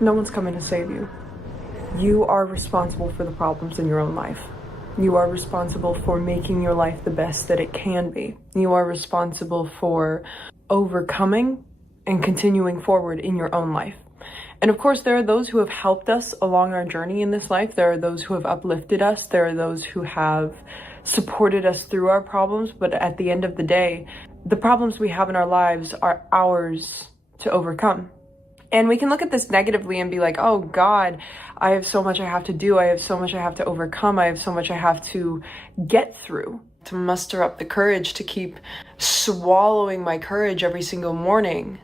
No one's coming to save you. You are responsible for the problems in your own life. You are responsible for making your life the best that it can be. You are responsible for overcoming and continuing forward in your own life. And of course, there are those who have helped us along our journey in this life. There are those who have uplifted us. There are those who have supported us through our problems. But at the end of the day, the problems we have in our lives are ours to overcome. And we can look at this negatively and be like, oh God, I have so much I have to do. I have so much I have to overcome. I have so much I have to get through. To muster up the courage to keep swallowing my courage every single morning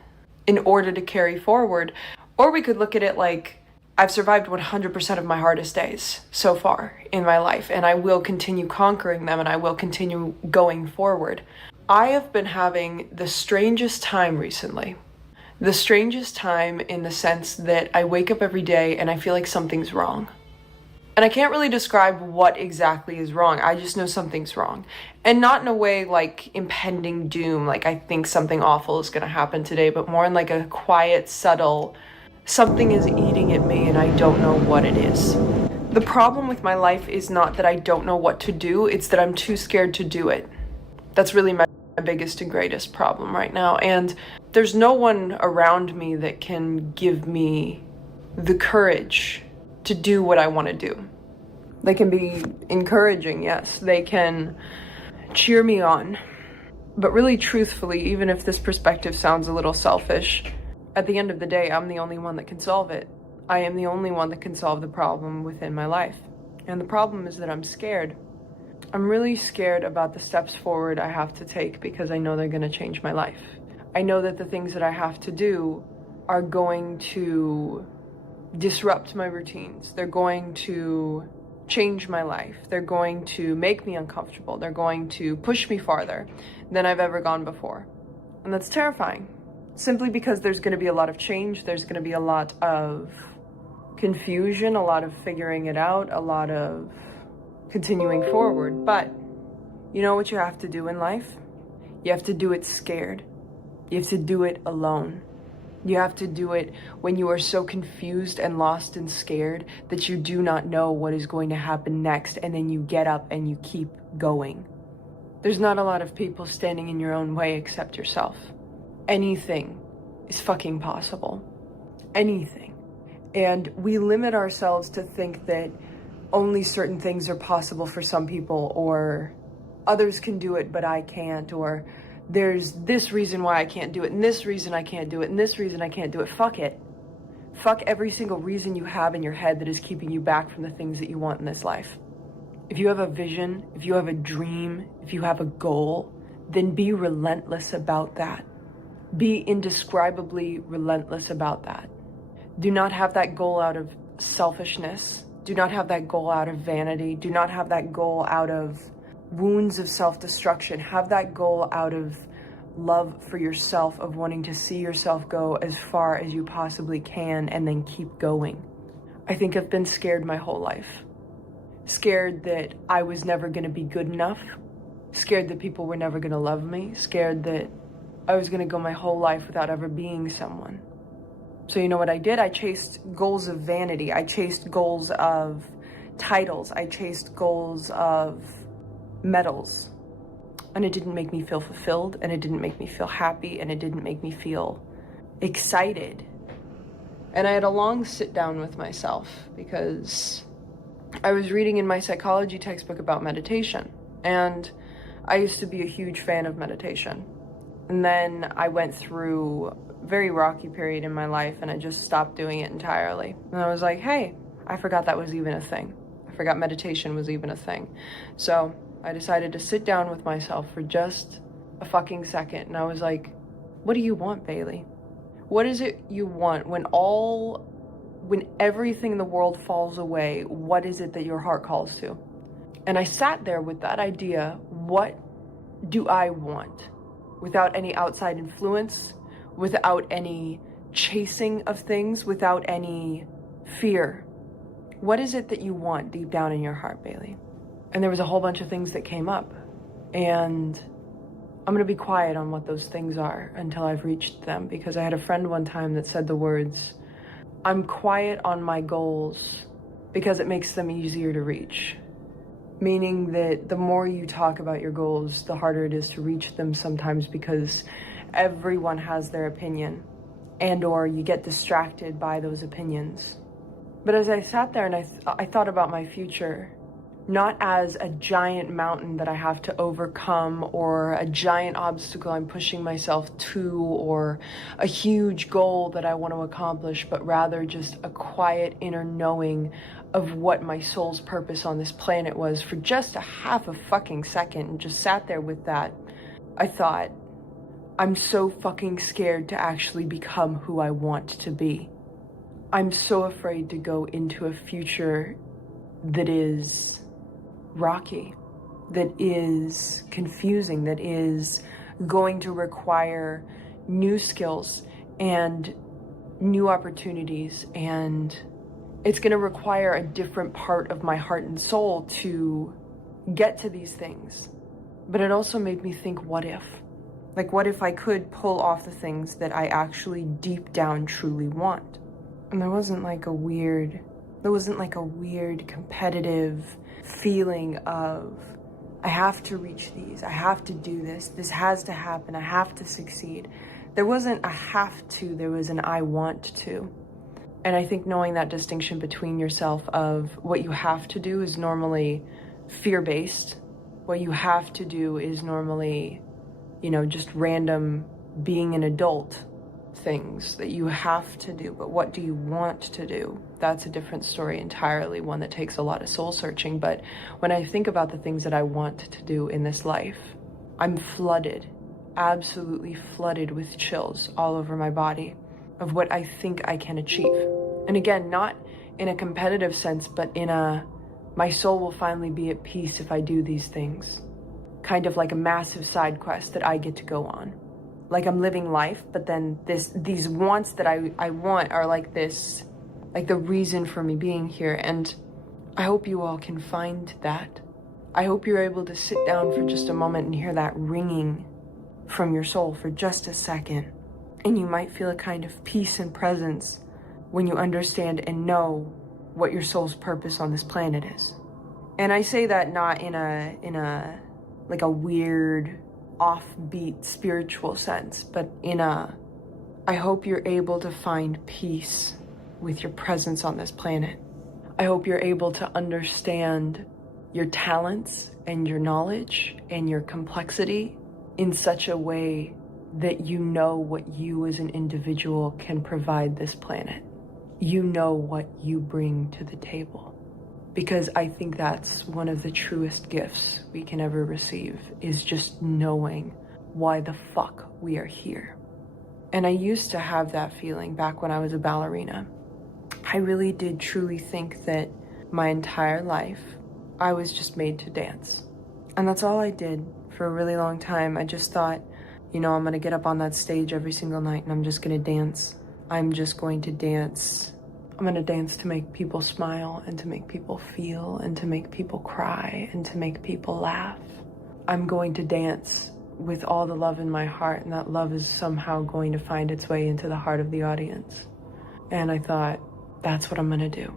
in order to carry forward. Or we could look at it like, I've survived 100% of my hardest days so far in my life, and I will continue conquering them, and I will continue going forward. I have been having the strangest time recently. The strangest time in the sense that I wake up every day and I feel like something's wrong. And I can't really describe what exactly is wrong. I just know something's wrong. And not in a way like impending doom, like I think something awful is going to happen today, but more in like a quiet, subtle, something is eating at me and I don't know what it is. The problem with my life is not that I don't know what to do, it's that I'm too scared to do it. That's really my biggest and greatest problem right now. And there's no one around me that can give me the courage to do what I want to do. They can be encouraging, yes. They can cheer me on. But really, truthfully, even if this perspective sounds a little selfish, at the end of the day, I'm the only one that can solve it. I am the only one that can solve the problem within my life. And the problem is that I'm scared. I'm really scared about the steps forward I have to take because I know they're going to change my life. I know that the things that I have to do are going to disrupt my routines. They're going to change my life. They're going to make me uncomfortable. They're going to push me farther than I've ever gone before. And that's terrifying. Simply because there's going to be a lot of change. There's going to be a lot of confusion, a lot of figuring it out, a lot of continuing forward. But you know what you have to do in life? You have to do it scared. You have to do it alone. You have to do it when you are so confused and lost and scared that you do not know what is going to happen next, and then you get up and you keep going. There's not a lot of people standing in your own way except yourself. Anything is fucking possible. Anything. And we limit ourselves to think that only certain things are possible for some people, or others can do it but I can't, or there's this reason why I can't do it, and this reason I can't do it, and this reason I can't do it. Fuck it. Fuck every single reason you have in your head that is keeping you back from the things that you want in this life. If you have a vision, if you have a dream, if you have a goal, then be relentless about that. Be indescribably relentless about that. Do not have that goal out of selfishness. Do not have that goal out of vanity. Do not have that goal out of wounds of self-destruction. Have that goal out of love for yourself, of wanting to see yourself go as far as you possibly can and then keep going. I think I've been scared my whole life. Scared that I was never going to be good enough. Scared that people were never going to love me. Scared that I was going to go my whole life without ever being someone. So you know what I did? I chased goals of vanity. I chased goals of titles. I chased goals of medals. And it didn't make me feel fulfilled, and it didn't make me feel happy, and it didn't make me feel excited. And I had a long sit down with myself because I was reading in my psychology textbook about meditation, and I used to be a huge fan of meditation. And then I went through a very rocky period in my life, and I just stopped doing it entirely. And I was like, hey, I forgot that was even a thing. I forgot meditation was even a thing. So I decided to sit down with myself for just a fucking second. And I was like, what do you want, Bailey? What is it you want when everything in the world falls away? What is it that your heart calls to? And I sat there with that idea. What do I want? Without any outside influence, without any chasing of things, without any fear. What is it that you want deep down in your heart, Bailey? And there was a whole bunch of things that came up. And I'm gonna be quiet on what those things are until I've reached them, because I had a friend one time that said the words, I'm quiet on my goals because it makes them easier to reach. Meaning that the more you talk about your goals, the harder it is to reach them sometimes because everyone has their opinion and or you get distracted by those opinions. But as I sat there and I thought about my future, not as a giant mountain that I have to overcome or a giant obstacle I'm pushing myself to or a huge goal that I want to accomplish, but rather just a quiet inner knowing of what my soul's purpose on this planet was for just a half a fucking second, and just sat there with that. I thought, I'm so fucking scared to actually become who I want to be. I'm so afraid to go into a future that is rocky, that is confusing, that is going to require new skills and new opportunities, and it's going to require a different part of my heart and soul to get to these things. But it also made me think, what if? Like, what if I could pull off the things that I actually deep down truly want? And there wasn't like a weird competitive feeling of, I have to reach these, I have to do this has to happen, I have to succeed. There wasn't a have to, there was an I want to. And I think knowing that distinction between yourself of what you have to do is normally fear-based, what you have to do is normally, just random being an adult things that you have to do. But what do you want to do? That's a different story entirely, one that takes a lot of soul searching. But when I think about the things that I want to do in this life, I'm flooded, absolutely flooded with chills all over my body of what I think I can achieve. And again, not in a competitive sense, but in my soul will finally be at peace if I do these things. Kind of like a massive side quest that I get to go on. Like I'm living life, but then these wants that I want are like this, like the reason for me being here. And I hope you all can find that. I hope you're able to sit down for just a moment and hear that ringing from your soul for just a second. And you might feel a kind of peace and presence when you understand and know what your soul's purpose on this planet is. And I say that not in a like a weird, offbeat spiritual sense, but I hope you're able to find peace with your presence on this planet. I hope you're able to understand your talents and your knowledge and your complexity in such a way that you know what you as an individual can provide this planet. You know what you bring to the table. Because I think that's one of the truest gifts we can ever receive, is just knowing why the fuck we are here. And I used to have that feeling back when I was a ballerina. I really did truly think that my entire life, I was just made to dance. And that's all I did for a really long time. I just thought, I'm gonna get up on that stage every single night and I'm just gonna dance. I'm just going to dance. I'm gonna dance to make people smile and to make people feel and to make people cry and to make people laugh. I'm going to dance with all the love in my heart, and that love is somehow going to find its way into the heart of the audience. And I thought, that's what I'm gonna do.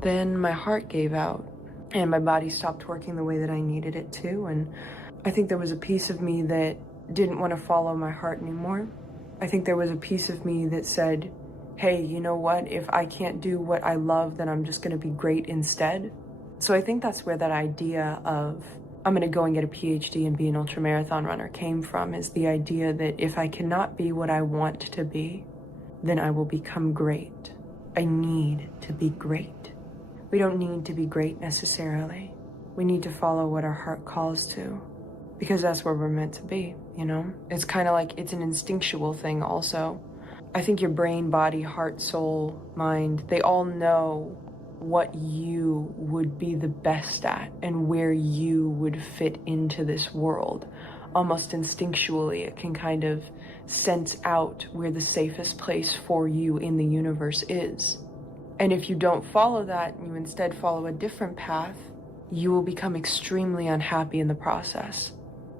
Then my heart gave out and my body stopped working the way that I needed it to. And I think there was a piece of me that didn't want to follow my heart anymore. I think there was a piece of me that said, hey, you know what? If I can't do what I love, then I'm just going to be great instead. So I think that's where that idea of I'm going to go and get a PhD and be an ultramarathon runner came from, is the idea that if I cannot be what I want to be, then I will become great. I need to be great. We don't need to be great necessarily. We need to follow what our heart calls to, because that's where we're meant to be, It's kind of like, it's an instinctual thing also. I think your brain, body, heart, soul, mind, they all know what you would be the best at and where you would fit into this world. Almost instinctually, it can kind of sense out where the safest place for you in the universe is. And if you don't follow that and you instead follow a different path, you will become extremely unhappy in the process.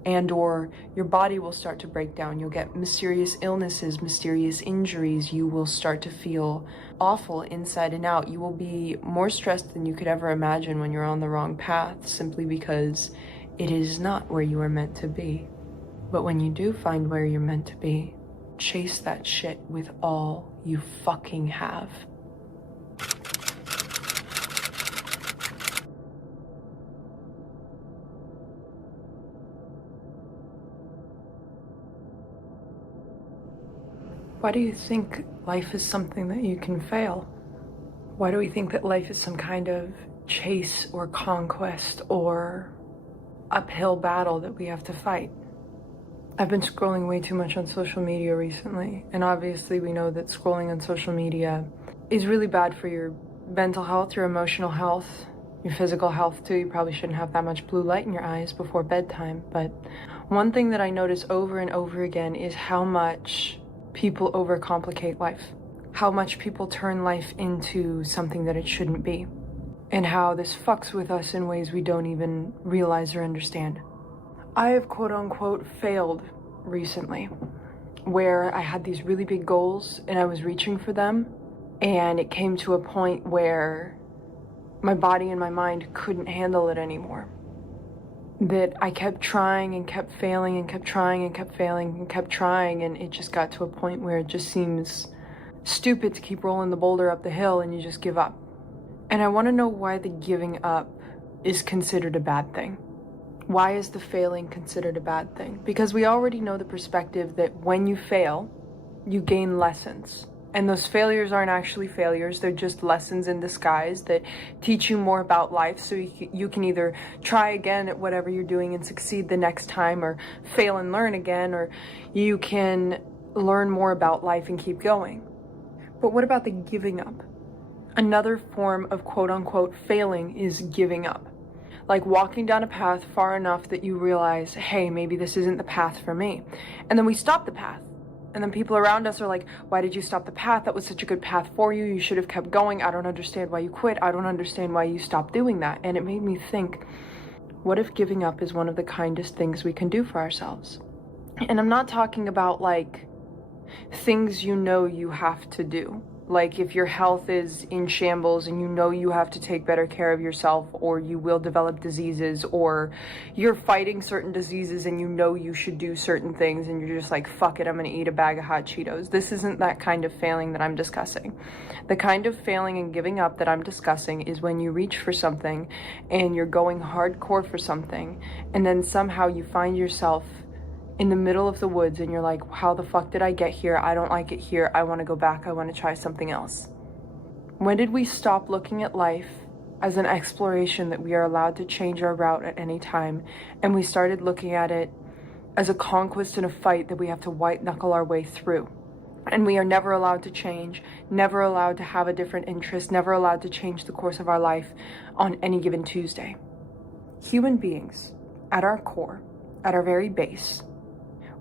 and or your body will start to break down. You'll get mysterious illnesses, mysterious injuries. You will start to feel awful inside and out. You will be more stressed than you could ever imagine when you're on the wrong path, simply because it is not where you are meant to be. But when you do find where you're meant to be, chase that shit with all you fucking have. Why do you think life is something that you can fail? Why do we think that life is some kind of chase or conquest or uphill battle that we have to fight? I've been scrolling way too much on social media recently, and obviously we know that scrolling on social media is really bad for your mental health, your emotional health, your physical health too. You probably shouldn't have that much blue light in your eyes before bedtime, but one thing that I notice over and over again is how much people overcomplicate life, how much people turn life into something that it shouldn't be, and how this fucks with us in ways we don't even realize or understand. I have quote unquote failed recently, where I had these really big goals and I was reaching for them, and it came to a point where my body and my mind couldn't handle it anymore. That I kept trying and kept failing and kept trying and kept failing and kept trying, and it just got to a point where it just seems stupid to keep rolling the boulder up the hill and you just give up. And I want to know why the giving up is considered a bad thing. Why is the failing considered a bad thing? Because we already know the perspective that when you fail, you gain lessons. And those failures aren't actually failures, they're just lessons in disguise that teach you more about life, so you can either try again at whatever you're doing and succeed the next time, or fail and learn again, or you can learn more about life and keep going. But what about the giving up? Another form of quote unquote failing is giving up. Like walking down a path far enough that you realize, hey, maybe this isn't the path for me. And then we stop the path. And then people around us are like, why did you stop the path? That was such a good path for you. You should have kept going. I don't understand why you quit. I don't understand why you stopped doing that. And it made me think, what if giving up is one of the kindest things we can do for ourselves? And I'm not talking about like things you know you have to do. Like if your health is in shambles and you know you have to take better care of yourself, or you will develop diseases, or you're fighting certain diseases and you know you should do certain things and you're just like, fuck it, I'm gonna eat a bag of hot Cheetos. This isn't that kind of failing that I'm discussing. The kind of failing and giving up that I'm discussing is when you reach for something and you're going hardcore for something, and then somehow you find yourself in the middle of the woods and you're like, how the fuck did I get here? I don't like it here. I want to go back. I want to try something else. When did we stop looking at life as an exploration that we are allowed to change our route at any time, and we started looking at it as a conquest and a fight that we have to white knuckle our way through? And we are never allowed to change, never allowed to have a different interest, never allowed to change the course of our life on any given Tuesday. Human beings, at our core, at our very base,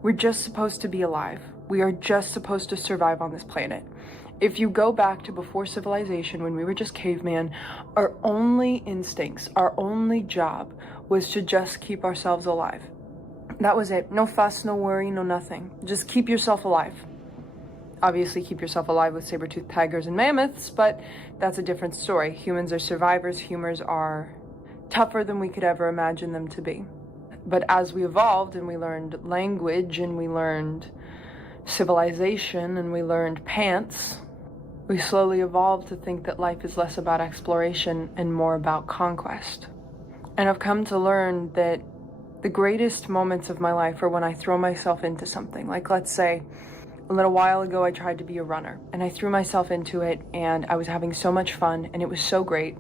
we're just supposed to be alive. We are just supposed to survive on this planet. If you go back to before civilization, when we were just caveman, our only instincts, our only job was to just keep ourselves alive. That was it. No fuss, no worry, no nothing. Just keep yourself alive. Obviously keep yourself alive with saber-toothed tigers and mammoths, but that's a different story. Humans are survivors. Humans are tougher than we could ever imagine them to be. But as we evolved and we learned language and we learned civilization and we learned pants, we slowly evolved to think that life is less about exploration and more about conquest. And I've come to learn that the greatest moments of my life are when I throw myself into something. Like, let's say a little while ago I tried to be a runner and I threw myself into it and I was having so much fun and it was so great.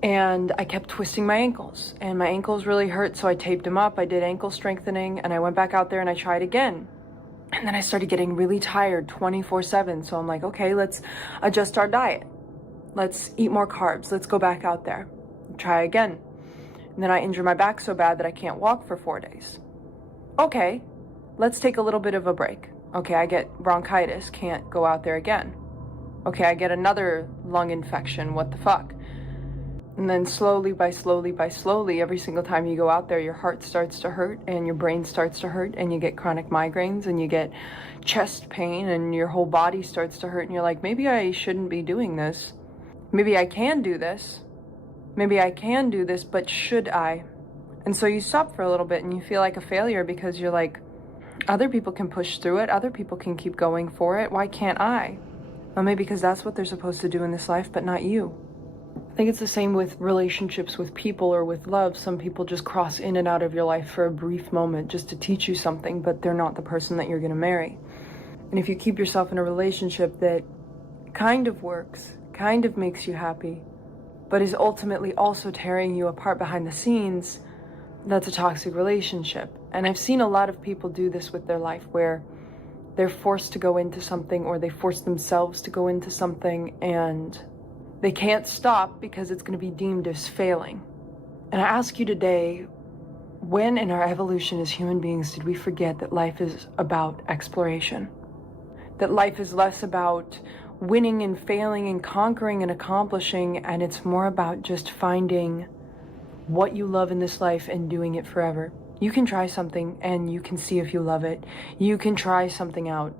And I kept twisting my ankles and my ankles really hurt, so I taped them up. I did ankle strengthening and I went back out there and I tried again. And then I started getting really tired 24/7. So I'm like, okay, let's adjust our diet. Let's eat more carbs. Let's go back out there. Try again. And then I injure my back so bad that I can't walk for 4 days. Okay, let's take a little bit of a break. Okay, I get bronchitis, can't go out there again. Okay, I get another lung infection, what the fuck? And then slowly, every single time you go out there, your heart starts to hurt and your brain starts to hurt and you get chronic migraines and you get chest pain and your whole body starts to hurt and you're like, maybe I shouldn't be doing this. Maybe I can do this. Maybe I can do this, but should I? And so you stop for a little bit and you feel like a failure because you're like, other people can push through it. Other people can keep going for it. Why can't I? Well, maybe because that's what they're supposed to do in this life, but not you. I think it's the same with relationships with people or with love. Some people just cross in and out of your life for a brief moment just to teach you something, but they're not the person that you're going to marry. And if you keep yourself in a relationship that kind of works, kind of makes you happy, but is ultimately also tearing you apart behind the scenes, that's a toxic relationship. And I've seen a lot of people do this with their life where they're forced to go into something or they force themselves to go into something and they can't stop because it's going to be deemed as failing. And I ask you today, when in our evolution as human beings did we forget that life is about exploration? That life is less about winning and failing and conquering and accomplishing, and it's more about just finding what you love in this life and doing it forever. You can try something and you can see if you love it. You can try something out.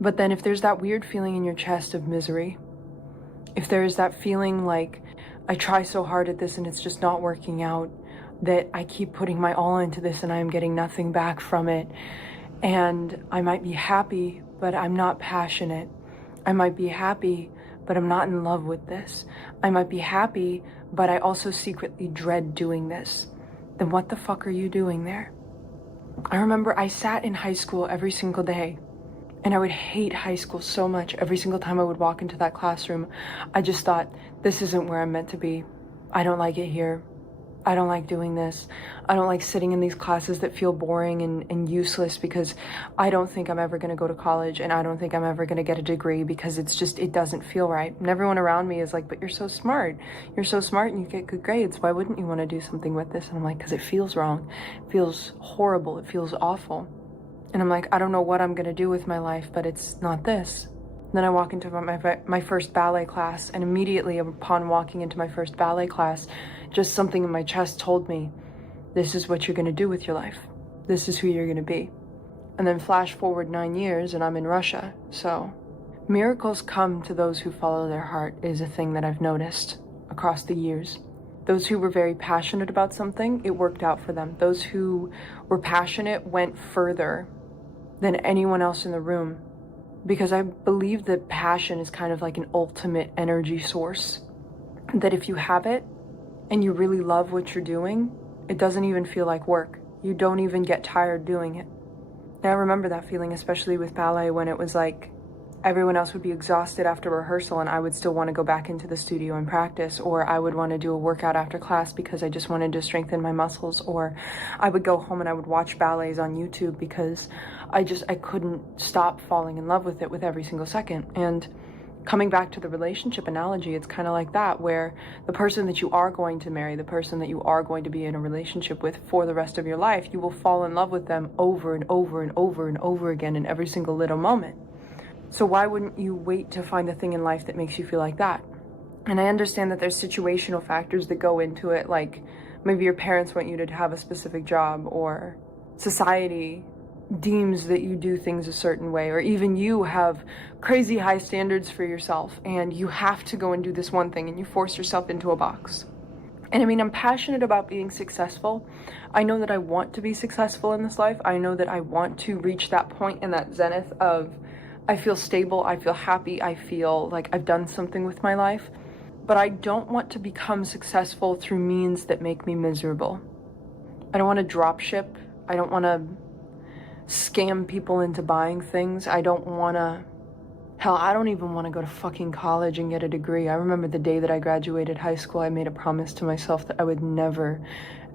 But then if there's that weird feeling in your chest of misery, if there is that feeling like I try so hard at this and it's just not working out, that I keep putting my all into this and I'm getting nothing back from it, and I might be happy, but I'm not passionate. I might be happy, but I'm not in love with this. I might be happy, but I also secretly dread doing this. Then what the fuck are you doing there? I remember I sat in high school every single day, and I would hate high school so much. Every single time I would walk into that classroom, I just thought, this isn't where I'm meant to be. I don't like it here. I don't like doing this. I don't like sitting in these classes that feel boring and useless because I don't think I'm ever going to go to college and I don't think I'm ever going to get a degree because it doesn't feel right. And everyone around me is like, but you're so smart. You're so smart and you get good grades. Why wouldn't you want to do something with this? And I'm like, because it feels wrong. It feels horrible. It feels awful. And I'm like, I don't know what I'm going to do with my life, but it's not this. Then I walk into my first ballet class, and immediately upon walking into my first ballet class, just something in my chest told me, this is what you're going to do with your life. This is who you're going to be. And then flash forward 9 years and I'm in Russia. So miracles come to those who follow their heart is a thing that I've noticed across the years. Those who were very passionate about something, it worked out for them. Those who were passionate went further than anyone else in the room. Because I believe that passion is kind of like an ultimate energy source. That if you have it and you really love what you're doing, it doesn't even feel like work. You don't even get tired doing it. And I remember that feeling, especially with ballet, when it was like everyone else would be exhausted after rehearsal and I would still want to go back into the studio and practice, or I would want to do a workout after class because I just wanted to strengthen my muscles, or I would go home and I would watch ballets on YouTube because I couldn't stop falling in love with it with every single second. And coming back to the relationship analogy, it's kind of like that, where the person that you are going to marry, the person that you are going to be in a relationship with for the rest of your life, you will fall in love with them over and over and over and over again in every single little moment. So why wouldn't you wait to find the thing in life that makes you feel like that? And I understand that there's situational factors that go into it, like maybe your parents want you to have a specific job, or society deems that you do things a certain way, or even you have crazy high standards for yourself and you have to go and do this one thing and you force yourself into a box. And I mean, I'm passionate about being successful. I know that I want to be successful in this life. I know that I want to reach that point in that zenith of I feel stable, I feel happy, I feel like I've done something with my life. But I don't want to become successful through means that make me miserable. I don't want to drop ship. I don't want to scam people into buying things. I don't even want to go to fucking college and get a degree. I remember the day that I graduated high school, I made a promise to myself that I would never,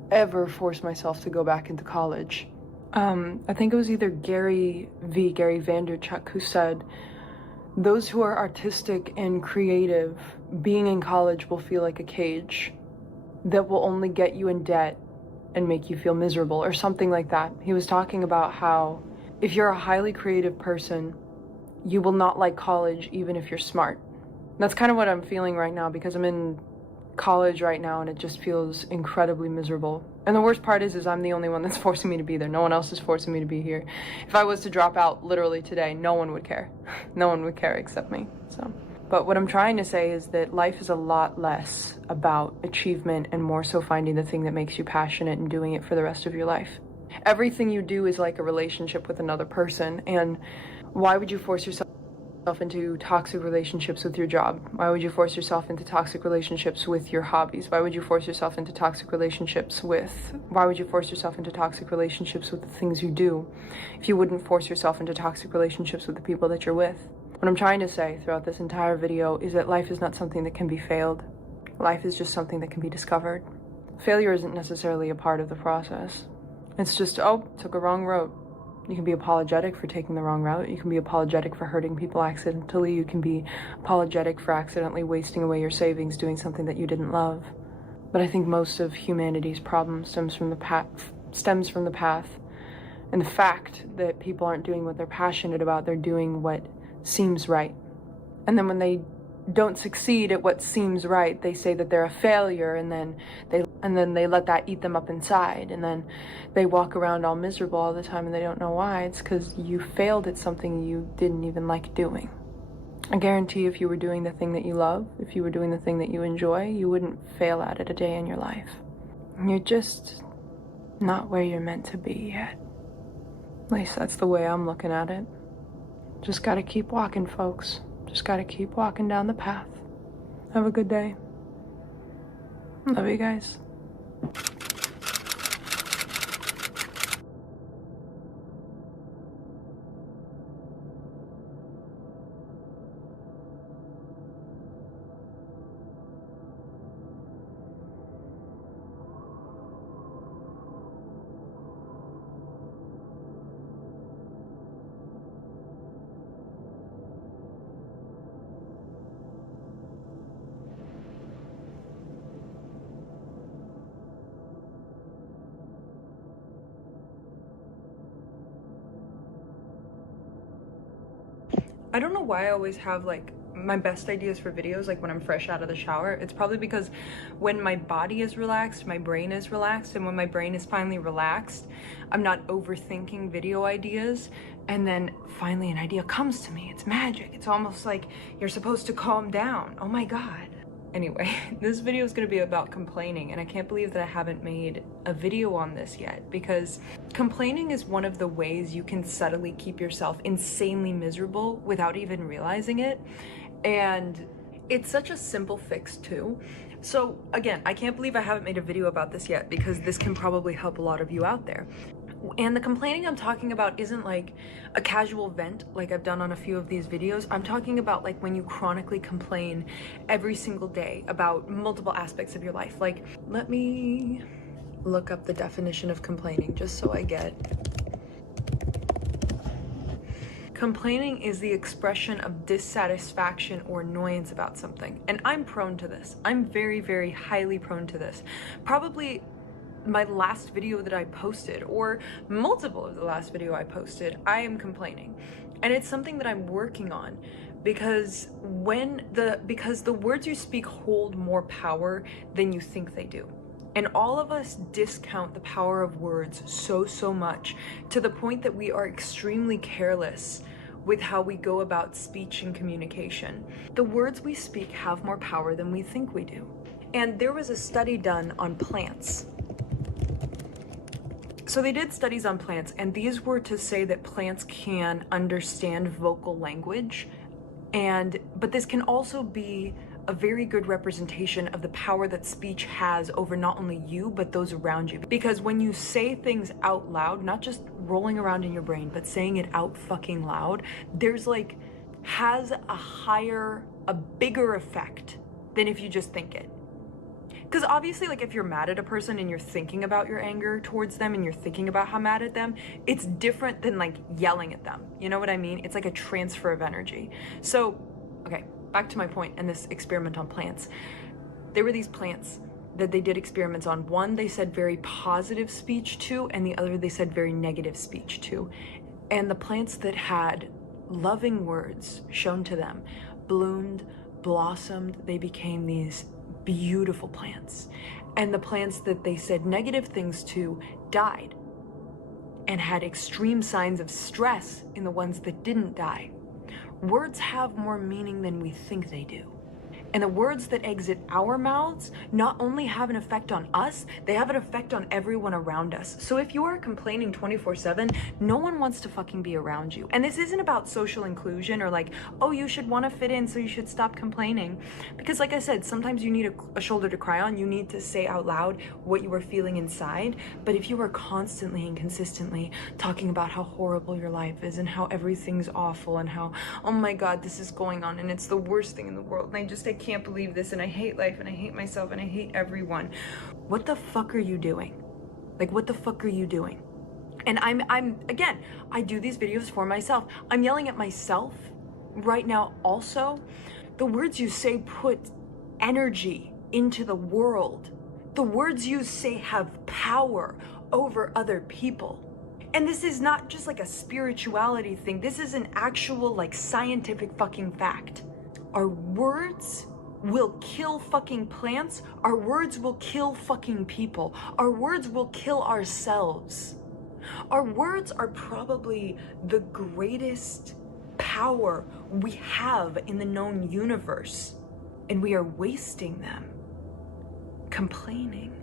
ever force myself to go back into college. I think it was either Gary Vaynerchuk, who said, those who are artistic and creative, being in college will feel like a cage that will only get you in debt and make you feel miserable, or something like that. He was talking about how if you're a highly creative person, you will not like college even if you're smart. That's kind of what I'm feeling right now, because I'm in college right now, and it just feels incredibly miserable. And the worst part is I'm the only one that's forcing me to be there. No one else is forcing me to be here. If I was to drop out literally today, no one would care. No one would care except me. So, but what I'm trying to say is that life is a lot less about achievement and more so finding the thing that makes you passionate and doing it for the rest of your life. Everything you do is like a relationship with another person, and why would you force yourself into toxic relationships with your job? Why would you force yourself into toxic relationships with your hobbies? Why would you force yourself into toxic relationships with the things you do if you wouldn't force yourself into toxic relationships with the people that you're with? What I'm trying to say throughout this entire video is that life is not something that can be failed. Life is just something that can be discovered. Failure isn't necessarily a part of the process. It's just, oh, took a wrong road. You can be apologetic for taking the wrong route. You can be apologetic for hurting people accidentally. You can be apologetic for accidentally wasting away your savings doing something that you didn't love. But I think most of humanity's problem stems from the path and the fact that people aren't doing what they're passionate about. They're doing what seems right. And then when they don't succeed at what seems right, they say that they're a failure, and then they let that eat them up inside, and then they walk around all miserable all the time and they don't know why. It's because you failed at something you didn't even like doing. I guarantee if you were doing the thing that you love, if you were doing the thing that you enjoy, you wouldn't fail at it a day in your life. You're just not where you're meant to be yet. At least that's the way I'm looking at it. Just gotta keep walking, folks. Just gotta keep walking down the path. Have a good day. Love you guys. I don't know why I always have like my best ideas for videos like when I'm fresh out of the shower. It's probably because when my body is relaxed, my brain is relaxed, and when my brain is finally relaxed, I'm not overthinking video ideas, and then finally an idea comes to me. It's magic. It's almost like you're supposed to calm down. Oh my God. Anyway, this video is going to be about complaining, and I can't believe that I haven't made a video on this yet, because complaining is one of the ways you can subtly keep yourself insanely miserable without even realizing it, and it's such a simple fix too. So again, I can't believe I haven't made a video about this yet, because this can probably help a lot of you out there. And the complaining I'm talking about isn't like a casual vent like I've done on a few of these videos. I'm talking about like when you chronically complain every single day about multiple aspects of your life. Like, let me look up the definition of complaining just so I get. Complaining is the expression of dissatisfaction or annoyance about something. And I'm prone to this. I'm very, very highly prone to this. Probably my last video that I posted, or multiple of the last video I posted, I am complaining. And it's something that I'm working on, because the words you speak hold more power than you think they do. And all of us discount the power of words so much, to the point that we are extremely careless with how we go about speech and communication. The words we speak have more power than we think we do. And there was a study done on plants. So they did studies on plants, and these were to say that plants can understand vocal language, but this can also be a very good representation of the power that speech has over not only you, but those around you. Because when you say things out loud, not just rolling around in your brain, but saying it out fucking loud, has a bigger effect than if you just think it. Because obviously, like, if you're mad at a person and you're thinking about your anger towards them and you're thinking about how mad at them, it's different than like yelling at them. You know what I mean? It's like a transfer of energy. So, okay, back to my point and this experiment on plants. There were these plants that they did experiments on. One, they said very positive speech to, and the other, they said very negative speech to. And the plants that had loving words shown to them bloomed, blossomed, they became these beautiful plants. And the plants that they said negative things to died and had extreme signs of stress in the ones that didn't die. Words have more meaning than we think they do. And the words that exit our mouths not only have an effect on us, they have an effect on everyone around us. So if you are complaining 24/7, no one wants to fucking be around you. And this isn't about social inclusion or like, oh, you should want to fit in, so you should stop complaining. Because like I said, sometimes you need a shoulder to cry on. You need to say out loud what you are feeling inside. But if you are constantly and consistently talking about how horrible your life is and how everything's awful and how, oh my God, this is going on and it's the worst thing in the world. And I can't believe this and I hate life and I hate myself and I hate everyone. What the fuck are you doing? Like, what the fuck are you doing? And I'm again, I do these videos for myself. I'm yelling at myself right now also. The words you say put energy into the world. The words you say have power over other people. And this is not just like a spirituality thing. This is an actual like scientific fucking fact. Our words will kill fucking plants. Our words will kill fucking people. Our words will kill ourselves. Our words are probably the greatest power we have in the known universe. And we are wasting them complaining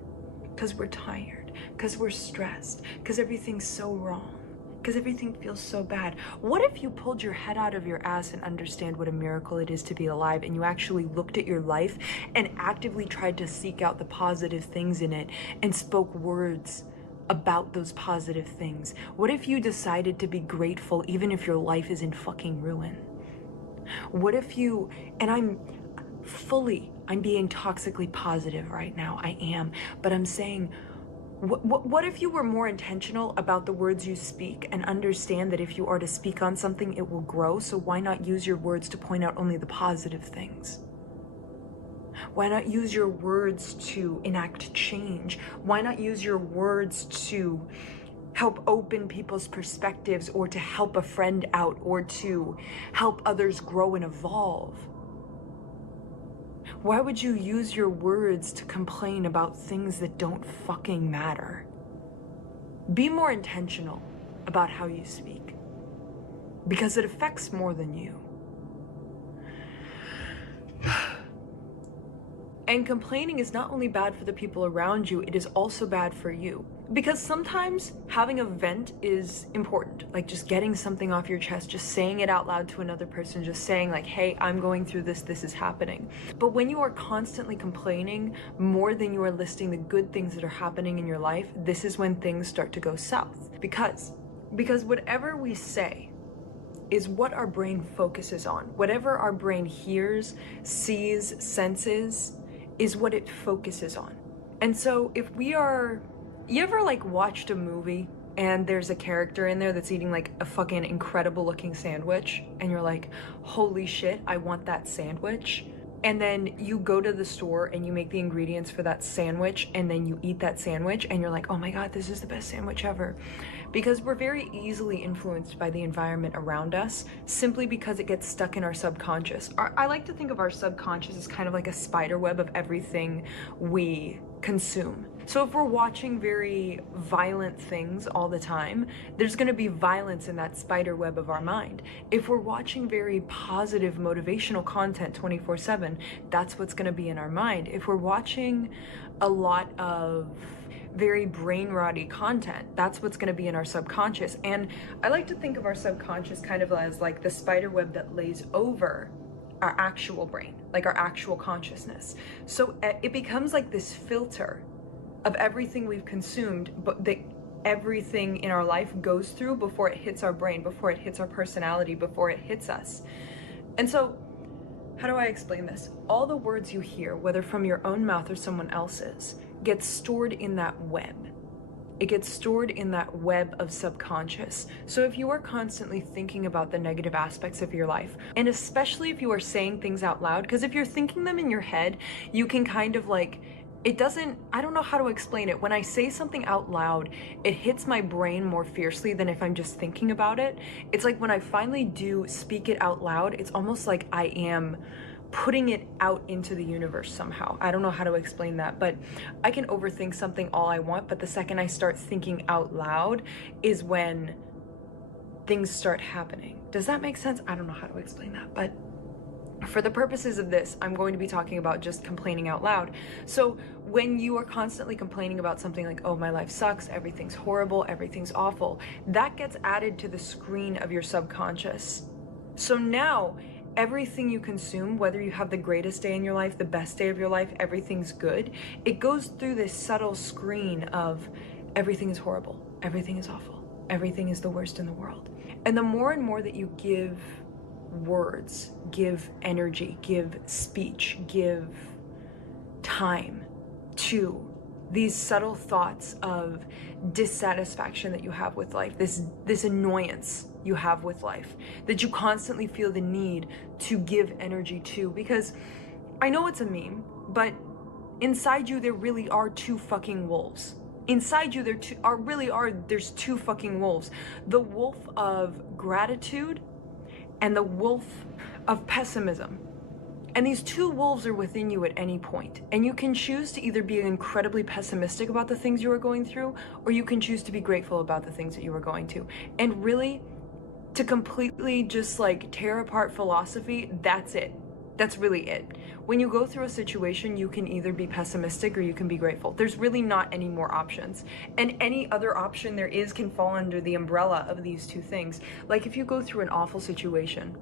because we're tired, because we're stressed, because everything's so wrong, because everything feels so bad. What if you pulled your head out of your ass and understand what a miracle it is to be alive, and you actually looked at your life and actively tried to seek out the positive things in it and spoke words about those positive things? What if you decided to be grateful even if your life is in fucking ruin? What if you, and I'm being toxically positive right now, I am, but I'm saying, what if you were more intentional about the words you speak and understand that if you are to speak on something, it will grow? So why not use your words to point out only the positive things? Why not use your words to enact change? Why not use your words to help open people's perspectives, or to help a friend out, or to help others grow and evolve? Why would you use your words to complain about things that don't fucking matter? Be more intentional about how you speak, because it affects more than you. And complaining is not only bad for the people around you, it is also bad for you. Because sometimes having a vent is important, like just getting something off your chest, just saying it out loud to another person, just saying like, hey, I'm going through this, this is happening. But when you are constantly complaining more than you are listing the good things that are happening in your life, this is when things start to go south. Because whatever we say is what our brain focuses on. Whatever our brain hears, sees, senses, is what it focuses on. And so if we are, you ever like watched a movie and there's a character in there that's eating like a fucking incredible looking sandwich and you're like, holy shit, I want that sandwich. And then you go to the store and you make the ingredients for that sandwich and then you eat that sandwich and you're like, oh my God, this is the best sandwich ever. Because we're very easily influenced by the environment around us simply because it gets stuck in our subconscious. I like to think of our subconscious as kind of like a spider web of everything we consume. So if we're watching very violent things all the time, there's going to be violence in that spider web of our mind. If we're watching very positive motivational content 24/7, that's what's going to be in our mind. If we're watching a lot of very brain-rotty content, that's what's going to be in our subconscious. And I like to think of our subconscious kind of as like the spider web that lays over our actual brain, like our actual consciousness. So it becomes like this filter of everything we've consumed, but that everything in our life goes through before it hits our brain, before it hits our personality, before it hits us. And so, how do I explain this? All the words you hear, whether from your own mouth or someone else's, gets stored in that web. It gets stored in that web of subconscious. So if you are constantly thinking about the negative aspects of your life, and especially if you are saying things out loud, because if you're thinking them in your head, you can kind of like, it doesn't, I don't know how to explain it. When I say something out loud, it hits my brain more fiercely than if I'm just thinking about it. It's like when I finally do speak it out loud, it's almost like I am putting it out into the universe somehow. I don't know how to explain that, but I can overthink something all I want, but the second I start thinking out loud is when things start happening. Does that make sense? I don't know how to explain that, but for the purposes of this, I'm going to be talking about just complaining out loud. So when you are constantly complaining about something like, oh, my life sucks, everything's horrible, everything's awful, that gets added to the screen of your subconscious. So now everything you consume, whether you have the greatest day in your life, the best day of your life, everything's good, it goes through this subtle screen of everything is horrible, everything is awful, everything is the worst in the world. And the more and more that you give words, give energy, give speech, give time to these subtle thoughts of dissatisfaction that you have with life, this annoyance you have with life, that you constantly feel the need to give energy to, because I know it's a meme, but inside you there really are two fucking wolves. Inside you there's two fucking wolves. The wolf of gratitude and the wolf of pessimism. And these two wolves are within you at any point. And you can choose to either be incredibly pessimistic about the things you are going through, or you can choose to be grateful about the things that you are going to. And really, to completely just like tear apart philosophy, that's it. That's really it. When you go through a situation, you can either be pessimistic or you can be grateful. There's really not any more options. And any other option there is can fall under the umbrella of these two things. Like if you go through an awful situation,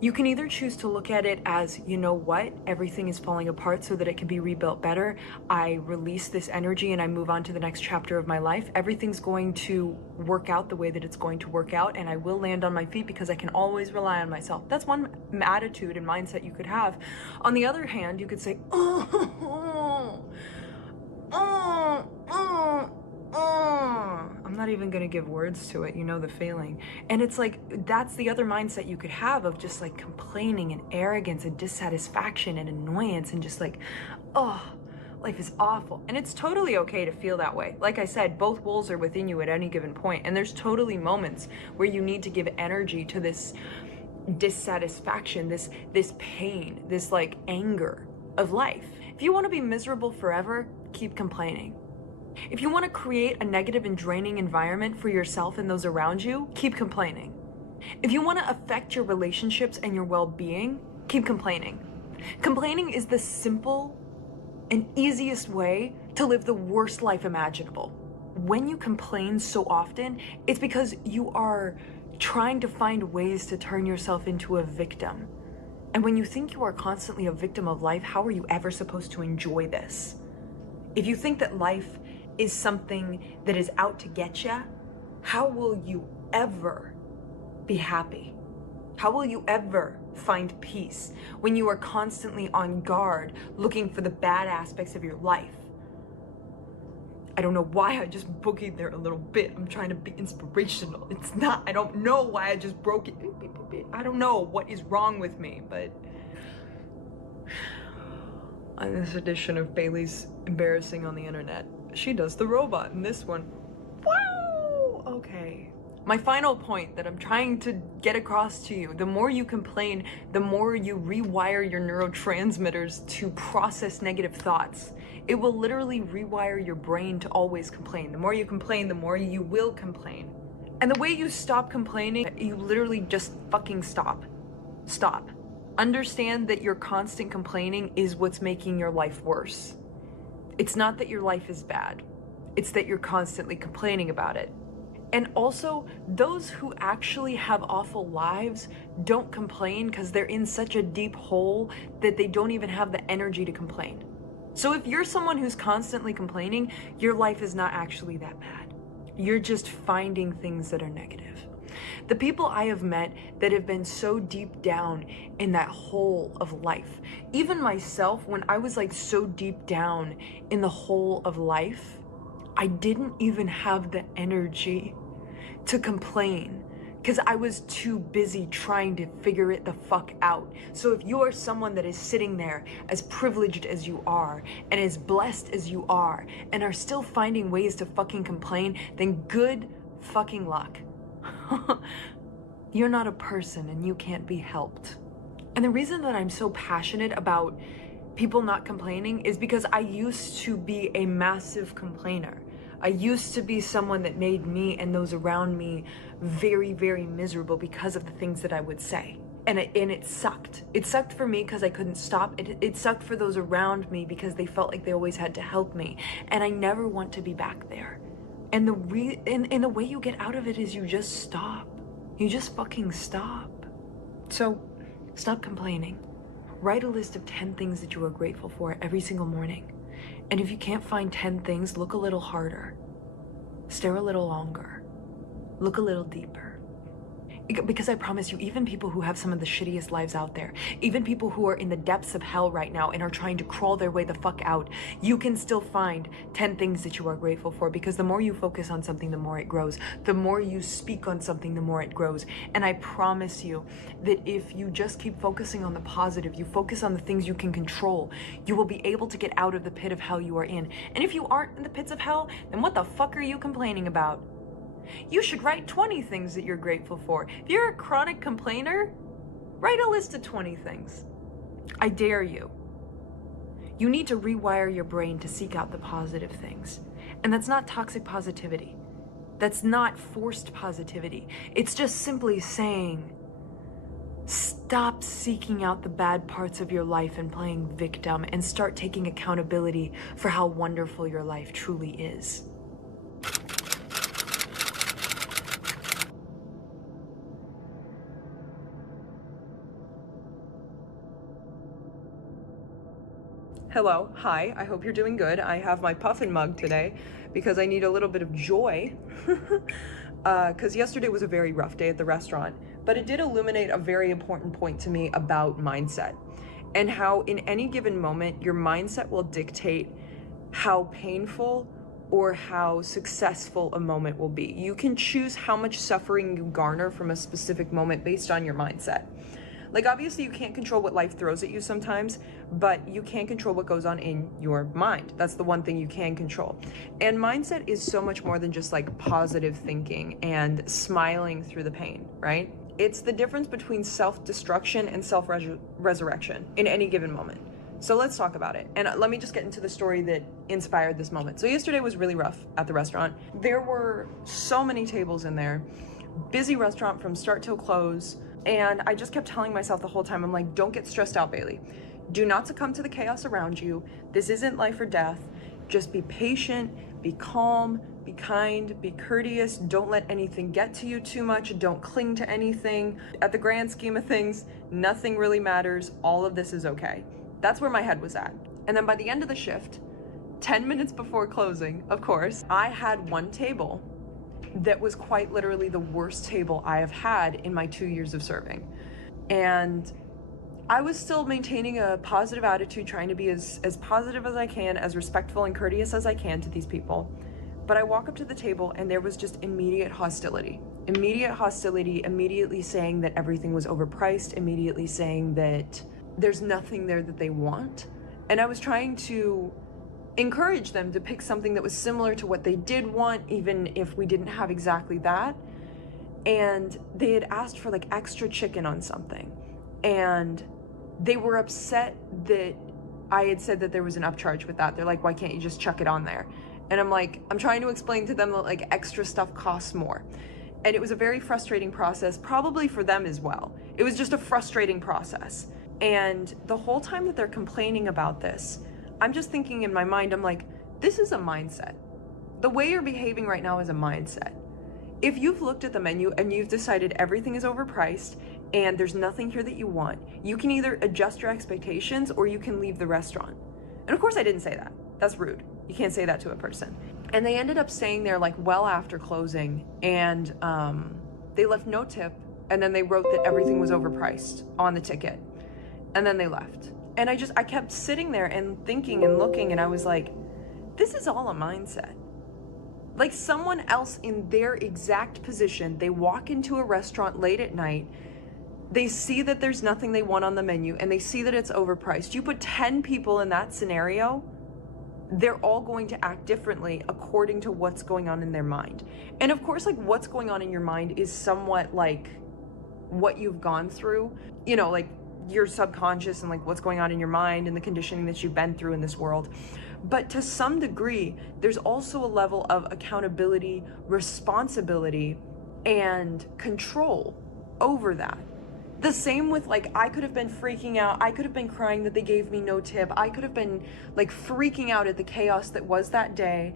you can either choose to look at it as, you know what, everything is falling apart so that it can be rebuilt better. I release this energy and I move on to the next chapter of my life. Everything's going to work out the way that it's going to work out, and I will land on my feet because I can always rely on myself. That's one attitude and mindset you could have. On the other hand, you could say, I'm not even gonna give words to it, you know the feeling. And it's like, that's the other mindset you could have, of just like complaining and arrogance and dissatisfaction and annoyance and just like, oh, life is awful. And it's totally okay to feel that way. Like I said, both wolves are within you at any given point, and there's totally moments where you need to give energy to this dissatisfaction, this pain, this like anger of life. If you want to be miserable forever, keep complaining. If you want to create a negative and draining environment for yourself and those around you, keep complaining. If you want to affect your relationships and your well-being, keep complaining. Complaining is the simple and easiest way to live the worst life imaginable. When you complain so often, it's because you are trying to find ways to turn yourself into a victim. And when you think you are constantly a victim of life, how are you ever supposed to enjoy this? If you think that life is something that is out to get you, how will you ever be happy? How will you ever find peace when you are constantly on guard looking for the bad aspects of your life? I don't know why I just boogied there a little bit. I'm trying to be inspirational. It's not, I don't know why I just broke it. I don't know what is wrong with me, but on this edition of Bailey's Embarrassing on the Internet, she does the robot in this one. Wow! Okay. My final point that I'm trying to get across to you, the more you complain, the more you rewire your neurotransmitters to process negative thoughts. It will literally rewire your brain to always complain. The more you complain, the more you will complain. And the way you stop complaining, you literally just fucking stop. Stop. Understand that your constant complaining is what's making your life worse. It's not that your life is bad. It's that you're constantly complaining about it. And also, those who actually have awful lives don't complain because they're in such a deep hole that they don't even have the energy to complain. So if you're someone who's constantly complaining, your life is not actually that bad. You're just finding things that are negative. The people I have met that have been so deep down in that hole of life, even myself, when I was like so deep down in the hole of life, I didn't even have the energy to complain because I was too busy trying to figure it the fuck out. So if you are someone that is sitting there as privileged as you are and as blessed as you are and are still finding ways to fucking complain, then good fucking luck. You're not a person and you can't be helped. And the reason that I'm so passionate about people not complaining is because I used to be a massive complainer. I used to be someone that made me and those around me very, very miserable because of the things that I would say. And it sucked. It sucked for me because I couldn't stop. It sucked for those around me because they felt like they always had to help me. And I never want to be back there. And the way you get out of it is you just stop. You just fucking stop. So stop complaining. Write a list of 10 things that you are grateful for every single morning. And if you can't find 10 things, look a little harder. Stare a little longer. Look a little deeper. Because I promise you, even people who have some of the shittiest lives out there, even people who are in the depths of hell right now and are trying to crawl their way the fuck out, you can still find 10 things that you are grateful for, because the more you focus on something, the more it grows. The more you speak on something, the more it grows. And I promise you that if you just keep focusing on the positive, you focus on the things you can control, you will be able to get out of the pit of hell you are in. And if you aren't in the pits of hell, then what the fuck are you complaining about? You should write 20 things that you're grateful for. If you're a chronic complainer, write a list of 20 things. I dare you. You need to rewire your brain to seek out the positive things. And that's not toxic positivity. That's not forced positivity. It's just simply saying, stop seeking out the bad parts of your life and playing victim, and start taking accountability for how wonderful your life truly is. Hello, hi, I hope you're doing good. I have my puffin mug today because I need a little bit of joy because yesterday was a very rough day at the restaurant, but it did illuminate a very important point to me about mindset and how in any given moment, your mindset will dictate how painful or how successful a moment will be. You can choose how much suffering you garner from a specific moment based on your mindset. Like, obviously you can't control what life throws at you sometimes, but you can control what goes on in your mind. That's the one thing you can control. And mindset is so much more than just like positive thinking and smiling through the pain, right? It's the difference between self-destruction and self-resurrection in any given moment. So let's talk about it. And let me just get into the story that inspired this moment. So yesterday was really rough at the restaurant. There were so many tables in there, busy restaurant from start till close. And I just kept telling myself the whole time, I'm like, don't get stressed out, Bailey. Do not succumb to the chaos around you. This isn't life or death. Just be patient, be calm, be kind, be courteous. Don't let anything get to you too much. Don't cling to anything. At the grand scheme of things, nothing really matters. All of this is okay. That's where my head was at. And then by the end of the shift, 10 minutes before closing, of course, I had one table that was quite literally the worst table I have had in my 2 years of serving. And I was still maintaining a positive attitude, trying to be as positive as I can, as respectful and courteous as I can to these people. But I walk up to the table and there was just immediate hostility, immediately saying that everything was overpriced, immediately saying that there's nothing there that they want. And I was trying to encourage them to pick something that was similar to what they did want, even if we didn't have exactly that. And they had asked for like extra chicken on something. And they were upset that I had said that there was an upcharge with that. They're like, why can't you just chuck it on there? And I'm like, I'm trying to explain to them that like extra stuff costs more. And it was a very frustrating process, probably for them as well. It was just a frustrating process. And the whole time that they're complaining about this, I'm just thinking in my mind, I'm like, this is a mindset. The way you're behaving right now is a mindset. If you've looked at the menu and you've decided everything is overpriced and there's nothing here that you want, you can either adjust your expectations or you can leave the restaurant. And of course I didn't say that. That's rude. You can't say that to a person. And they ended up staying there like well after closing, and they left no tip, and then they wrote that everything was overpriced on the ticket. And then they left. And I kept sitting there and thinking and looking, and I was like, this is all a mindset. Like someone else in their exact position, they walk into a restaurant late at night, they see that there's nothing they want on the menu, and they see that it's overpriced. You put 10 people in that scenario, they're all going to act differently according to what's going on in their mind. And of course, like what's going on in your mind is somewhat like what you've gone through, you know, like your subconscious and like what's going on in your mind and the conditioning that you've been through in this world. But to some degree, there's also a level of accountability, responsibility, and control over that. The same with like, I could have been freaking out. I could have been crying that they gave me no tip. I could have been like freaking out at the chaos that was that day.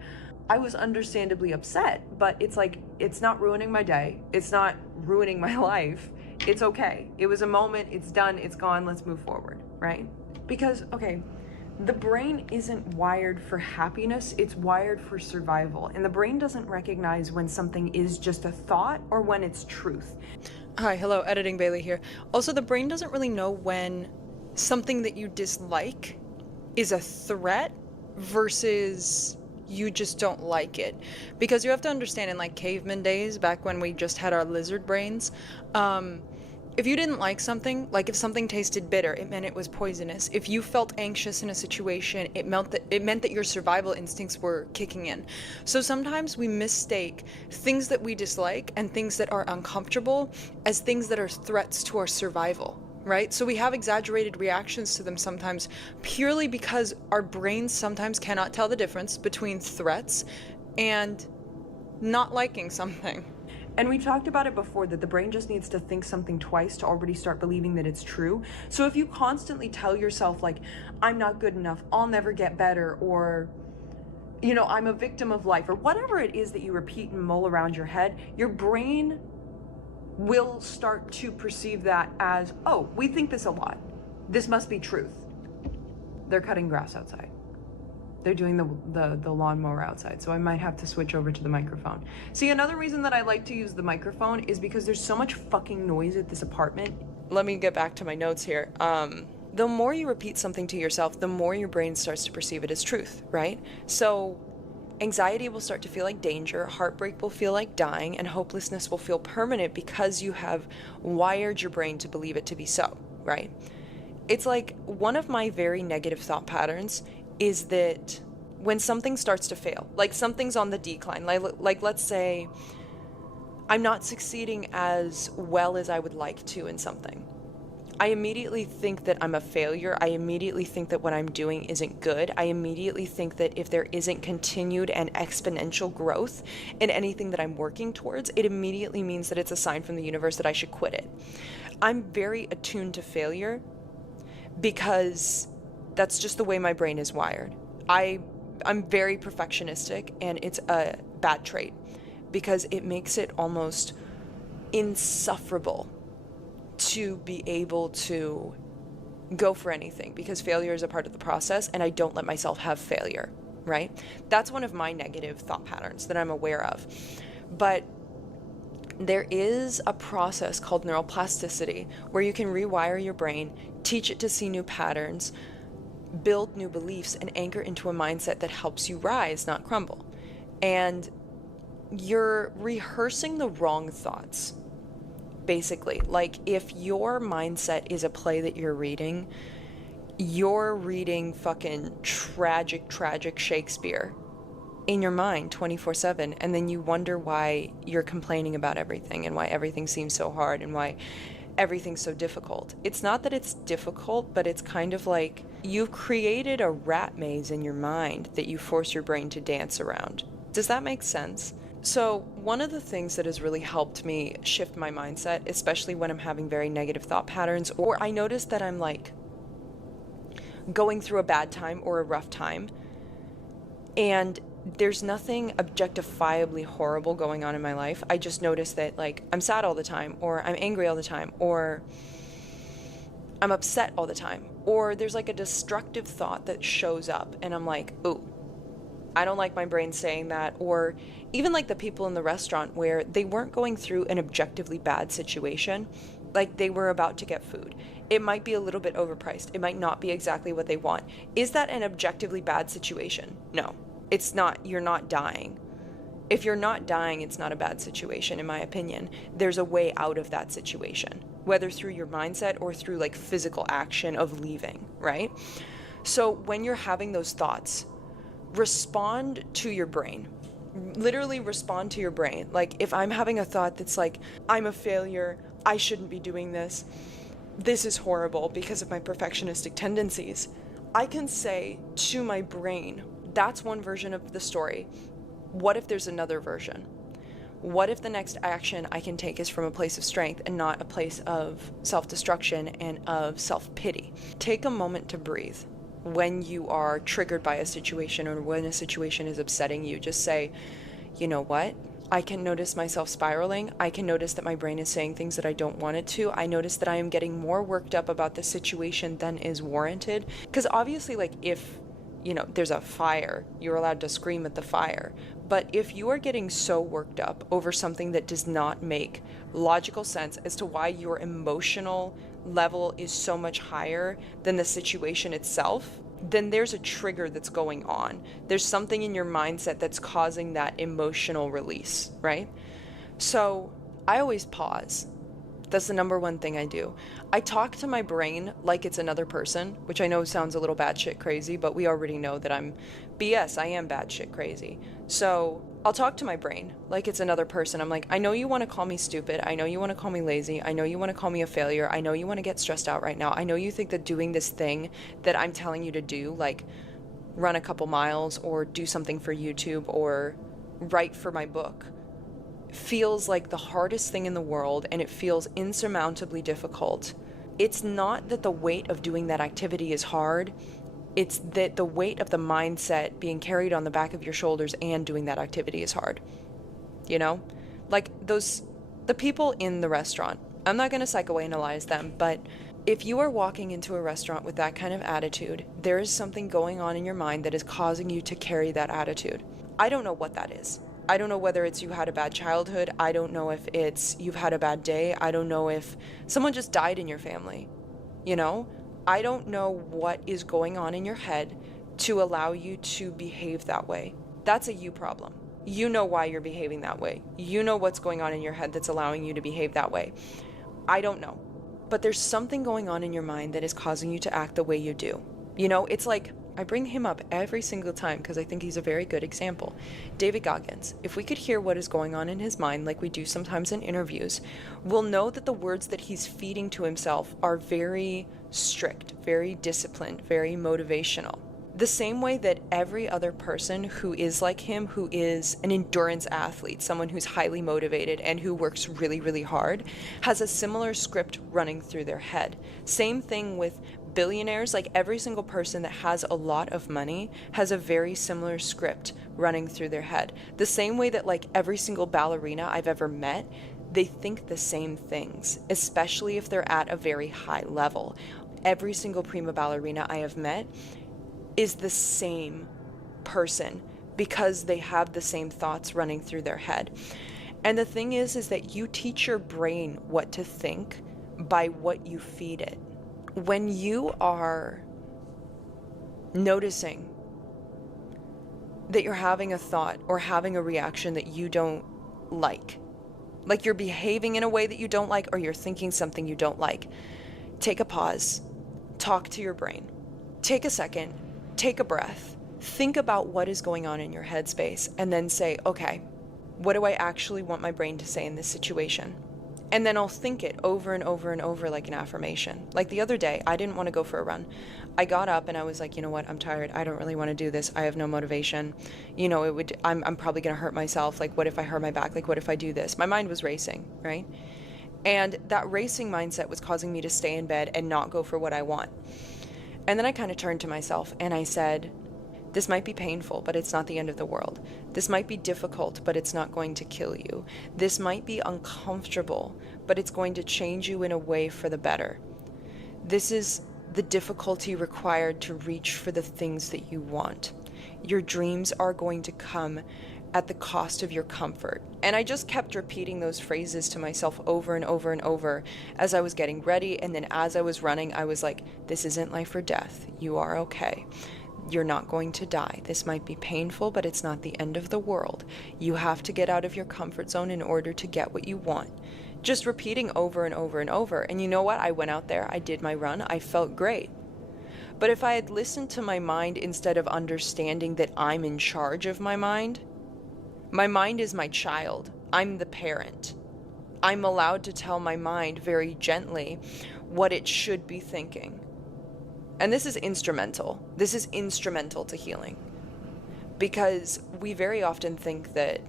I was understandably upset, but it's like, it's not ruining my day. It's not ruining my life. It's okay. It was a moment, it's done, it's gone, let's move forward, right? Because, okay, the brain isn't wired for happiness, it's wired for survival. And the brain doesn't recognize when something is just a thought or when it's truth. Hi, hello, Editing Bailey here. Also, the brain doesn't really know when something that you dislike is a threat versus you just don't like it. Because you have to understand, in like caveman days, back when we just had our lizard brains, if you didn't like something, like if something tasted bitter, it meant it was poisonous. If you felt anxious in a situation, it meant that your survival instincts were kicking in. So sometimes we mistake things that we dislike and things that are uncomfortable as things that are threats to our survival, right? So we have exaggerated reactions to them sometimes purely because our brains sometimes cannot tell the difference between threats and not liking something. And we talked about it before, that the brain just needs to think something twice to already start believing that it's true. So if you constantly tell yourself like, I'm not good enough, I'll never get better, or, you know, I'm a victim of life, or whatever it is that you repeat and mull around your head, your brain will start to perceive that as, oh, we think this a lot. This must be truth. They're cutting grass outside. They're doing the lawnmower outside, so I might have to switch over to the microphone. See, another reason that I like to use the microphone is because there's so much fucking noise at this apartment. Let me get back to my notes here. The more you repeat something to yourself, the more your brain starts to perceive it as truth, right? So anxiety will start to feel like danger, heartbreak will feel like dying, and hopelessness will feel permanent because you have wired your brain to believe it to be so, right? It's like one of my very negative thought patterns is that when something starts to fail, like something's on the decline, like let's say I'm not succeeding as well as I would like to in something, I immediately think that I'm a failure. I immediately think that what I'm doing isn't good. I immediately think that if there isn't continued and exponential growth in anything that I'm working towards, it immediately means that it's a sign from the universe that I should quit it. I'm very attuned to failure because that's just the way my brain is wired. I'm very perfectionistic, and it's a bad trait because it makes it almost insufferable to be able to go for anything because failure is a part of the process, and I don't let myself have failure, right? That's one of my negative thought patterns that I'm aware of. But there is a process called neuroplasticity where you can rewire your brain, teach it to see new patterns, build new beliefs, and anchor into a mindset that helps you rise, not crumble. And you're rehearsing the wrong thoughts, basically. Like, if your mindset is a play that you're reading fucking tragic Shakespeare in your mind 24/7, and then you wonder why you're complaining about everything and why everything seems so hard and why everything's so difficult. It's not that it's difficult, but it's kind of like you've created a rat maze in your mind that you force your brain to dance around. Does that make sense? So one of the things that has really helped me shift my mindset, especially when I'm having very negative thought patterns, or I notice that I'm like going through a bad time or a rough time, and there's nothing objectifiably horrible going on in my life. I just notice that like I'm sad all the time, or I'm angry all the time, or I'm upset all the time, or there's like a destructive thought that shows up and I'm like, ooh, I don't like my brain saying that. Or even like the people in the restaurant where they weren't going through an objectively bad situation, like they were about to get food. It might be a little bit overpriced. It might not be exactly what they want. Is that an objectively bad situation? No. It's not. You're not dying. If you're not dying, it's not a bad situation, in my opinion. There's a way out of that situation, whether through your mindset or through like physical action of leaving, right? So when you're having those thoughts, respond to your brain. Literally respond to your brain. Like if I'm having a thought that's like, I'm a failure, I shouldn't be doing this, this is horrible because of my perfectionistic tendencies, I can say to my brain, that's one version of the story. What if there's another version? What if the next action I can take is from a place of strength and not a place of self-destruction and of self-pity? Take a moment to breathe. When you are triggered by a situation or when a situation is upsetting you, just say, you know what? I can notice myself spiraling. I can notice that my brain is saying things that I don't want it to. I notice that I am getting more worked up about the situation than is warranted. Because obviously, like, if, you know, there's a fire, you're allowed to scream at the fire. But if you are getting so worked up over something that does not make logical sense as to why your emotional level is so much higher than the situation itself, then there's a trigger that's going on. There's something in your mindset that's causing that emotional release, right? So I always pause. That's the number one thing I do. I talk to my brain like it's another person, which I know sounds a little batshit crazy, but we already know that I'm BS. I am batshit crazy. So I'll talk to my brain like it's another person. I'm like, I know you want to call me stupid. I know you want to call me lazy. I know you want to call me a failure. I know you want to get stressed out right now. I know you think that doing this thing that I'm telling you to do, like run a couple miles or do something for YouTube or write for my book, feels like the hardest thing in the world and it feels insurmountably difficult. It's not that the weight of doing that activity is hard. It's that the weight of the mindset being carried on the back of your shoulders and doing that activity is hard. You know? Like the people in the restaurant. I'm not going to psychoanalyze them, but if you are walking into a restaurant with that kind of attitude, there is something going on in your mind that is causing you to carry that attitude. I don't know what that is. I don't know whether it's you had a bad childhood. I don't know if it's you've had a bad day. I don't know if someone just died in your family. You know? I don't know what is going on in your head to allow you to behave that way. That's a you problem. You know why you're behaving that way. You know what's going on in your head that's allowing you to behave that way. I don't know. But there's something going on in your mind that is causing you to act the way you do. You know, it's like, I bring him up every single time because I think he's a very good example. David Goggins. If we could hear what is going on in his mind like we do sometimes in interviews, we'll know that the words that he's feeding to himself are very strict, very disciplined, very motivational. The same way that every other person who is like him, who is an endurance athlete, someone who's highly motivated and who works really, really hard, has a similar script running through their head. Same thing with billionaires. Like every single person that has a lot of money has a very similar script running through their head. The same way that like every single ballerina I've ever met, they think the same things, especially if they're at a very high level. Every single prima ballerina I have met is the same person because they have the same thoughts running through their head. And the thing is that you teach your brain what to think by what you feed it. When you are noticing that you're having a thought or having a reaction that you don't like you're behaving in a way that you don't like, or you're thinking something you don't like, take a pause, talk to your brain, take a second, take a breath, think about what is going on in your headspace, and then say, okay, what do I actually want my brain to say in this situation? And then I'll think it over and over and over like an affirmation. Like the other day, I didn't want to go for a run. I got up and I was like, you know what? I'm tired. I don't really want to do this. I have no motivation. You know, I'm probably going to hurt myself. Like, what if I hurt my back? Like, what if I do this? My mind was racing, right? And that racing mindset was causing me to stay in bed and not go for what I want. And then I kind of turned to myself and I said, this might be painful, but it's not the end of the world. This might be difficult, but it's not going to kill you. This might be uncomfortable, but it's going to change you in a way for the better. This is the difficulty required to reach for the things that you want. Your dreams are going to come at the cost of your comfort. And I just kept repeating those phrases to myself over and over and over as I was getting ready. And then as I was running, I was like, this isn't life or death. You are okay. You're not going to die. This might be painful, but it's not the end of the world. You have to get out of your comfort zone in order to get what you want. Just repeating over and over and over. And you know what? I went out there, I did my run, I felt great. But if I had listened to my mind instead of understanding that I'm in charge of my mind is my child. I'm the parent. I'm allowed to tell my mind very gently what it should be thinking. And this is instrumental. This is instrumental to healing. Because we very often think that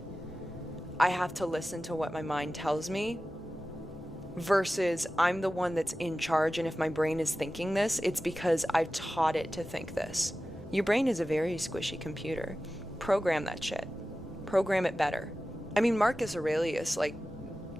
I have to listen to what my mind tells me versus I'm the one that's in charge, and if my brain is thinking this, it's because I've taught it to think this. Your brain is a very squishy computer. Program that shit. Program it better. I mean, Marcus Aurelius, like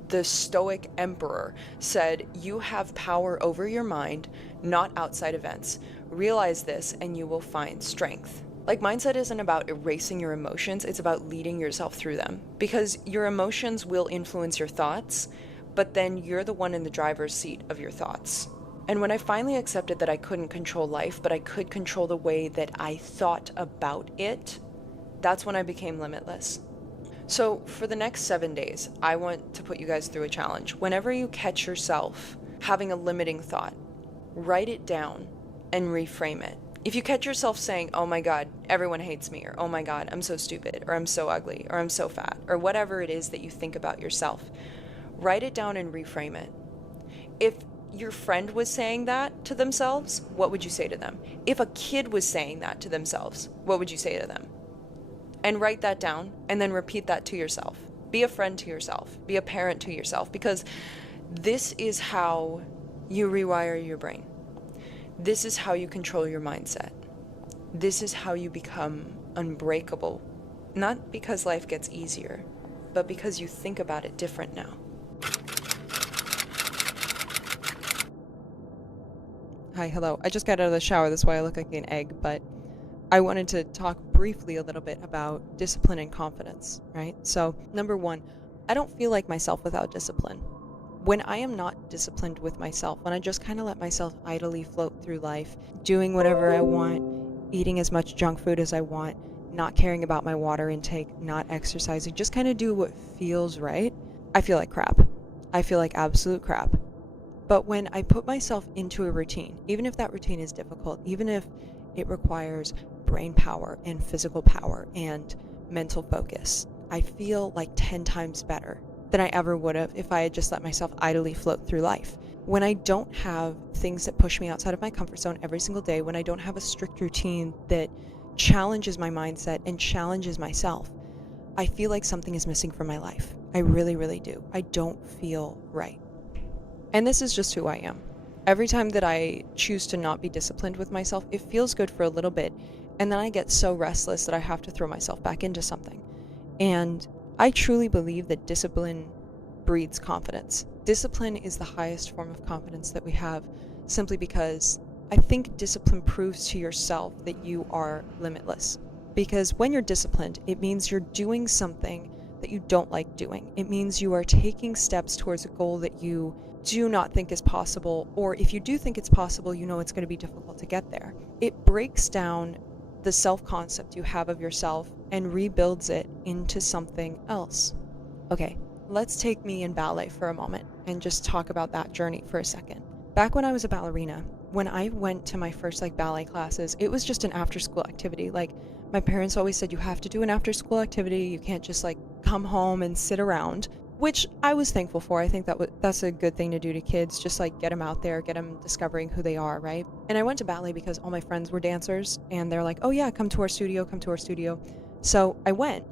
the Stoic emperor, said, you have power over your mind, not outside events. Realize this and you will find strength. Like, mindset isn't about erasing your emotions, it's about leading yourself through them. Because your emotions will influence your thoughts, but then you're the one in the driver's seat of your thoughts. And when I finally accepted that I couldn't control life, but I could control the way that I thought about it, that's when I became limitless. So for the next 7 days, I want to put you guys through a challenge. Whenever you catch yourself having a limiting thought, write it down and reframe it. If you catch yourself saying, oh my God, everyone hates me, or oh my God, I'm so stupid, or I'm so ugly, or I'm so fat, or whatever it is that you think about yourself, write it down and reframe it. If your friend was saying that to themselves, what would you say to them? If a kid was saying that to themselves, what would you say to them? And write that down and then repeat that to yourself. Be a friend to yourself. Be a parent to yourself, because this is how you rewire your brain. This is how you control your mindset. This is how you become unbreakable. Not because life gets easier, but because you think about it different now. Hi, hello. I just got out of the shower, that's why I look like an egg, but I wanted to talk briefly a little bit about discipline and confidence, right? So, number one, I don't feel like myself without discipline. When I am not disciplined with myself, when I just kind of let myself idly float through life, doing whatever I want, eating as much junk food as I want, not caring about my water intake, not exercising, just kind of do what feels right, I feel like crap. I feel like absolute crap. But when I put myself into a routine, even if that routine is difficult, even if it requires brain power and physical power and mental focus, I feel like 10 times better than I ever would have if I had just let myself idly float through life. When I don't have things that push me outside of my comfort zone every single day, when I don't have a strict routine that challenges my mindset and challenges myself, I feel like something is missing from my life. I really, really do. I don't feel right. And this is just who I am. Every time that I choose to not be disciplined with myself, it feels good for a little bit, and then I get so restless that I have to throw myself back into something. And I truly believe that discipline breeds confidence. Discipline is the highest form of confidence that we have, simply because I think discipline proves to yourself that you are limitless. Because when you're disciplined, it means you're doing something that you don't like doing. It means you are taking steps towards a goal that you do not think is possible, or if you do think it's possible, you know it's going to be difficult to get there. It breaks down the self-concept you have of yourself and rebuilds it into something else. Okay, let's take me in ballet for a moment and just talk about that journey for a second. Back when I was a ballerina, when I went to my first ballet classes, it was just an after-school activity. My parents always said, you have to do an after-school activity, you can't just come home and sit around, which I was thankful for. I think that's a good thing to do to kids, just get them out there, get them discovering who they are, right? And I went to ballet because all my friends were dancers, and they're like, oh yeah, come to our studio. So I went.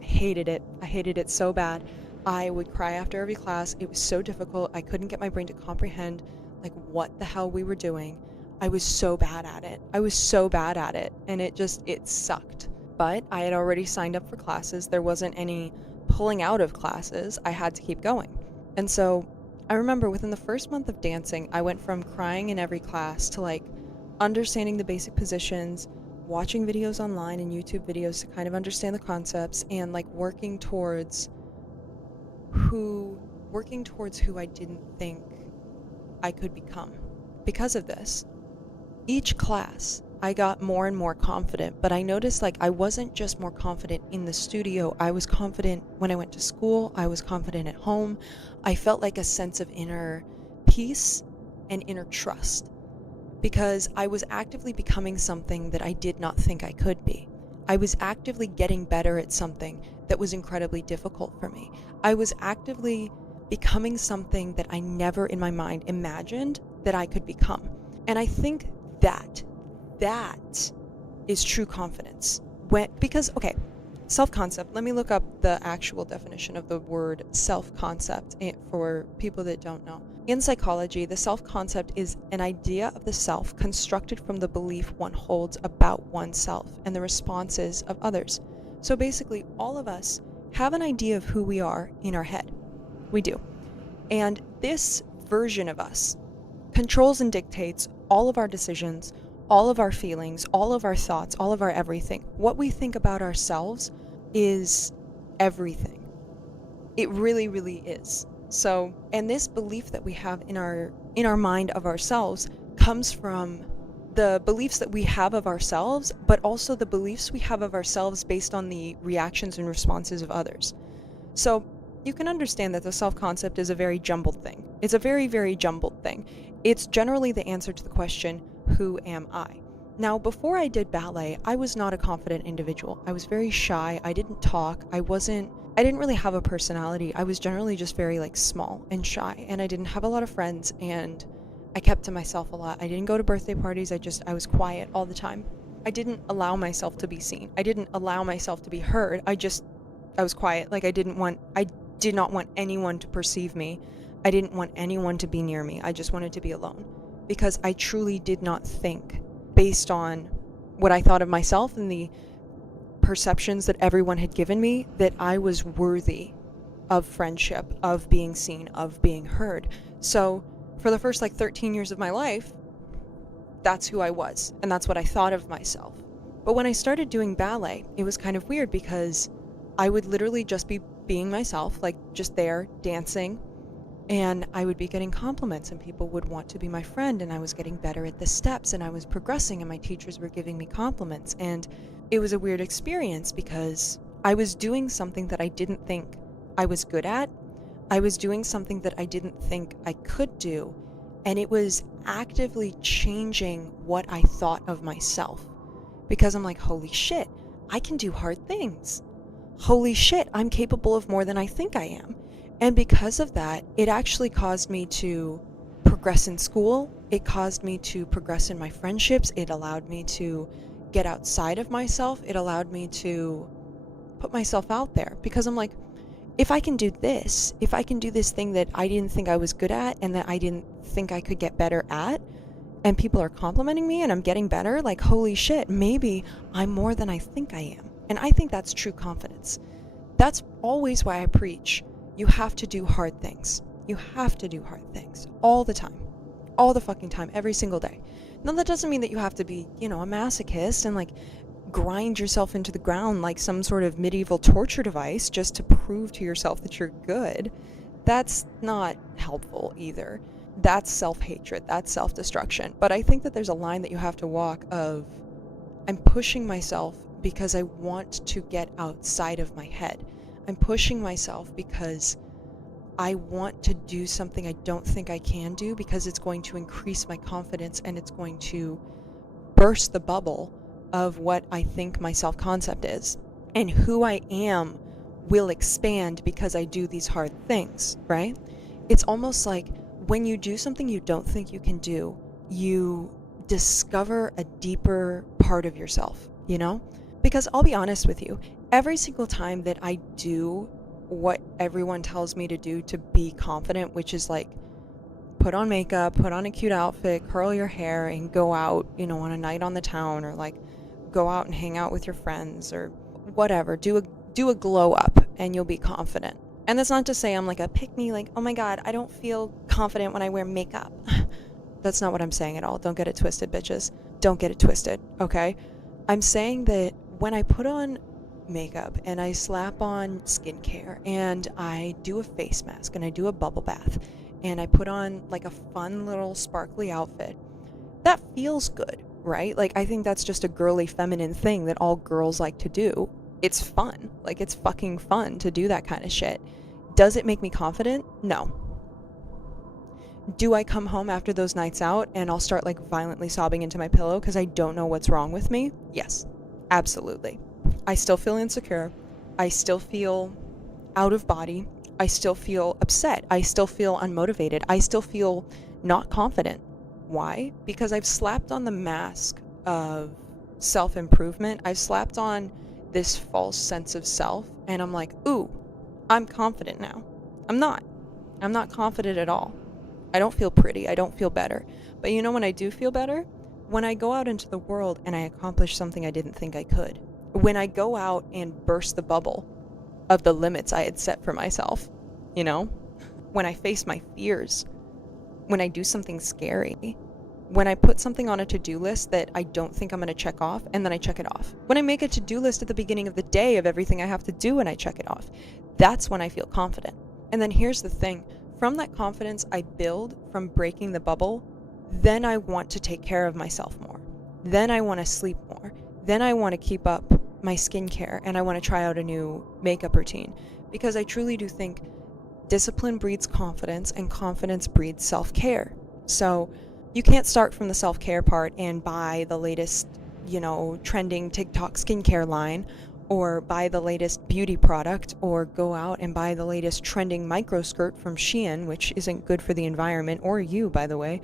I hated it so bad. I would cry after every class. It was so difficult. I couldn't get my brain to comprehend what the hell we were doing. I was so bad at it. And it sucked. But I had already signed up for classes. There wasn't any pulling out of classes. I had to keep going. And so I remember within the first month of dancing, I went from crying in every class to understanding the basic positions, watching videos online and YouTube videos to kind of understand the concepts, and working towards who I didn't think I could become. Because of this, each class I got more and more confident, but I noticed I wasn't just more confident in the studio. I was confident when I went to school. I was confident at home. I felt a sense of inner peace and inner trust, because I was actively becoming something that I did not think I could be. I was actively getting better at something that was incredibly difficult for me. I was actively becoming something that I never in my mind imagined that I could become. And I think that is true confidence. Because, okay, self-concept, let me look up the actual definition of the word self-concept for people that don't know. In psychology, the self-concept is an idea of the self constructed from the belief one holds about oneself and the responses of others. So basically, all of us have an idea of who we are in our head. We do. And this version of us controls and dictates all of our decisions, all of our feelings, all of our thoughts, all of our everything. What we think about ourselves is everything. It really, really is. So, and this belief that we have in our mind of ourselves comes from the beliefs that we have of ourselves, but also the beliefs we have of ourselves based on the reactions and responses of others. So you can understand that the self-concept is a very jumbled thing. It's a very, very jumbled thing. It's generally the answer to the question, who am I? Now, before I did ballet, I was not a confident individual. I was very shy. I didn't talk. I didn't really have a personality. I was generally just very small and shy, and I didn't have a lot of friends, and I kept to myself a lot. I didn't go to birthday parties. I was quiet all the time. I didn't allow myself to be seen. I didn't allow myself to be heard. I was quiet. I did not want anyone to perceive me. I didn't want anyone to be near me. I just wanted to be alone because I truly did not think based on what I thought of myself and the perceptions that everyone had given me that I was worthy of friendship, of being seen, of being heard. So for the first 13 years of my life, that's who I was, and that's what I thought of myself. But when I started doing ballet, it was kind of weird because I would literally just be being myself, just there dancing, and I would be getting compliments and people would want to be my friend, and I was getting better at the steps and I was progressing and my teachers were giving me compliments, and it was a weird experience because I was doing something that I didn't think I was good at. I was doing something that I didn't think I could do, and it was actively changing what I thought of myself because I'm like, holy shit, I can do hard things. Holy shit, I'm capable of more than I think I am. And because of that, it actually caused me to progress in school. It caused me to progress in my friendships. It allowed me to get outside of myself. It allowed me to put myself out there because I'm like, if I can do this thing that I didn't think I was good at and that I didn't think I could get better at, and people are complimenting me and I'm getting better, holy shit, maybe I'm more than I think I am. And I think that's true confidence. That's always why I preach. You have to do hard things. You have to do hard things all the time. All the fucking time, every single day. Now that doesn't mean that you have to be, a masochist and grind yourself into the ground like some sort of medieval torture device just to prove to yourself that you're good. That's not helpful either. That's self-hatred. That's self-destruction. But I think that there's a line that you have to walk of, I'm pushing myself because I want to get outside of my head. I'm pushing myself because I want to do something I don't think I can do because it's going to increase my confidence and it's going to burst the bubble of what I think my self-concept is. And who I am will expand because I do these hard things, right? It's almost like when you do something you don't think you can do, you discover a deeper part of yourself, Because I'll be honest with you, every single time that I do what everyone tells me to do to be confident, which is put on makeup, put on a cute outfit, curl your hair, and go out, on a night on the town, or go out and hang out with your friends, or whatever, do a glow up, and you'll be confident. And that's not to say I'm a pick-me, oh my god, I don't feel confident when I wear makeup. That's not what I'm saying at all. Don't get it twisted, bitches. Don't get it twisted, okay? I'm saying that when I put on makeup and I slap on skincare and I do a face mask and I do a bubble bath and I put on a fun little sparkly outfit, that feels good, right? I think that's just a girly feminine thing that all girls like to do. It's fun. It's fucking fun to do that kind of shit. Does it make me confident? No. Do I come home after those nights out and I'll start violently sobbing into my pillow because I don't know what's wrong with me? Yes, absolutely. I still feel insecure. I still feel out of body. I still feel upset. I still feel unmotivated. I still feel not confident. Why? Because I've slapped on the mask of self-improvement. I've slapped on this false sense of self, and I'm like, ooh, I'm confident now. I'm not. I'm not confident at all. I don't feel pretty. I don't feel better. But you know when I do feel better? When I go out into the world and I accomplish something I didn't think I could. When I go out and burst the bubble of the limits I had set for myself, you know? When I face my fears. When I do something scary. When I put something on a to-do list that I don't think I'm going to check off, and then I check it off. When I make a to-do list at the beginning of the day of everything I have to do and I check it off. That's when I feel confident. And then here's the thing. From that confidence I build from breaking the bubble, then I want to take care of myself more. Then I want to sleep more. Then I want to keep up my skincare, and I want to try out a new makeup routine. Because I truly do think discipline breeds confidence, and confidence breeds self-care. So you can't start from the self-care part and buy the latest, trending TikTok skincare line, or buy the latest beauty product, or go out and buy the latest trending micro skirt from Shein, which isn't good for the environment, or you, by the way,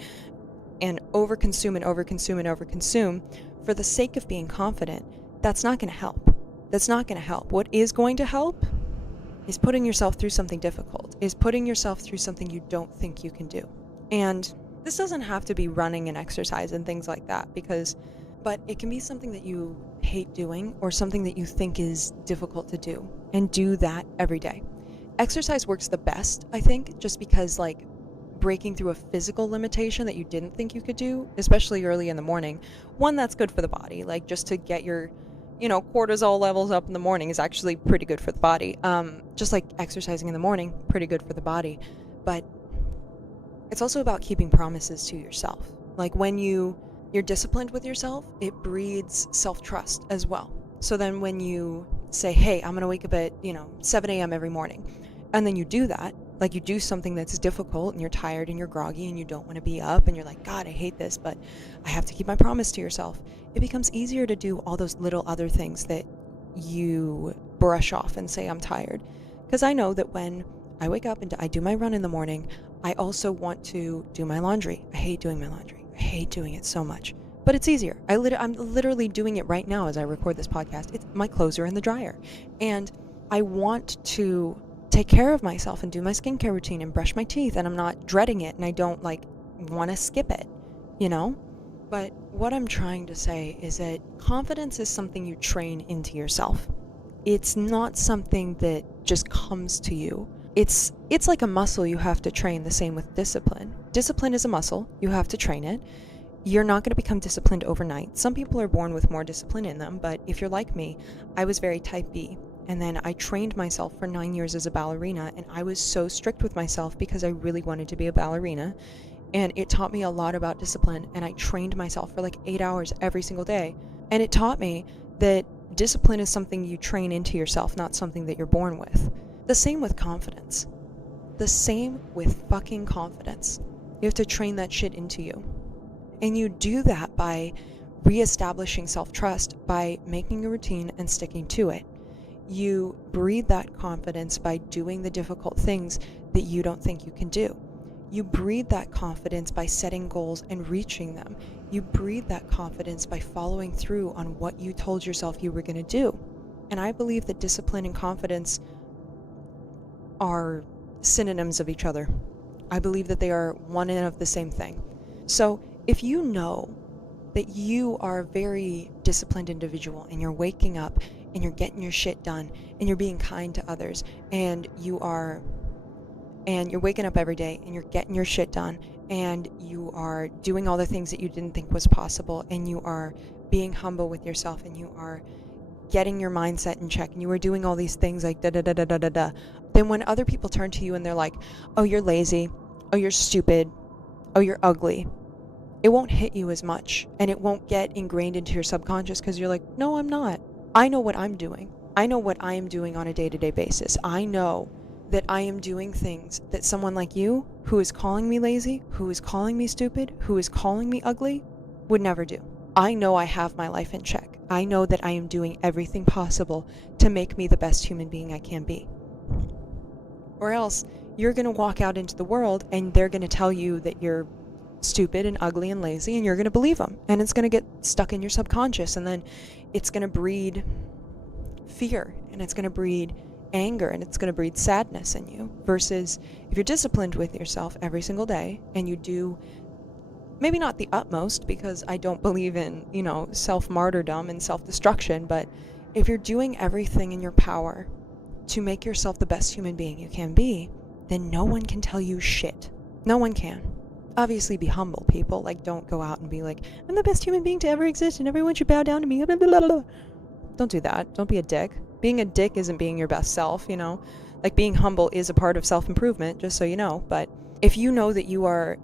and overconsume and overconsume and overconsume for the sake of being confident. That's not going to help. That's not going to help. What is going to help is putting yourself through something difficult, is putting yourself through something you don't think you can do. And this doesn't have to be running and exercise and things like that, but it can be something that you hate doing or something that you think is difficult to do, and do that every day. Exercise works the best, I think, just because breaking through a physical limitation that you didn't think you could do, especially early in the morning. One, that's good for the body, just to get your, cortisol levels up in the morning is actually pretty good for the body. Just like exercising in the morning, pretty good for the body. But it's also about keeping promises to yourself. When you're disciplined with yourself, it breeds self-trust as well. So then when you say, hey, I'm going to wake up at, 7 a.m. every morning, and then you do that, you do something that's difficult and you're tired and you're groggy and you don't want to be up and you're like, God, I hate this, but I have to keep my promise to yourself. It becomes easier to do all those little other things that you brush off and say, I'm tired. Because I know that when I wake up and I do my run in the morning, I also want to do my laundry. I hate doing my laundry. I hate doing it so much. But it's easier. I'm literally doing it right now as I record this podcast. My clothes are in the dryer. And I want to take care of myself and do my skincare routine and brush my teeth, and I'm not dreading it and I don't want to skip it, But what I'm trying to say is that confidence is something you train into yourself. It's not something that just comes to you. It's like a muscle you have to train. The same with discipline. Discipline is a muscle. You have to train it. You're not going to become disciplined overnight. Some people are born with more discipline in them, but if you're like me, I was very type B. And then I trained myself for 9 years as a ballerina, and I was so strict with myself because I really wanted to be a ballerina. And it taught me a lot about discipline, and I trained myself for 8 hours every single day. And it taught me that discipline is something you train into yourself, not something that you're born with. The same with confidence. The same with fucking confidence. You have to train that shit into you. And you do that by reestablishing self-trust, by making a routine and sticking to it. You breed that confidence by doing the difficult things that you don't think you can do. You breed that confidence by setting goals and reaching them. You breed that confidence by following through on what you told yourself you were going to do. And I believe that discipline and confidence are synonyms of each other. I believe that they are one and of the same thing. So if you know that you are a very disciplined individual and you're waking up and you're getting your shit done and you're being kind to others and you're waking up every day and you're getting your shit done and you are doing all the things that you didn't think was possible and you are being humble with yourself and you are getting your mindset in check and you are doing all these things then when other people turn to you and they're like, oh, you're lazy, oh, you're stupid, oh, you're ugly, it won't hit you as much and it won't get ingrained into your subconscious because you're like, no, I'm not. I know what I'm doing. I know what I am doing on a day-to-day basis. I know that I am doing things that someone like you, who is calling me lazy, who is calling me stupid, who is calling me ugly, would never do. I know I have my life in check. I know that I am doing everything possible to make me the best human being I can be. Or else you're going to walk out into the world and they're going to tell you that you're stupid and ugly and lazy, and you're going to believe them. And it's going to get stuck in your subconscious, and then it's going to breed fear, and it's going to breed anger, and it's going to breed sadness in you. Versus if you're disciplined with yourself every single day and you do maybe not the utmost, because I don't believe in, self-martyrdom and self-destruction, but if you're doing everything in your power to make yourself the best human being you can be, then no one can tell you shit. No one can. Obviously be humble, people. Like, don't go out and be like, I'm the best human being to ever exist and everyone should bow down to me. Blah, blah, blah. Don't do that. Don't be a dick. Being a dick isn't being your best self, Like, being humble is a part of self-improvement, just so you know. But if you know that you are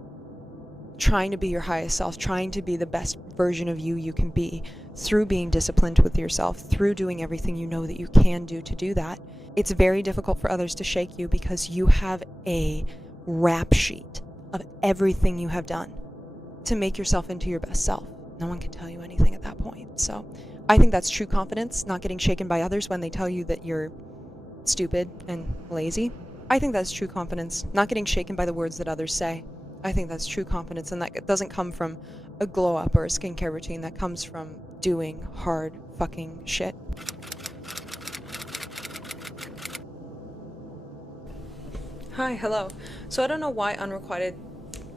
trying to be your highest self, trying to be the best version of you can be through being disciplined with yourself, through doing everything you know that you can do to do that, it's very difficult for others to shake you because you have a rap sheet of everything you have done to make yourself into your best self. No one can tell you anything at that point. So I think that's true confidence, not getting shaken by others when they tell you that you're stupid and lazy. I think that's true confidence, not getting shaken by the words that others say. I think that's true confidence, and that doesn't come from a glow up or a skincare routine. That comes from doing hard fucking shit. Hi, hello. So I don't know why unrequited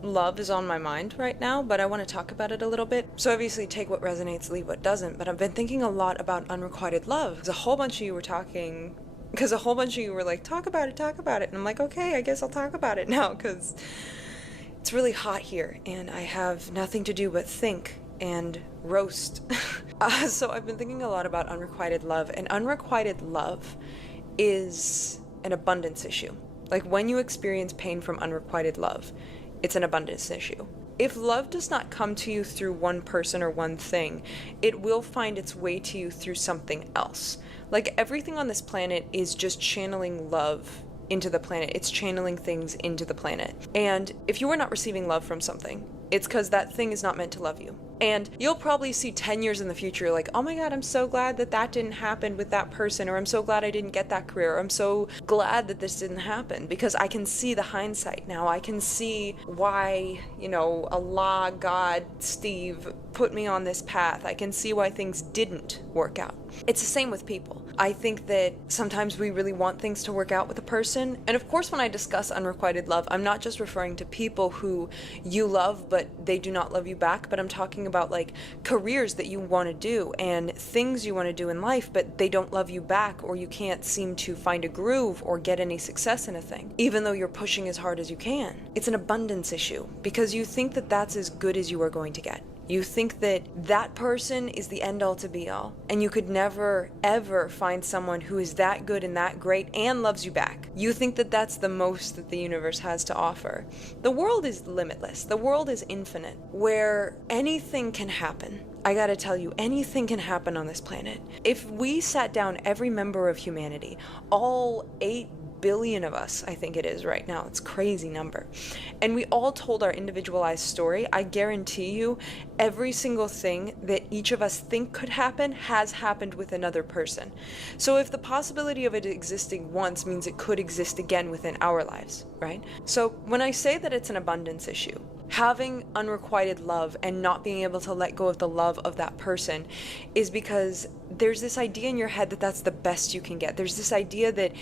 love is on my mind right now, but I want to talk about it a little bit. So obviously take what resonates, leave what doesn't, but I've been thinking a lot about unrequited love. Because a whole bunch of you were like, talk about it. And I'm like, okay, I guess I'll talk about it now, because it's really hot here and I have nothing to do but think and roast. So I've been thinking a lot about unrequited love, and unrequited love is an abundance issue. Like, when you experience pain from unrequited love, it's an abundance issue. If love does not come to you through one person or one thing, it will find its way to you through something else. Like, everything on this planet is just channeling love into the planet. It's channeling things into the planet. And if you are not receiving love from something, it's because that thing is not meant to love you. And you'll probably see 10 years in the future like, oh my God, I'm so glad that didn't happen with that person, or I'm so glad I didn't get that career, or I'm so glad that this didn't happen, because I can see the hindsight now. I can see why, Allah, God, Steve put me on this path. I can see why things didn't work out. It's the same with people. I think that sometimes we really want things to work out with a person. And of course, when I discuss unrequited love, I'm not just referring to people who you love, but they do not love you back. But I'm talking about like careers that you want to do and things you want to do in life, but they don't love you back, or you can't seem to find a groove or get any success in a thing, even though you're pushing as hard as you can. It's an abundance issue because you think that that's as good as you are going to get. You think that that person is the end all to be all, and you could never ever find someone who is that good and that great and loves you back. You think that that's the most that the universe has to offer. The world is limitless. The world is infinite, where anything can happen. I gotta tell you, anything can happen on this planet. If we sat down every member of humanity, all 8 billion of us, I think it is right now, it's a crazy number, and we all told our individualized story, I guarantee you every single thing that each of us think could happen has happened with another person. So if the possibility of it existing once means it could exist again within our lives, right? So when I say that it's an abundance issue, having unrequited love and not being able to let go of the love of that person is because there's this idea in your head that that's the best you can get. There's this idea that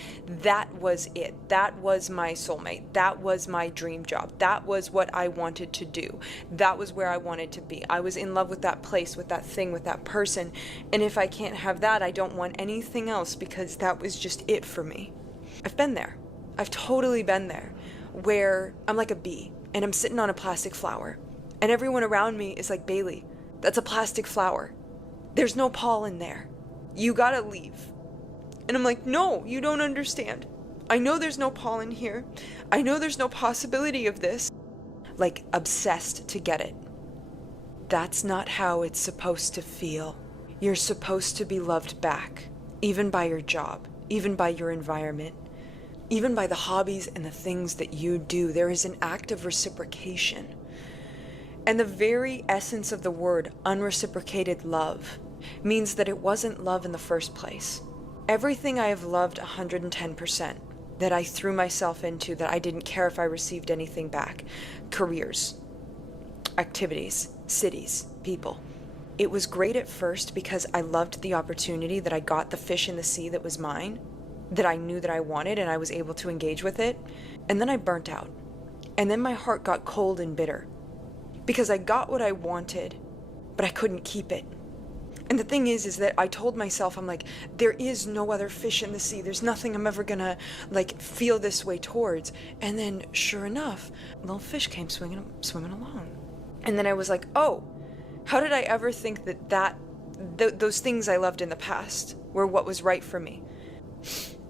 that was it. That was my soulmate. That was my dream job. That was what I wanted to do. That was where I wanted to be. I was in love with that place, with that thing, with that person. And if I can't have that, I don't want anything else because that was just it for me. I've been there. I've totally been there, where I'm like a bee and I'm sitting on a plastic flower and everyone around me is like, Bailey, that's a plastic flower. There's no pollen there. You gotta leave. And I'm like, no, you don't understand. I know there's no pollen here. I know there's no possibility of this. Like, obsessed to get it. That's not how it's supposed to feel. You're supposed to be loved back, even by your job, even by your environment, even by the hobbies and the things that you do. There is an act of reciprocation. And the very essence of the word unreciprocated love means that it wasn't love in the first place. Everything I have loved 110%. that I threw myself into that I didn't care if I received anything back. Careers, activities, cities, people. It was great at first because I loved the opportunity that I got the fish in the sea that was mine, that I knew that I wanted, and I was able to engage with it. And then I burnt out. And then my heart got cold and bitter because I got what I wanted, but I couldn't keep it. And the thing is that I told myself, I'm like, there is no other fish in the sea. There's nothing I'm ever gonna feel this way towards. And then sure enough, a little fish came swimming along. And then I was like, oh, how did I ever think that those things I loved in the past were what was right for me?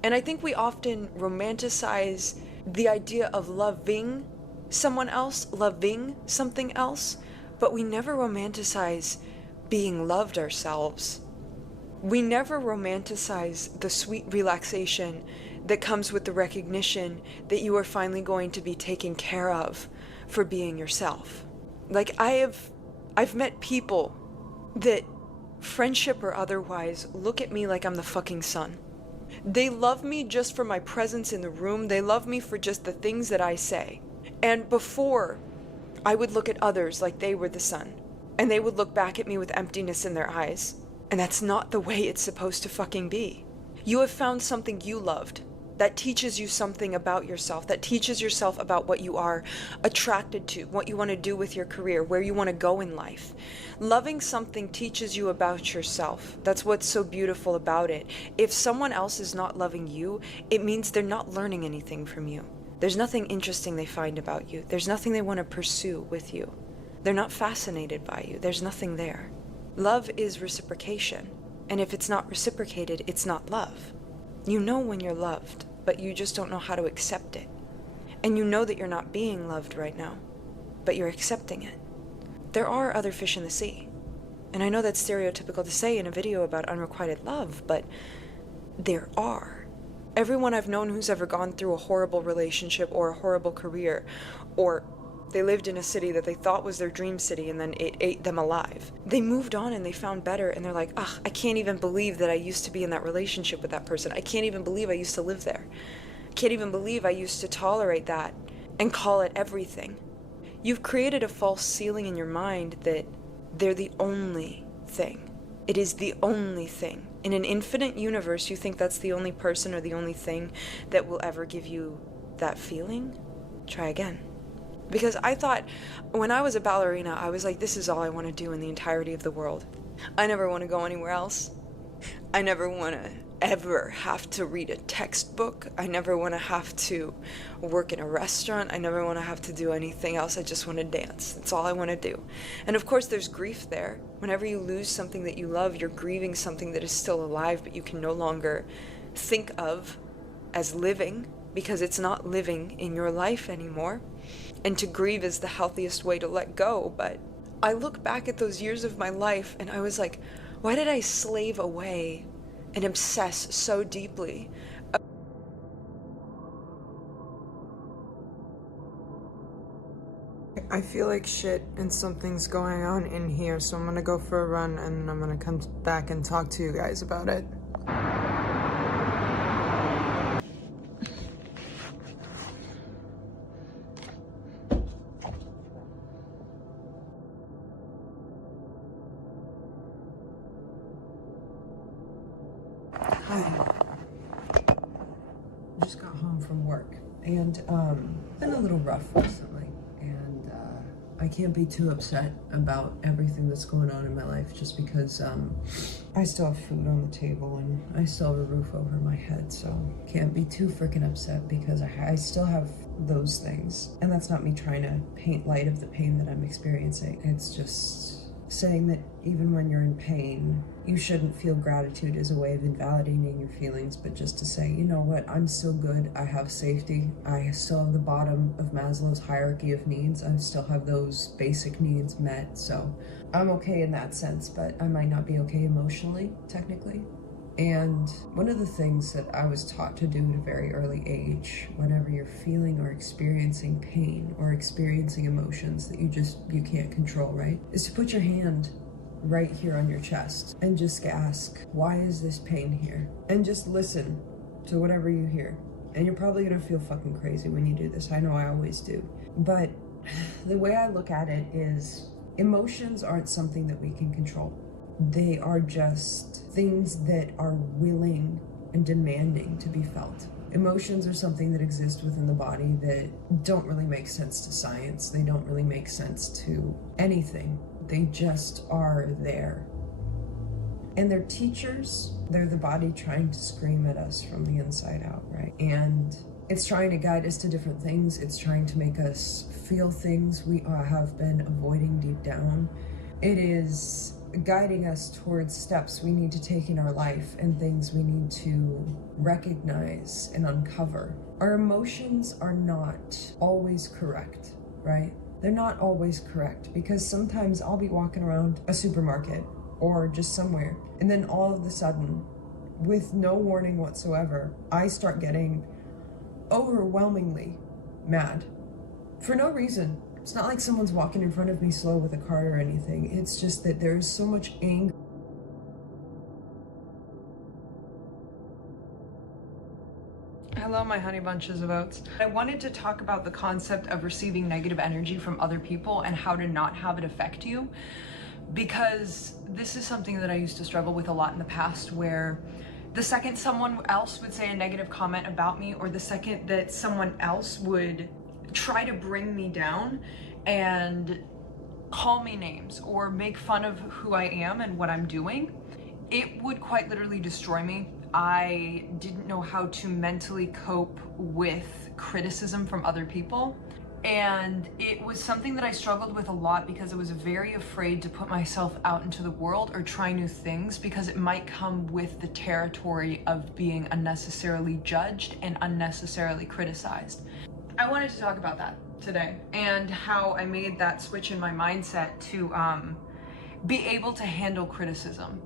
And I think we often romanticize the idea of loving someone else, loving something else, but we never romanticize being loved ourselves. We never romanticize the sweet relaxation that comes with the recognition that you are finally going to be taken care of for being yourself. Like I've met people that, friendship or otherwise, look at me like I'm the fucking sun. They love me just for my presence in the room. They love me for just the things that I say. And before, I would look at others like they were the sun. And they would look back at me with emptiness in their eyes. And that's not the way it's supposed to fucking be. You have found something you loved that teaches you something about yourself, that teaches yourself about what you are attracted to, what you want to do with your career, where you want to go in life. Loving something teaches you about yourself. That's what's so beautiful about it. If someone else is not loving you, it means they're not learning anything from you. There's nothing interesting they find about you. There's nothing they want to pursue with you. They're not fascinated by you. There's nothing there. Love is reciprocation. And if it's not reciprocated, it's not love. You know when you're loved, but you just don't know how to accept it. And you know that you're not being loved right now, but you're accepting it. There are other fish in the sea. And I know that's stereotypical to say in a video about unrequited love, but there are. Everyone I've known who's ever gone through a horrible relationship or a horrible career, or they lived in a city that they thought was their dream city and then it ate them alive. They moved on and they found better and they're like, ugh, I can't even believe that I used to be in that relationship with that person. I can't even believe I used to live there. I can't even believe I used to tolerate that and call it everything. You've created a false ceiling in your mind that they're the only thing. It is the only thing. In an infinite universe, you think that's the only person or the only thing that will ever give you that feeling? Try again. Because I thought, when I was a ballerina, I was like, this is all I want to do in the entirety of the world. I never want to go anywhere else. I never want to ever have to read a textbook. I never want to have to work in a restaurant. I never want to have to do anything else. I just want to dance. That's all I want to do. And of course, there's grief there. Whenever you lose something that you love, you're grieving something that is still alive, but you can no longer think of as living because it's not living in your life anymore. And to grieve is the healthiest way to let go. But I look back at those years of my life and I was like, why did I slave away and obsess so deeply? I feel like shit and something's going on in here, so I'm gonna go for a run and I'm gonna come back and talk to you guys about it. Hi. I just got home from work and been a little rough recently, and I can't be too upset about everything that's going on in my life just because I still have food on the table and I still have a roof over my head, so can't be too freaking upset because I still have those things. And that's not me trying to paint light of the pain that I'm experiencing. It's just saying that even when you're in pain, you shouldn't feel gratitude as a way of invalidating your feelings, but just to say, you know what, I'm still good, I have safety, I still have the bottom of Maslow's hierarchy of needs, I still have those basic needs met, so I'm okay in that sense, but I might not be okay emotionally, technically. And one of the things that I was taught to do at a very early age, whenever you're feeling or experiencing pain or experiencing emotions that you can't control, right, is to put your hand right here on your chest and just ask, why is this pain here? And just listen to whatever you hear. And you're probably gonna feel fucking crazy when you do this. I know I always do. But the way I look at it is emotions aren't something that we can control. They are just things that are willing and demanding to be felt. Emotions are something that exist within the body that don't really make sense to science. They don't really make sense to anything. They just are there. And they're teachers. They're the body trying to scream at us from the inside out, right? And it's trying to guide us to different things. It's trying to make us feel things we have been avoiding deep down. It is guiding us towards steps we need to take in our life and things we need to recognize and uncover. Our emotions are not always correct, right? They're not always correct, because sometimes I'll be walking around a supermarket or just somewhere, and then all of a sudden, with no warning whatsoever, I start getting overwhelmingly mad for no reason. It's not like someone's walking in front of me slow with a cart or anything. It's just that there's so much anger. Hello, my honey bunches of oats. I wanted to talk about the concept of receiving negative energy from other people and how to not have it affect you, because this is something that I used to struggle with a lot in the past, where the second someone else would say a negative comment about me, or the second that someone else would try to bring me down and call me names or make fun of who I am and what I'm doing, it would quite literally destroy me. I didn't know how to mentally cope with criticism from other people. And it was something that I struggled with a lot because I was very afraid to put myself out into the world or try new things, because it might come with the territory of being unnecessarily judged and unnecessarily criticized. I wanted to talk about that today and how I made that switch in my mindset to be able to handle criticism.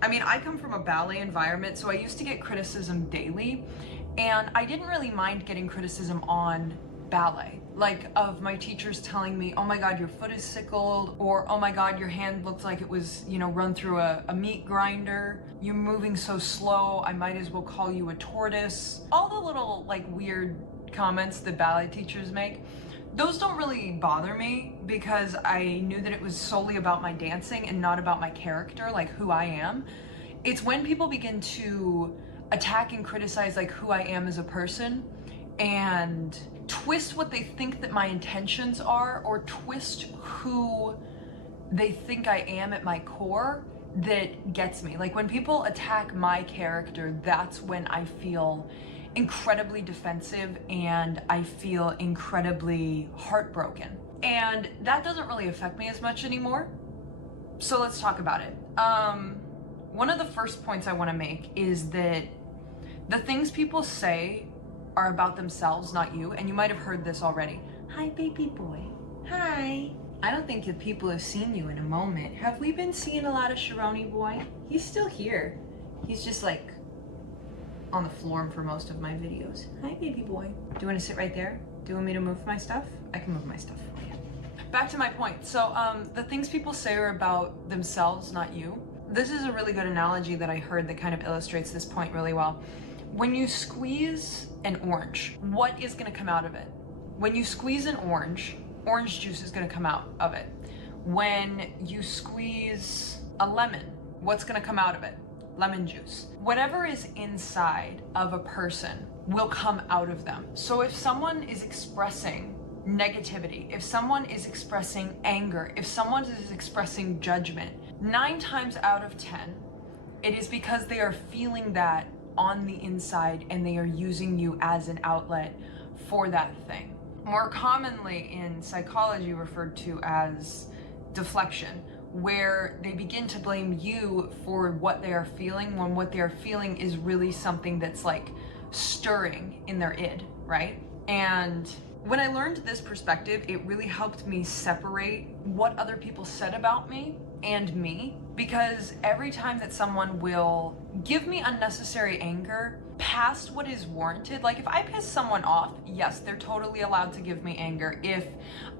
I mean, I come from a ballet environment, so I used to get criticism daily, and I didn't really mind getting criticism on ballet, like of my teachers telling me, oh my god, your foot is sickled, or oh my god, your hand looks like it was, you know, run through a meat grinder, you're moving so slow, I might as well call you a tortoise. All the little like weird comments that ballet teachers make, those don't really bother me, because I knew that it was solely about my dancing and not about my character, like who I am. It's when people begin to attack and criticize like who I am as a person and twist what they think that my intentions are, or twist who they think I am at my core, that gets me. Like when people attack my character, that's when I feel incredibly defensive and I feel incredibly heartbroken. And that doesn't really affect me as much anymore. So let's talk about it. One of the first points I want to make is that the things people say are about themselves, not you. And you might have heard this already. Hi, baby boy. Hi. I don't think that people have seen you in a moment. Have we been seeing a lot of Sharoni boy? He's still here. He's just like on the floor for most of my videos. Hi, baby boy. Do you want to sit right there? Do you want me to move my stuff? I can move my stuff for you. Back to my point. So the things people say are about themselves, not you. This is a really good analogy that I heard that kind of illustrates this point really well. When you squeeze an orange, what is going to come out of it? When you squeeze an orange juice is going to come out of it. When you squeeze a lemon, what's going to come out of it? Lemon juice. Whatever is inside of a person will come out of them. So if someone is expressing negativity, if someone is expressing anger, if someone is expressing judgment, 9 times out of 10, it is because they are feeling that on the inside and they are using you as an outlet for that thing. More commonly in psychology referred to as deflection, where they begin to blame you for what they are feeling when what they are feeling is really something that's like stirring in their id, right? And when I learned this perspective, it really helped me separate what other people said about me and me, because every time that someone will give me unnecessary anger past what is warranted, like if I piss someone off, yes, they're totally allowed to give me anger. If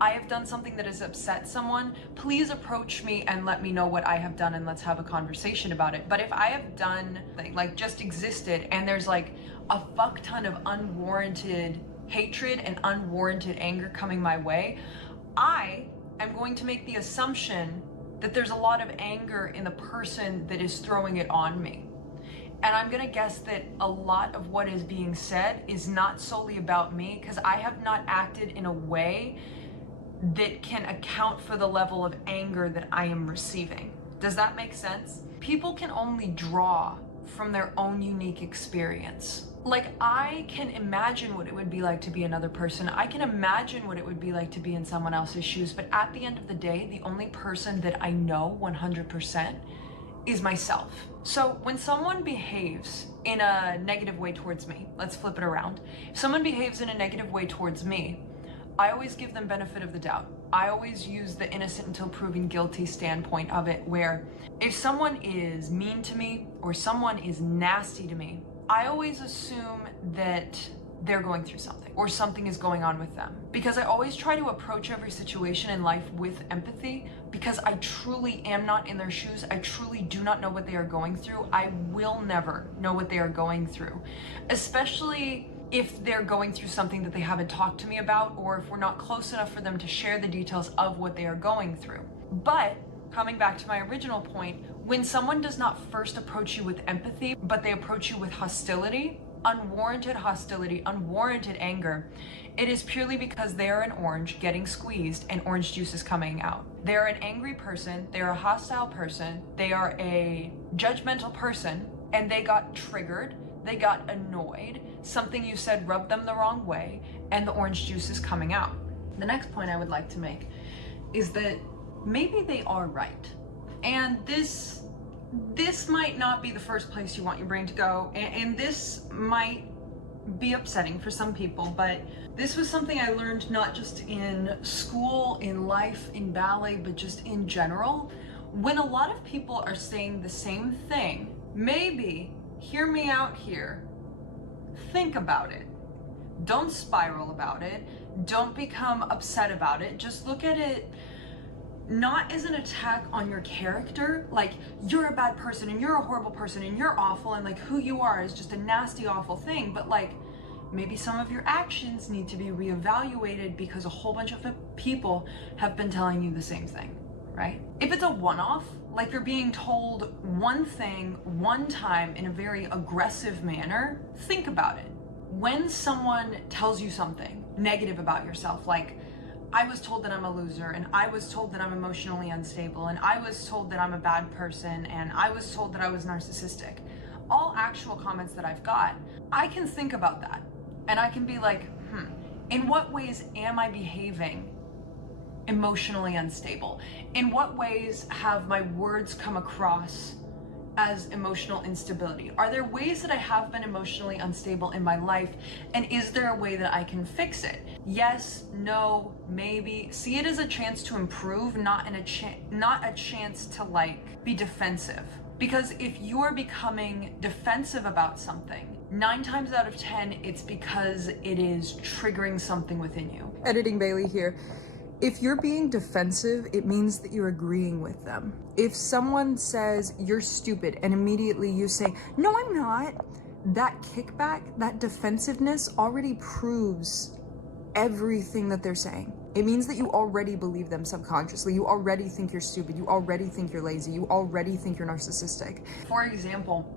I have done something that has upset someone, please approach me and let me know what I have done and let's have a conversation about it. But if I have done like just existed and there's like a fuck ton of unwarranted hatred and unwarranted anger coming my way, I am going to make the assumption that there's a lot of anger in the person that is throwing it on me. And I'm gonna guess that a lot of what is being said is not solely about me, because I have not acted in a way that can account for the level of anger that I am receiving. Does that make sense? People can only draw from their own unique experience. Like, I can imagine what it would be like to be another person. I can imagine what it would be like to be in someone else's shoes. But at the end of the day, the only person that I know 100% is myself. So when someone behaves in a negative way towards me, let's flip it around. If someone behaves in a negative way towards me, I always give them benefit of the doubt. I always use the innocent until proven guilty standpoint of it, where if someone is mean to me or someone is nasty to me, I always assume that they're going through something or something is going on with them, because I always try to approach every situation in life with empathy, because I truly am not in their shoes. I truly do not know what they are going through. I will never know what they are going through, especially if they're going through something that they haven't talked to me about, or if we're not close enough for them to share the details of what they are going through. But coming back to my original point, when someone does not first approach you with empathy, but they approach you with hostility, unwarranted anger, it is purely because they're an orange getting squeezed and orange juice is coming out. They're an angry person, they're a hostile person, they are a judgmental person, and they got triggered, they got annoyed, something you said rubbed them the wrong way, and the orange juice is coming out. The next point I would like to make is that maybe they are right. And this might not be the first place you want your brain to go, and this might be upsetting for some people, but this was something I learned not just in school, in life, in ballet, but just in general. When a lot of people are saying the same thing, maybe, hear me out here, think about it. Don't spiral about it. Don't become upset about it. Just look at it not as an attack on your character, like you're a bad person and you're a horrible person and you're awful and like who you are is just a nasty, awful thing, but like maybe some of your actions need to be reevaluated because a whole bunch of people have been telling you the same thing, right? If it's a one-off, like you're being told one thing one time in a very aggressive manner, think about it. When someone tells you something negative about yourself, like I was told that I'm a loser, and I was told that I'm emotionally unstable, and I was told that I'm a bad person, and I was told that I was narcissistic. All actual comments that I've got, I can think about that. And I can be like, in what ways am I behaving emotionally unstable? In what ways have my words come across as emotional instability? Are there ways that I have been emotionally unstable in my life? And is there a way that I can fix it? Yes, no, maybe. See it as a chance to improve, not a chance to like be defensive. Because if you're becoming defensive about something, 9 times out of 10, it's because it is triggering something within you. Editing Bailey here. If you're being defensive, it means that you're agreeing with them. If someone says you're stupid and immediately you say, no, I'm not, that kickback, that defensiveness already proves everything that they're saying. It means that you already believe them subconsciously. You already think you're stupid. You already think you're lazy. You already think you're narcissistic. For example,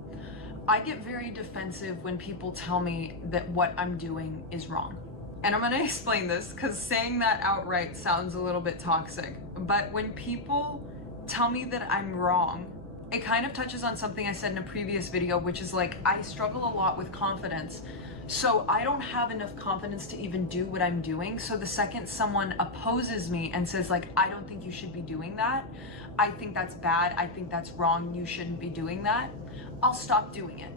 I get very defensive when people tell me that what I'm doing is wrong. And I'm gonna explain this because saying that outright sounds a little bit toxic. But when people tell me that I'm wrong, it kind of touches on something I said in a previous video, which is like, I struggle a lot with confidence. So I don't have enough confidence to even do what I'm doing. So the second someone opposes me and says like, I don't think you should be doing that, I think that's bad, I think that's wrong, you shouldn't be doing that, I'll stop doing it.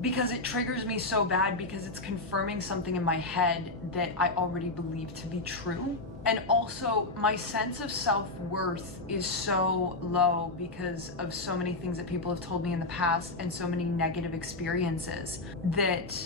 Because it triggers me so bad, because it's confirming something in my head that I already believe to be true. And also my sense of self-worth is so low because of so many things that people have told me in the past and so many negative experiences, that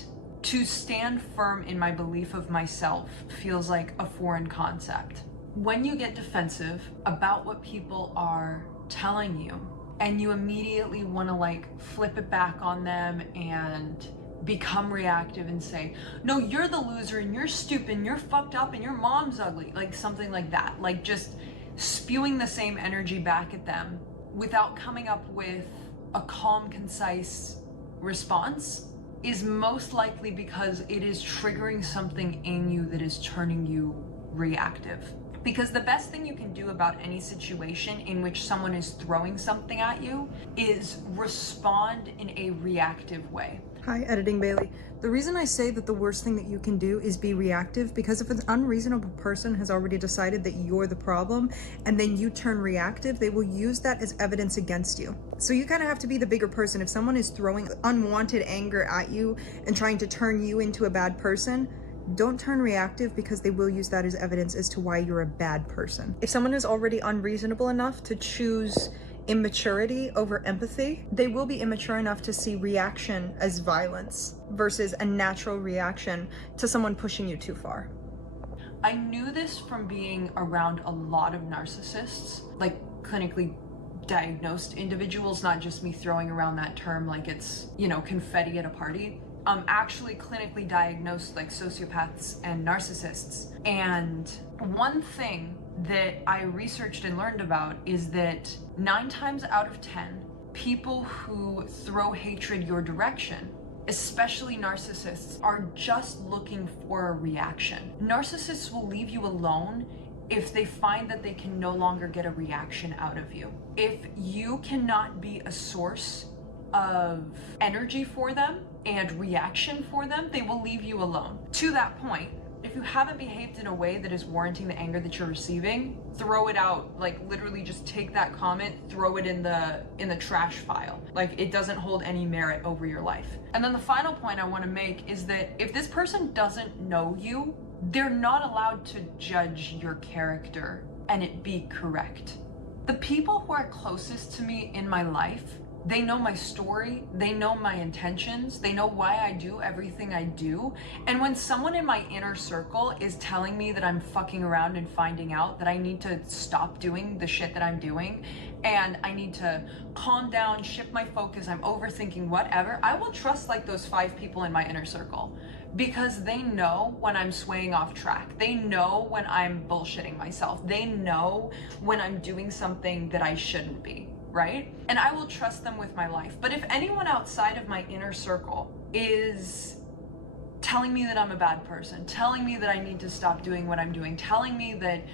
to stand firm in my belief of myself feels like a foreign concept. When you get defensive about what people are telling you, and you immediately want to like flip it back on them and become reactive and say, no, you're the loser and you're stupid and you're fucked up and your mom's ugly, like something like that, like just spewing the same energy back at them without coming up with a calm, concise response, is most likely because it is triggering something in you that is turning you reactive. Because the best thing you can do about any situation in which someone is throwing something at you is respond in a reactive way. Hi, Editing Bailey. The reason I say that the worst thing that you can do is be reactive, because if an unreasonable person has already decided that you're the problem and then you turn reactive, they will use that as evidence against you. So you kind of have to be the bigger person. If someone is throwing unwanted anger at you and trying to turn you into a bad person, don't turn reactive, because they will use that as evidence as to why you're a bad person. If someone is already unreasonable enough to choose immaturity over empathy, they will be immature enough to see reaction as violence versus a natural reaction to someone pushing you too far. I knew this from being around a lot of narcissists, like clinically diagnosed individuals, not just me throwing around that term like it's, you know, confetti at a party. Actually clinically diagnosed, like sociopaths and narcissists. And one thing that I researched and learned about is that 9 times out of 10, people who throw hatred your direction, especially narcissists, are just looking for a reaction. Narcissists will leave you alone if they find that they can no longer get a reaction out of you. If you cannot be a source of energy for them and reaction for them, they will leave you alone. To that point, if you haven't behaved in a way that is warranting the anger that you're receiving, throw it out. Like literally just take that comment, throw it in the trash file. Like it doesn't hold any merit over your life. And then the final point I want to make is that if this person doesn't know you, they're not allowed to judge your character and it be correct. The people who are closest to me in my life, they know my story, they know my intentions, they know why I do everything I do. And when someone in my inner circle is telling me that I'm fucking around and finding out that I need to stop doing the shit that I'm doing and I need to calm down, shift my focus, I'm overthinking, whatever, I will trust like those 5 people in my inner circle, because they know when I'm swaying off track. They know when I'm bullshitting myself. They know when I'm doing something that I shouldn't be. Right? And I will trust them with my life. But if anyone outside of my inner circle is telling me that I'm a bad person, telling me that I need to stop doing what I'm doing, telling me that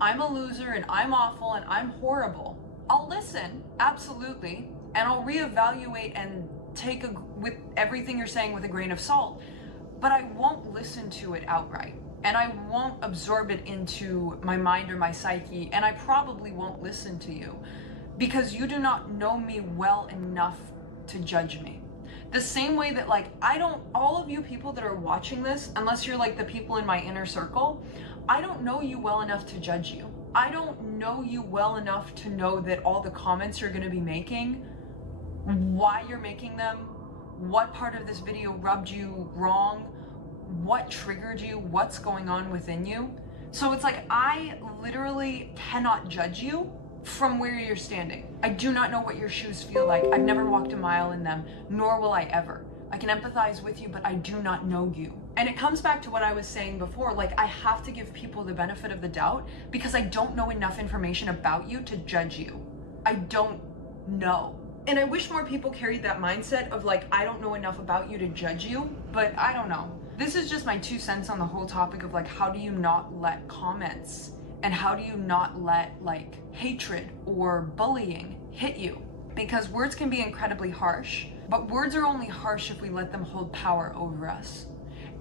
I'm a loser and I'm awful and I'm horrible, I'll listen, absolutely, and I'll reevaluate and take with everything you're saying with a grain of salt, but I won't listen to it outright. And I won't absorb it into my mind or my psyche, and I probably won't listen to you, because you do not know me well enough to judge me. The same way that like, all of you people that are watching this, unless you're like the people in my inner circle, I don't know you well enough to judge you. I don't know you well enough to know that all the comments you're gonna be making, why you're making them, what part of this video rubbed you wrong, what triggered you, what's going on within you. So it's like, I literally cannot judge you from where you're standing. I do not know what your shoes feel like. I've never walked a mile in them, nor will I ever. I can empathize with you, but I do not know you. And it comes back to what I was saying before, like I have to give people the benefit of the doubt because I don't know enough information about you to judge you. I don't know. And I wish more people carried that mindset of like, I don't know enough about you to judge you, but I don't know. This is just my 2 cents on the whole topic of like, how do you not let comments and how do you not let like hatred or bullying hit you? Because words can be incredibly harsh, but words are only harsh if we let them hold power over us.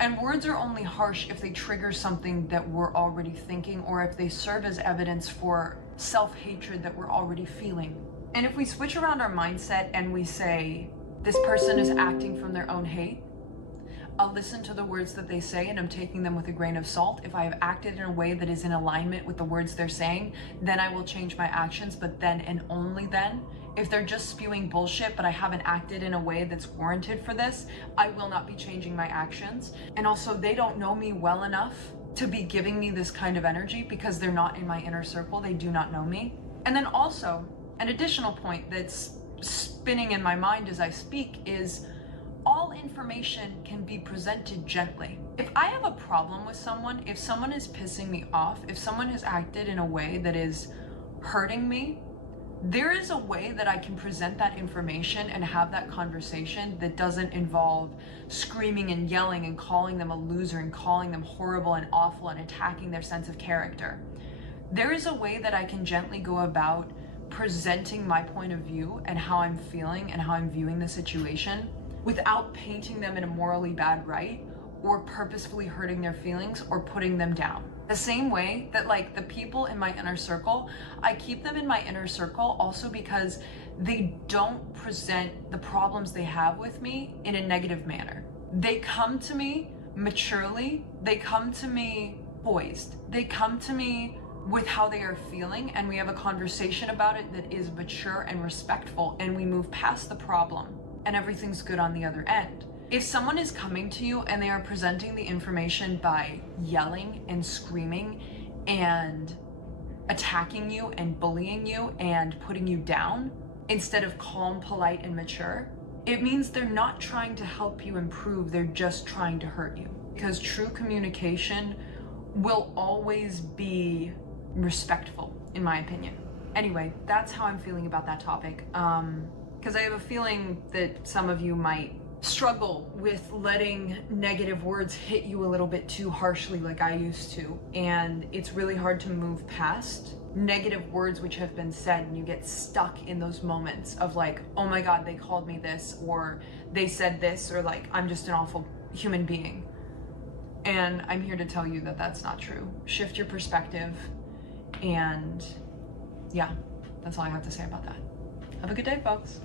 And words are only harsh if they trigger something that we're already thinking, or if they serve as evidence for self-hatred that we're already feeling. And if we switch around our mindset and we say, this person is acting from their own hate, I'll listen to the words that they say and I'm taking them with a grain of salt. If I have acted in a way that is in alignment with the words they're saying, then I will change my actions. But then and only then, if they're just spewing bullshit, but I haven't acted in a way that's warranted for this, I will not be changing my actions. And also, they don't know me well enough to be giving me this kind of energy because they're not in my inner circle. They do not know me. And then also, an additional point that's spinning in my mind as I speak is, all information can be presented gently. If I have a problem with someone, if someone is pissing me off, if someone has acted in a way that is hurting me, there is a way that I can present that information and have that conversation that doesn't involve screaming and yelling and calling them a loser and calling them horrible and awful and attacking their sense of character. There is a way that I can gently go about presenting my point of view and how I'm feeling and how I'm viewing the situation without painting them in a morally bad light or purposefully hurting their feelings or putting them down. The same way that like the people in my inner circle, I keep them in my inner circle also because they don't present the problems they have with me in a negative manner. They come to me maturely, they come to me poised, they come to me with how they are feeling, and we have a conversation about it that is mature and respectful, and we move past the problem and everything's good on the other end. If someone is coming to you and they are presenting the information by yelling and screaming and attacking you and bullying you and putting you down instead of calm, polite, and mature, it means they're not trying to help you improve, they're just trying to hurt you. Because true communication will always be respectful, in my opinion. Anyway, that's how I'm feeling about that topic. Because I have a feeling that some of you might struggle with letting negative words hit you a little bit too harshly like I used to. And it's really hard to move past negative words which have been said, and you get stuck in those moments of like, oh my God, they called me this, or they said this, or like, I'm just an awful human being. And I'm here to tell you that that's not true. Shift your perspective. And yeah, that's all I have to say about that. Have a good day, folks.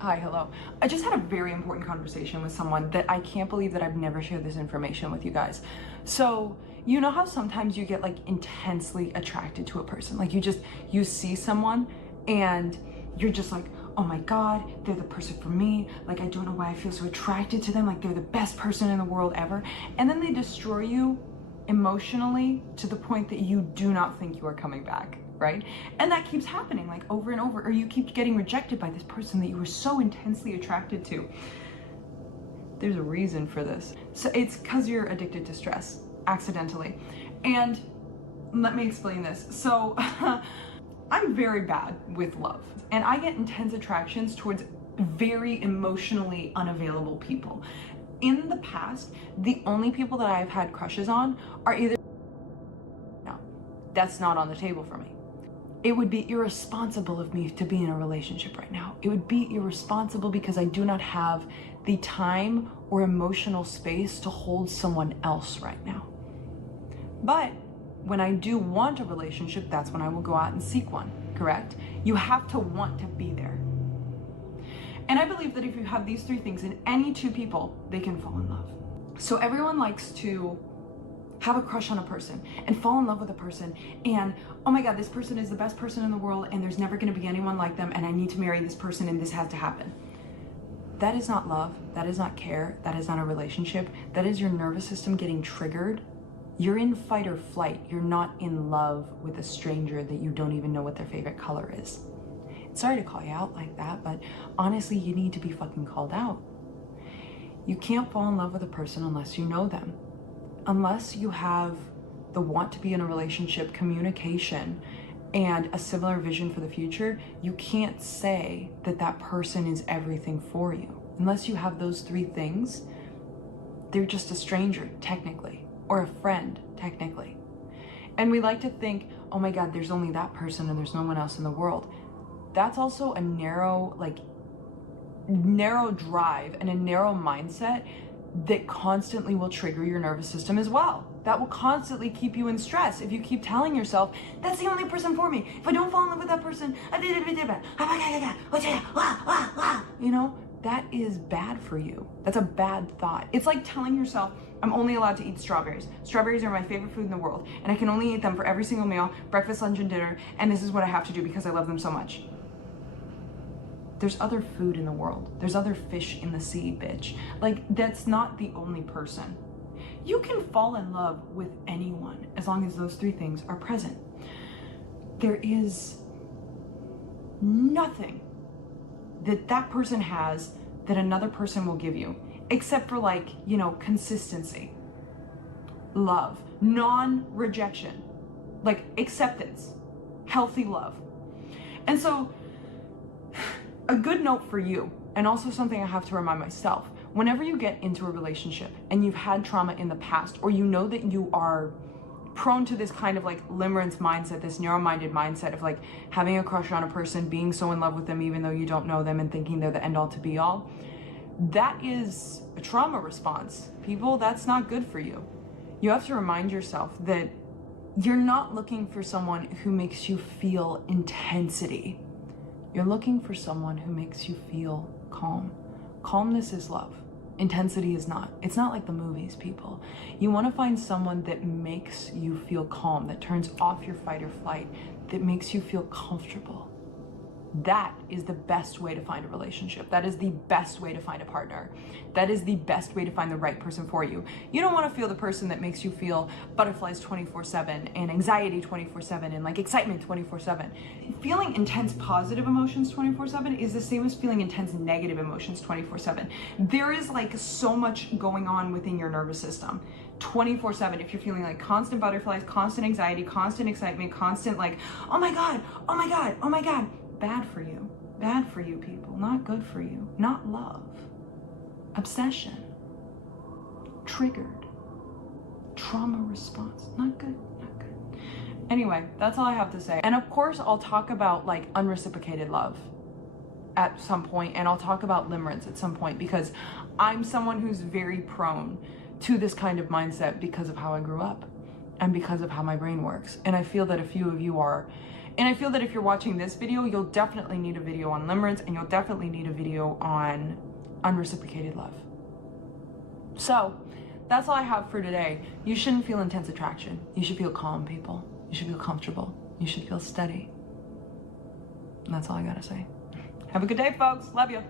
Hi, hello. I just had a very important conversation with someone that I can't believe that I've never shared this information with you guys. So, you know how sometimes you get like intensely attracted to a person? Like you see someone and you're just like, oh my God, they're the person for me. Like, I don't know why I feel so attracted to them. Like, they're the best person in the world ever. And then they destroy you emotionally to the point that you do not think you are coming back, right? And that keeps happening like over and over, or you keep getting rejected by this person that you were so intensely attracted to. There's a reason for this. So it's because you're addicted to stress, accidentally. And let me explain this. So I'm very bad with love, and I get intense attractions towards very emotionally unavailable people. In the past, the only people that I've had crushes on are either, no, that's not on the table for me. It would be irresponsible of me to be in a relationship right now. It would be irresponsible because I do not have the time or emotional space to hold someone else right now. But when I do want a relationship, that's when I will go out and seek one, correct? You have to want to be there. And I believe that if you have these three things in any two people, they can fall in love. So everyone likes to have a crush on a person and fall in love with a person and, oh my God, this person is the best person in the world and there's never gonna be anyone like them and I need to marry this person and this has to happen. That is not love, that is not care, that is not a relationship, that is your nervous system getting triggered. You're in fight or flight. You're not in love with a stranger that you don't even know what their favorite color is. Sorry to call you out like that, but honestly, you need to be fucking called out. You can't fall in love with a person unless you know them. Unless you have the want to be in a relationship, communication, and a similar vision for the future, you can't say that that person is everything for you. Unless you have those three things, they're just a stranger, technically. Or a friend, technically. And we like to think, oh my God, there's only that person and there's no one else in the world. That's also a narrow drive and a narrow mindset that constantly will trigger your nervous system as well. That will constantly keep you in stress if you keep telling yourself, that's the only person for me. If I don't fall in love with that person, you know, that is bad for you. That's a bad thought. It's like telling yourself, I'm only allowed to eat strawberries. Strawberries are my favorite food in the world, and I can only eat them for every single meal, breakfast, lunch, and dinner, and this is what I have to do because I love them so much. There's other food in the world. There's other fish in the sea, bitch. Like, that's not the only person. You can fall in love with anyone as long as those three things are present. There is nothing that person has that another person will give you, except for like, you know, consistency, love, non-rejection, like acceptance, healthy love. And so a good note for you, and also something I have to remind myself, whenever you get into a relationship and you've had trauma in the past, or you know that you are prone to this kind of like limerence mindset, this narrow-minded mindset of like having a crush on a person, being so in love with them even though you don't know them and thinking they're the end all to be all, that is a trauma response. People, that's not good for you. You have to remind yourself that you're not looking for someone who makes you feel intensity. You're looking for someone who makes you feel calm. Calmness is love. Intensity is not. It's not like the movies, people. You want to find someone that makes you feel calm, that turns off your fight or flight, that makes you feel comfortable. That is the best way to find a relationship. That is the best way to find a partner. That is the best way to find the right person for you. You don't want to feel the person that makes you feel butterflies 24/7 and anxiety 24/7 and like excitement 24/7. Feeling intense positive emotions 24/7 is the same as feeling intense negative emotions 24/7. There is like so much going on within your nervous system 24/7. If you're feeling like constant butterflies, constant anxiety, constant excitement, constant like, oh my God, oh my God, oh my God. Bad for you people, not good for you, not love, obsession, triggered, trauma response, not good, not good. Anyway, that's all I have to say. And of course, I'll talk about like unreciprocated love at some point, and I'll talk about limerence at some point, because I'm someone who's very prone to this kind of mindset because of how I grew up and because of how my brain works. And I feel that a few of you are And I feel that if you're watching this video, you'll definitely need a video on limerence, and you'll definitely need a video on unreciprocated love. So that's all I have for today. You shouldn't feel intense attraction. You should feel calm, people. You should feel comfortable. You should feel steady. And that's all I gotta say. Have a good day, folks. Love you.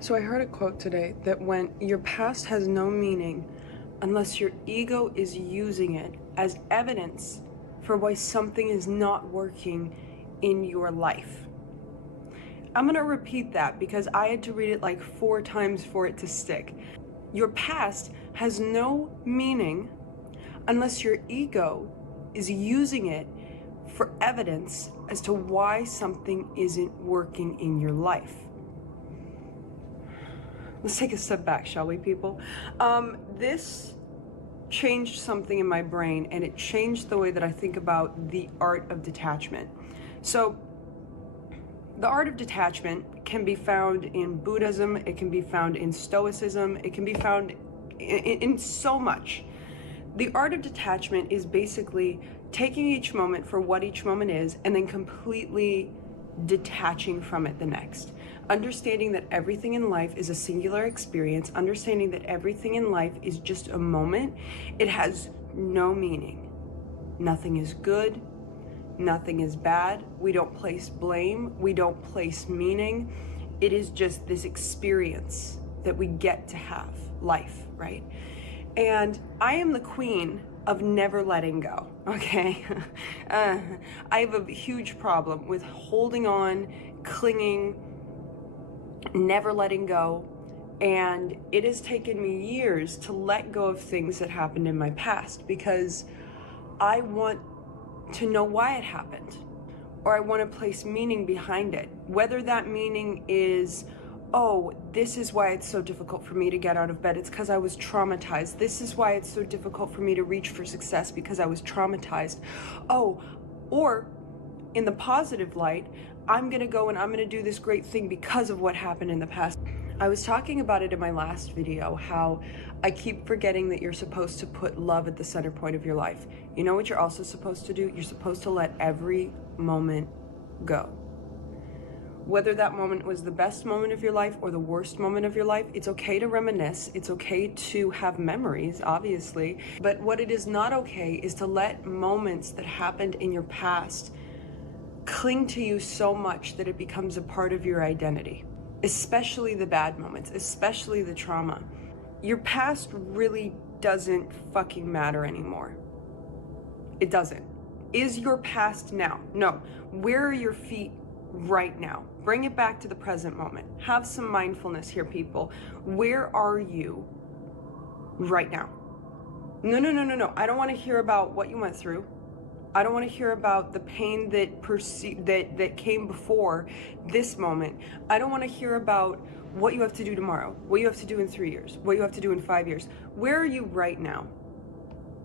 So I heard a quote today that went, your past has no meaning unless your ego is using it as evidence for why something is not working in your life. I'm gonna repeat that because I had to read it like 4 times for it to stick. Your past has no meaning unless your ego is using it for evidence as to why something isn't working in your life. Let's take a step back, shall we, people? This changed something in my brain, and it changed the way that I think about the art of detachment. So, the art of detachment can be found in Buddhism, it can be found in Stoicism, it can be found in so much. The art of detachment is basically taking each moment for what each moment is and then completely detaching from it the next. Understanding that everything in life is a singular experience, understanding that everything in life is just a moment. It has no meaning. Nothing is good, nothing is bad. We don't place blame, we don't place meaning. It is just this experience that we get to have, life, right? And I am the queen of never letting go, okay? I have a huge problem with holding on, clinging, never letting go, and it has taken me years to let go of things that happened in my past because I want to know why it happened, or I want to place meaning behind it, whether that meaning is, oh, this is why it's so difficult for me to get out of bed, it's because I was traumatized. This is why it's so difficult for me to reach for success, because I was traumatized. Oh, or in the positive light, I'm gonna go and I'm gonna do this great thing because of what happened in the past. I was talking about it in my last video, how I keep forgetting that you're supposed to put love at the center point of your life. You know what you're also supposed to do? You're supposed to let every moment go. Whether that moment was the best moment of your life or the worst moment of your life, it's okay to reminisce, it's okay to have memories, obviously, but what it is not okay is to let moments that happened in your past cling to you so much that it becomes a part of your identity, especially the bad moments, especially the trauma. Your past really doesn't fucking matter anymore. It doesn't. Is your past now? No. Where are your feet right now? Bring it back to the present moment. Have some mindfulness here, people. Where are you right now? No. I don't want to hear about what you went through. I don't want to hear about the pain that came before this moment. I don't want to hear about what you have to do tomorrow, what you have to do in 3 years, what you have to do in 5 years. Where are you right now?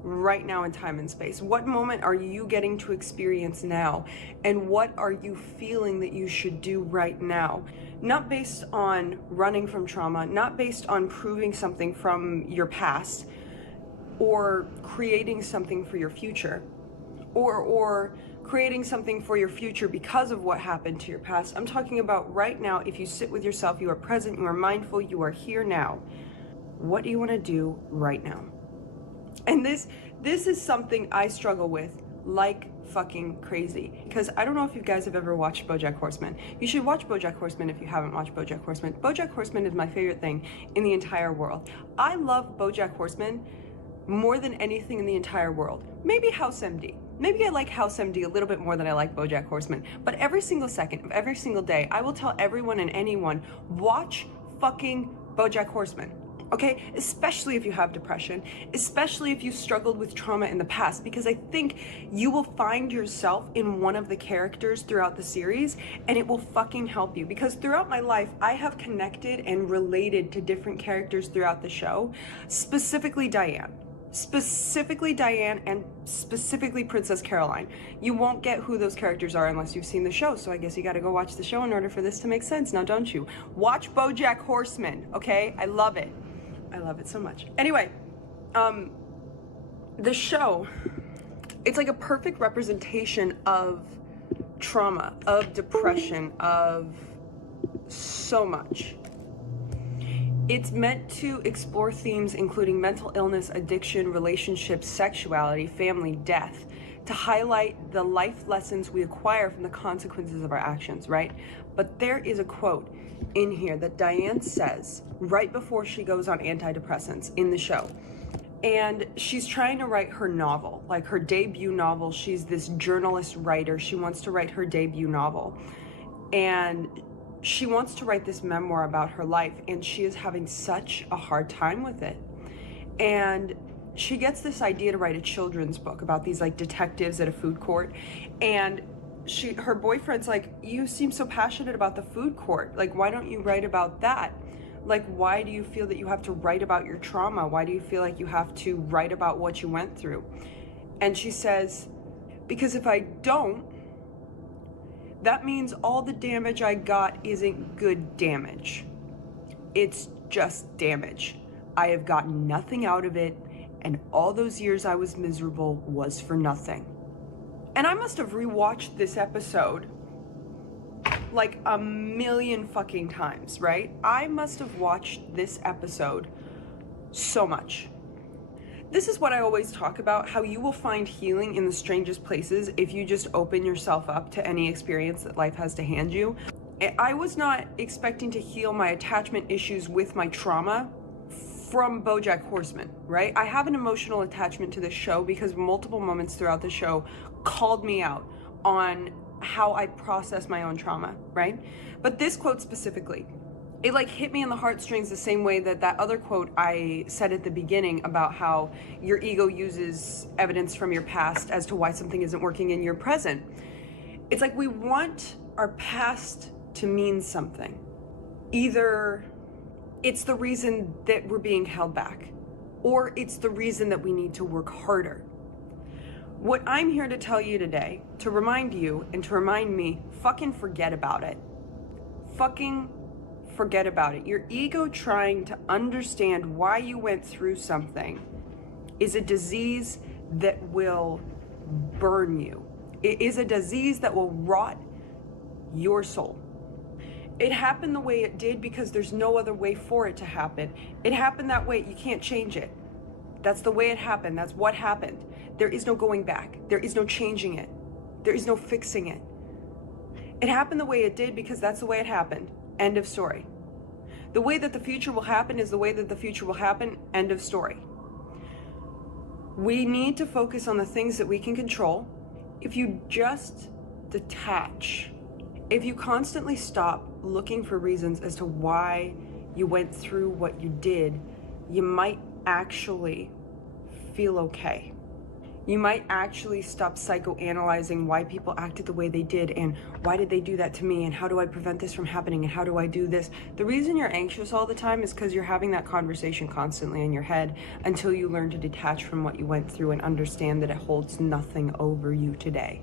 Right now in time and space. What moment are you getting to experience now? And what are you feeling that you should do right now? Not based on running from trauma, not based on proving something from your past or creating something for your future, or creating something for your future because of what happened to your past. I'm talking about right now. If you sit with yourself, you are present, you are mindful, you are here now. What do you want to do right now? And this is something I struggle with like fucking crazy, because I don't know if you guys have ever watched BoJack Horseman. You should watch BoJack Horseman if you haven't watched BoJack Horseman. BoJack Horseman is my favorite thing in the entire world. I love BoJack Horseman more than anything in the entire world. Maybe House MD. Maybe I like House MD a little bit more than I like BoJack Horseman. But every single second of every single day, I will tell everyone and anyone, watch fucking BoJack Horseman. Okay, especially if you have depression, especially if you struggled with trauma in the past, because I think you will find yourself in one of the characters throughout the series, and it will fucking help you. Because throughout my life, I have connected and related to different characters throughout the show, specifically Diane and specifically Princess Caroline. You won't get who those characters are unless you've seen the show, so I guess you gotta go watch the show in order for this to make sense, now don't you? Watch BoJack Horseman, okay? I love it. I love it so much. Anyway, The show, it's like a perfect representation of trauma, of depression, of so much. It's meant to explore themes including mental illness, addiction, relationships, sexuality, family, death, to highlight the life lessons we acquire from the consequences of our actions, right? But there is a quote in here that Diane says right before she goes on antidepressants in the show. And she's trying to write her novel, like her debut novel. She's this journalist writer. She wants to write her debut novel. And she wants to write this memoir about her life, and she is having such a hard time with it. And she gets this idea to write a children's book about these like detectives at a food court. And her boyfriend's like, you seem so passionate about the food court. Like, why don't you write about that? Like, why do you feel that you have to write about your trauma? Why do you feel like you have to write about what you went through? And she says, because if I don't, that means all the damage I got isn't good damage. It's just damage. I have gotten nothing out of it, and all those years I was miserable was for nothing. And I must have rewatched this episode like a million fucking times, right? I must have watched this episode so much. This is what I always talk about, how you will find healing in the strangest places if you just open yourself up to any experience that life has to hand you. I was not expecting to heal my attachment issues with my trauma from BoJack Horseman, right? I have an emotional attachment to this show because multiple moments throughout the show called me out on how I process my own trauma, right? But this quote specifically, it like hit me in the heartstrings the same way that that other quote I said at the beginning about how your ego uses evidence from your past as to why something isn't working in your present. It's like we want our past to mean something. Either it's the reason that we're being held back, or it's the reason that we need to work harder. What I'm here to tell you today, to remind you and to remind me, fucking forget about it. Fucking forget about it. Your ego trying to understand why you went through something is a disease that will burn you. It is a disease that will rot your soul. It happened the way it did because there's no other way for it to happen. It happened that way. You can't change it. That's the way it happened. That's what happened. There is no going back. There is no changing it. There is no fixing it. It happened the way it did because that's the way it happened. End of story. The way that the future will happen is the way that the future will happen. End of story. We need to focus on the things that we can control. If you just detach, if you constantly stop looking for reasons as to why you went through what you did, you might actually feel okay. You might actually stop psychoanalyzing why people acted the way they did and why did they do that to me and how do I prevent this from happening and how do I do this. The reason you're anxious all the time is because you're having that conversation constantly in your head until you learn to detach from what you went through and understand that it holds nothing over you today.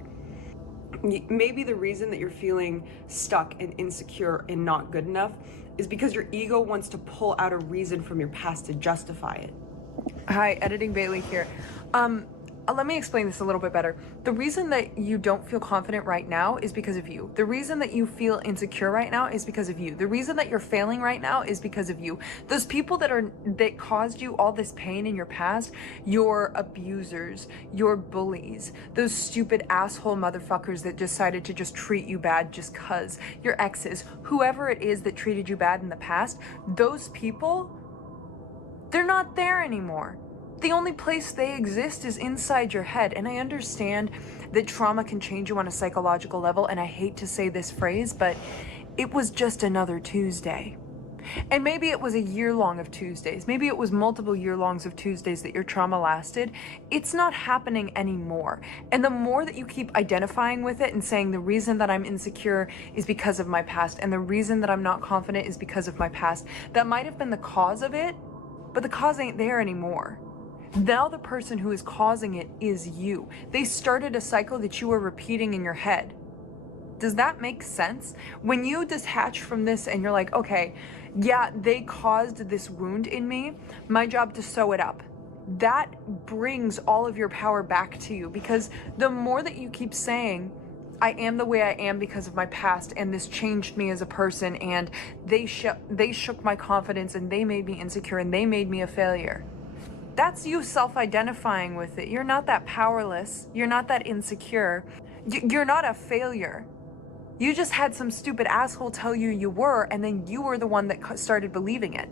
Maybe the reason that you're feeling stuck and insecure and not good enough is because your ego wants to pull out a reason from your past to justify it. Hi, Editing Bailey here. Let me explain this a little bit better. The reason that you don't feel confident right now is because of you. The reason that you feel insecure right now is because of you. The reason that you're failing right now is because of you. Those people that caused you all this pain in your past, your abusers, your bullies, those stupid asshole motherfuckers that decided to just treat you bad just cause, your exes, whoever it is that treated you bad in the past, those people, they're not there anymore. The only place they exist is inside your head. And I understand that trauma can change you on a psychological level. And I hate to say this phrase, but it was just another Tuesday. And maybe it was a year long of Tuesdays. Maybe it was multiple year longs of Tuesdays that your trauma lasted. It's not happening anymore. And the more that you keep identifying with it and saying the reason that I'm insecure is because of my past, and the reason that I'm not confident is because of my past, that might have been the cause of it, but the cause ain't there anymore. Now the person who is causing it is you. They started a cycle that you are repeating in your head. Does that make sense? When you detach from this and you're like, okay, yeah, they caused this wound in me, my job to sew it up. that brings all of your power back to you, because the more that you keep saying, I am the way I am because of my past, and this changed me as a person, and they shook my confidence, and they made me insecure, and they made me a failure. That's you self-identifying with it. You're not that powerless. You're not that insecure. You're not a failure. You just had some stupid asshole tell you you were, and then you were the one that started believing it.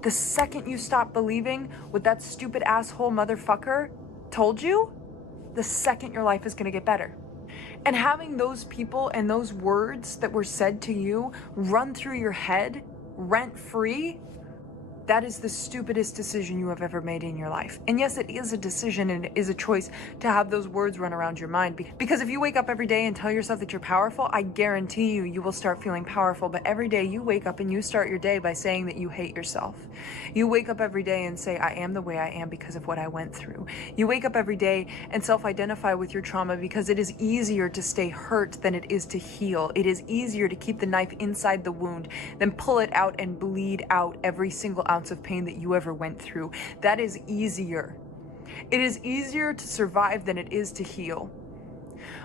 The second you stop believing what that stupid asshole motherfucker told you, the second your life is gonna get better. And having those people and those words that were said to you run through your head rent-free, that is the stupidest decision you have ever made in your life. And yes, it is a decision and it is a choice to have those words run around your mind. Because if you wake up every day and tell yourself that you're powerful, I guarantee you, you will start feeling powerful. But every day you wake up and you start your day by saying that you hate yourself. You wake up every day and say, I am the way I am because of what I went through. You wake up every day and self-identify with your trauma, because it is easier to stay hurt than it is to heal. It is easier to keep the knife inside the wound than pull it out and bleed out every single ounce of pain that you ever went through. That is easier. It is easier to survive than it is to heal.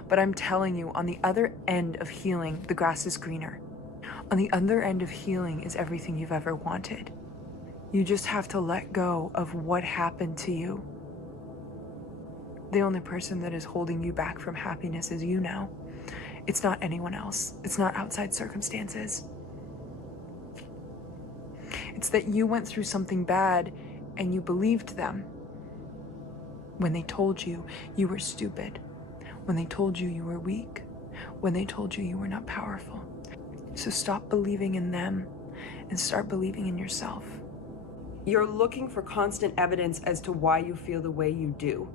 But I'm telling you, on the other end of healing, the grass is greener. On the other end of healing is everything you've ever wanted. You just have to let go of what happened to you. The only person that is holding you back from happiness is you now. It's not anyone else. It's not outside circumstances. It's that you went through something bad and you believed them when they told you you were stupid, when they told you you were weak, when they told you you were not powerful. So stop believing in them and start believing in yourself. You're looking for constant evidence as to why you feel the way you do.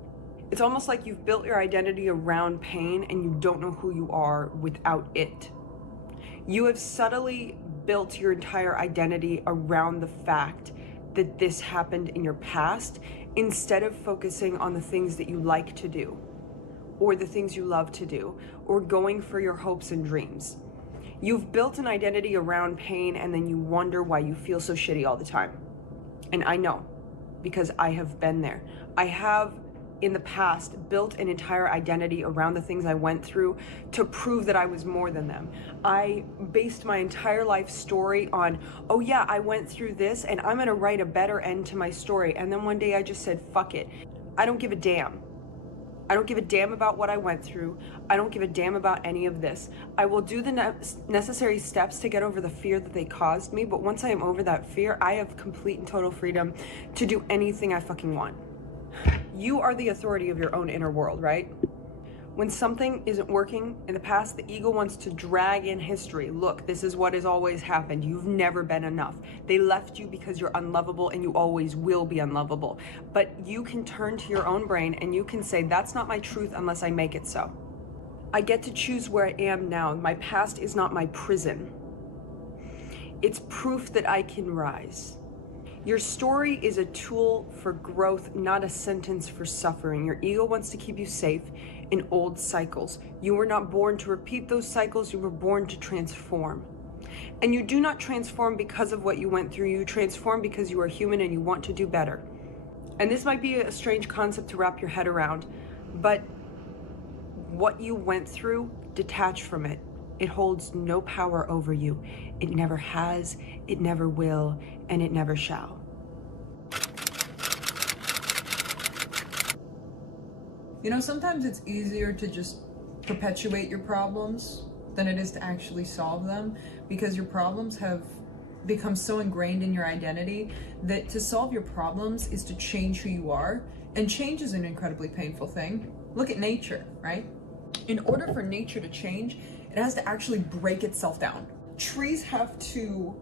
It's almost like you've built your identity around pain and you don't know who you are without it. You have subtly built your entire identity around the fact that this happened in your past, instead of focusing on the things that you like to do, or the things you love to do, or going for your hopes and dreams. You've built an identity around pain, and then you wonder why you feel so shitty all the time. And I know, because I have been there. I have, in the past, built an entire identity around the things I went through to prove that I was more than them. I based my entire life story on, oh yeah, I went through this and I'm gonna write a better end to my story. And then one day I just said, fuck it. I don't give a damn. I don't give a damn about what I went through. I don't give a damn about any of this. I will do the necessary steps to get over the fear that they caused me, but once I am over that fear, I have complete and total freedom to do anything I fucking want. You are the authority of your own inner world, right? When something isn't working in the past, the ego wants to drag in history. Look, this is what has always happened. You've never been enough. They left you because you're unlovable and you always will be unlovable. But you can turn to your own brain and you can say, that's not my truth unless I make it so. I get to choose where I am now. My past is not my prison. It's proof that I can rise. Your story is a tool for growth, not a sentence for suffering. Your ego wants to keep you safe in old cycles. You were not born to repeat those cycles, you were born to transform. And you do not transform because of what you went through, you transform because you are human and you want to do better. And this might be a strange concept to wrap your head around, but what you went through, detach from it. It holds no power over you. It never has, it never will, and it never shall. You know, sometimes it's easier to just perpetuate your problems than it is to actually solve them, because your problems have become so ingrained in your identity that to solve your problems is to change who you are, and change is an incredibly painful thing. Look at nature, right? In order for nature to change, it has to actually break itself down. Trees have to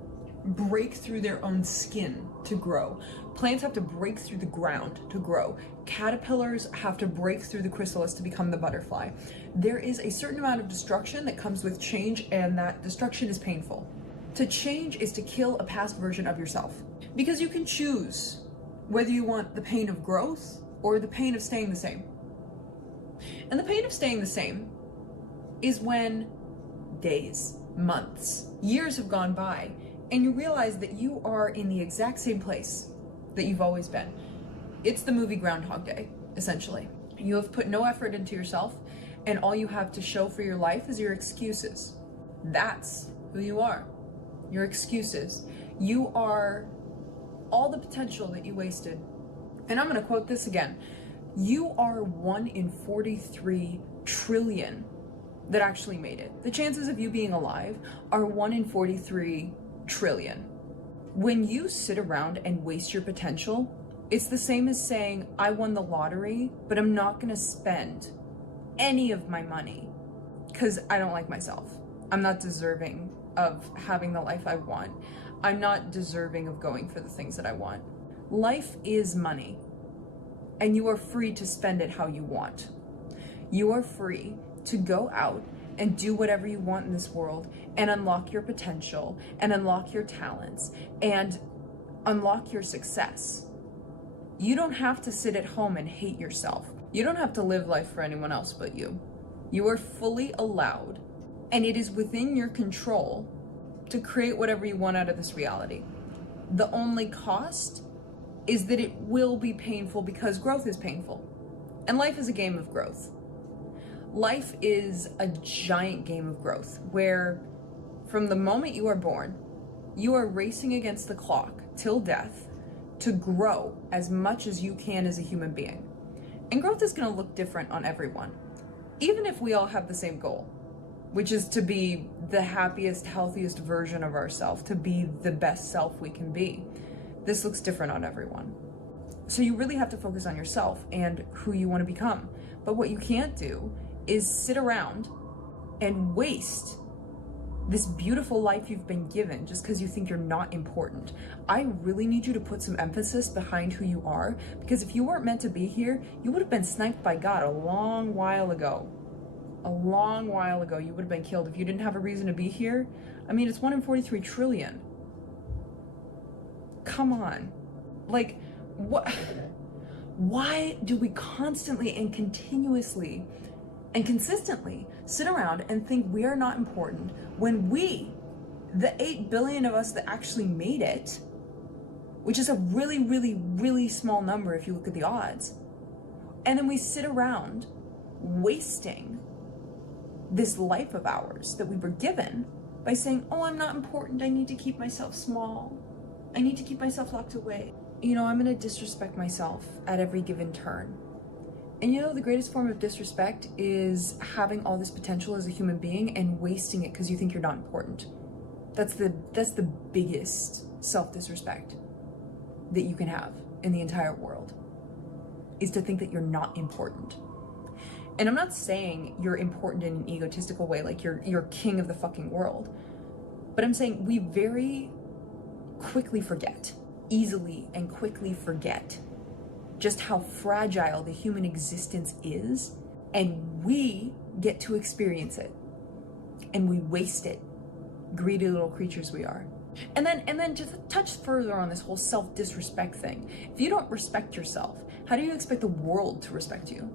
break through their own skin to grow. Plants have to break through the ground to grow. Caterpillars have to break through the chrysalis to become the butterfly. There is a certain amount of destruction that comes with change, and that destruction is painful. To change is to kill a past version of yourself, because you can choose whether you want the pain of growth or the pain of staying the same. And the pain of staying the same is when days, months, years have gone by and you realize that you are in the exact same place that you've always been. It's the movie Groundhog Day, essentially. You have put no effort into yourself, and all you have to show for your life is your excuses. That's who you are. Your excuses. You are all the potential that you wasted. And I'm gonna quote this again. You are 1 in 43 trillion that actually made it. The chances of you being alive are 1 in 43 trillion. When you sit around and waste your potential, it's the same as saying, I won the lottery, but I'm not gonna spend any of my money because I don't like myself. I'm not deserving of having the life I want. I'm not deserving of going for the things that I want. Life is money, and you are free to spend it how you want. You are free to go out and do whatever you want in this world and unlock your potential and unlock your talents and unlock your success. You don't have to sit at home and hate yourself. You don't have to live life for anyone else but you. You are fully allowed, and it is within your control to create whatever you want out of this reality. The only cost is that it will be painful because growth is painful. And life is a game of growth. Life is a giant game of growth where from the moment you are born, you are racing against the clock till death to grow as much as you can as a human being. And growth is going to look different on everyone, even if we all have the same goal, which is to be the happiest, healthiest version of ourselves, to be the best self we can be. This looks different on everyone. So you really have to focus on yourself and who you want to become. But what you can't do is sit around and waste this beautiful life you've been given just because you think you're not important. I really need you to put some emphasis behind who you are, because if you weren't meant to be here, you would have been sniped by God a long while ago. A long while ago, you would have been killed if you didn't have a reason to be here. I mean, it's 1 in 43 trillion. Come on. Like, what? Why do we constantly and continuously and consistently sit around and think we are not important when we, the 8 billion of us that actually made it, which is a really, really, really small number if you look at the odds, and then we sit around wasting this life of ours that we were given by saying, oh, I'm not important, I need to keep myself small, I need to keep myself locked away. You know, I'm gonna disrespect myself at every given turn. And you know, the greatest form of disrespect is having all this potential as a human being and wasting it because you think you're not important. That's the biggest self-disrespect that you can have in the entire world, is to think that you're not important. And I'm not saying you're important in an egotistical way, like you're king of the fucking world. But I'm saying we very quickly forget, easily and quickly forget just how fragile the human existence is, and we get to experience it, and we waste it. Greedy little creatures we are. And then to touch further on this whole self-disrespect thing, if you don't respect yourself, how do you expect the world to respect you?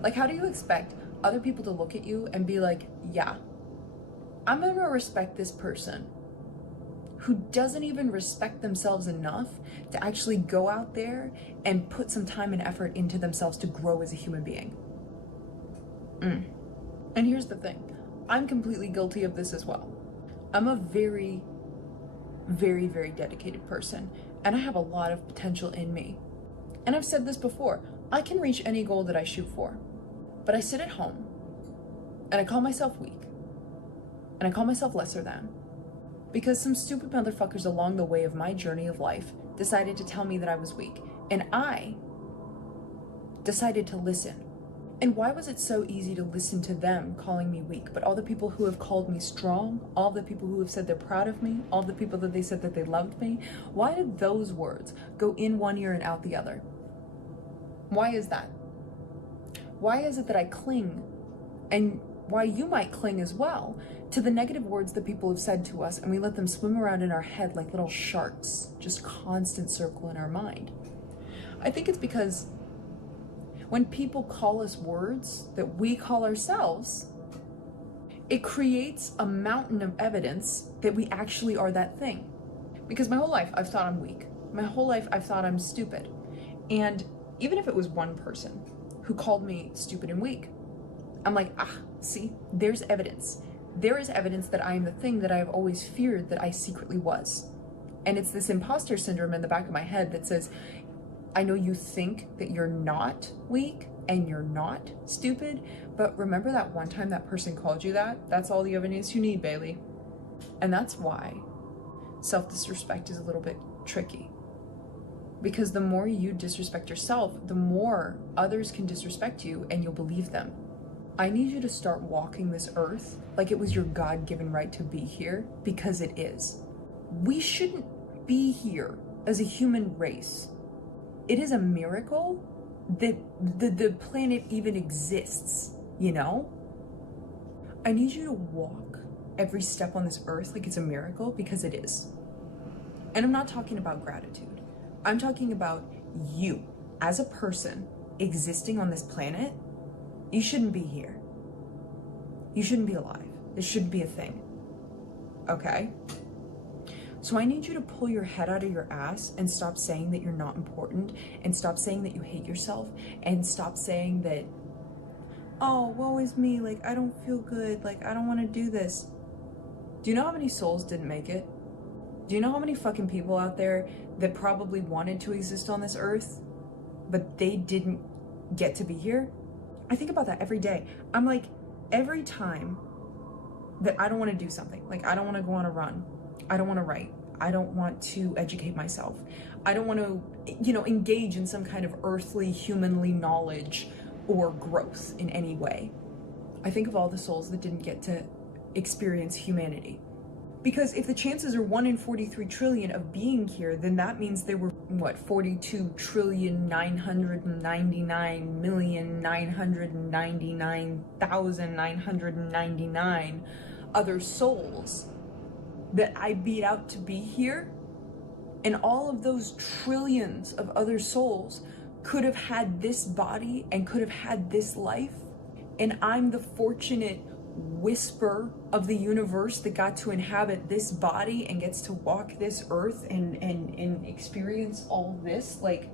Like, how do you expect other people to look at you and be like, yeah, I'm gonna respect this person who doesn't even respect themselves enough to actually go out there and put some time and effort into themselves to grow as a human being? And here's the thing, I'm completely guilty of this as well. I'm a very, very, very dedicated person, and I have a lot of potential in me. And I've said this before, I can reach any goal that I shoot for, but I sit at home and I call myself weak and I call myself lesser than, because some stupid motherfuckers along the way of my journey of life decided to tell me that I was weak, and I decided to listen. And why was it so easy to listen to them calling me weak, but all the people who have called me strong, all the people who have said they're proud of me, all the people that they said that they loved me, why did those words go in one ear and out the other? Why is that? Why is it that I cling, and why you might cling as well, to the negative words that people have said to us, and we let them swim around in our head like little sharks, just constant circle in our mind? I think it's because when people call us words that we call ourselves, it creates a mountain of evidence that we actually are that thing. Because my whole life I've thought I'm weak. My whole life I've thought I'm stupid. And even if it was one person who called me stupid and weak, I'm like, see, there's evidence. There is evidence that I am the thing that I have always feared that I secretly was. And it's this imposter syndrome in the back of my head that says, I know you think that you're not weak and you're not stupid, but remember that one time that person called you that? That's all the evidence you need, Bailey. And that's why self-disrespect is a little bit tricky. Because the more you disrespect yourself, the more others can disrespect you and you'll believe them. I need you to start walking this earth like it was your God-given right to be here, because it is. We shouldn't be here as a human race. It is a miracle that the planet even exists, you know? I need you to walk every step on this earth like it's a miracle, because it is. And I'm not talking about gratitude. I'm talking about you as a person existing on this planet. You shouldn't be here. You shouldn't be alive. This shouldn't be a thing. Okay? So I need you to pull your head out of your ass and stop saying that you're not important, and stop saying that you hate yourself, and stop saying that, oh, woe is me, like, I don't feel good, like, I don't want to do this. Do you know how many souls didn't make it? Do you know how many fucking people out there that probably wanted to exist on this earth, but they didn't get to be here? I think about that every day. I'm like, every time that I don't want to do something, like I don't want to go on a run, I don't want to write, I don't want to educate myself, I don't want to, engage in some kind of earthly, humanly knowledge or growth in any way. I think of all the souls that didn't get to experience humanity. Because if the chances are 1 in 43 trillion of being here, then that means there were, 42,999,999,999 other souls that I beat out to be here. And all of those trillions of other souls could have had this body and could have had this life. And I'm the fortunate whisper of the universe that got to inhabit this body and gets to walk this earth and experience all this. Like,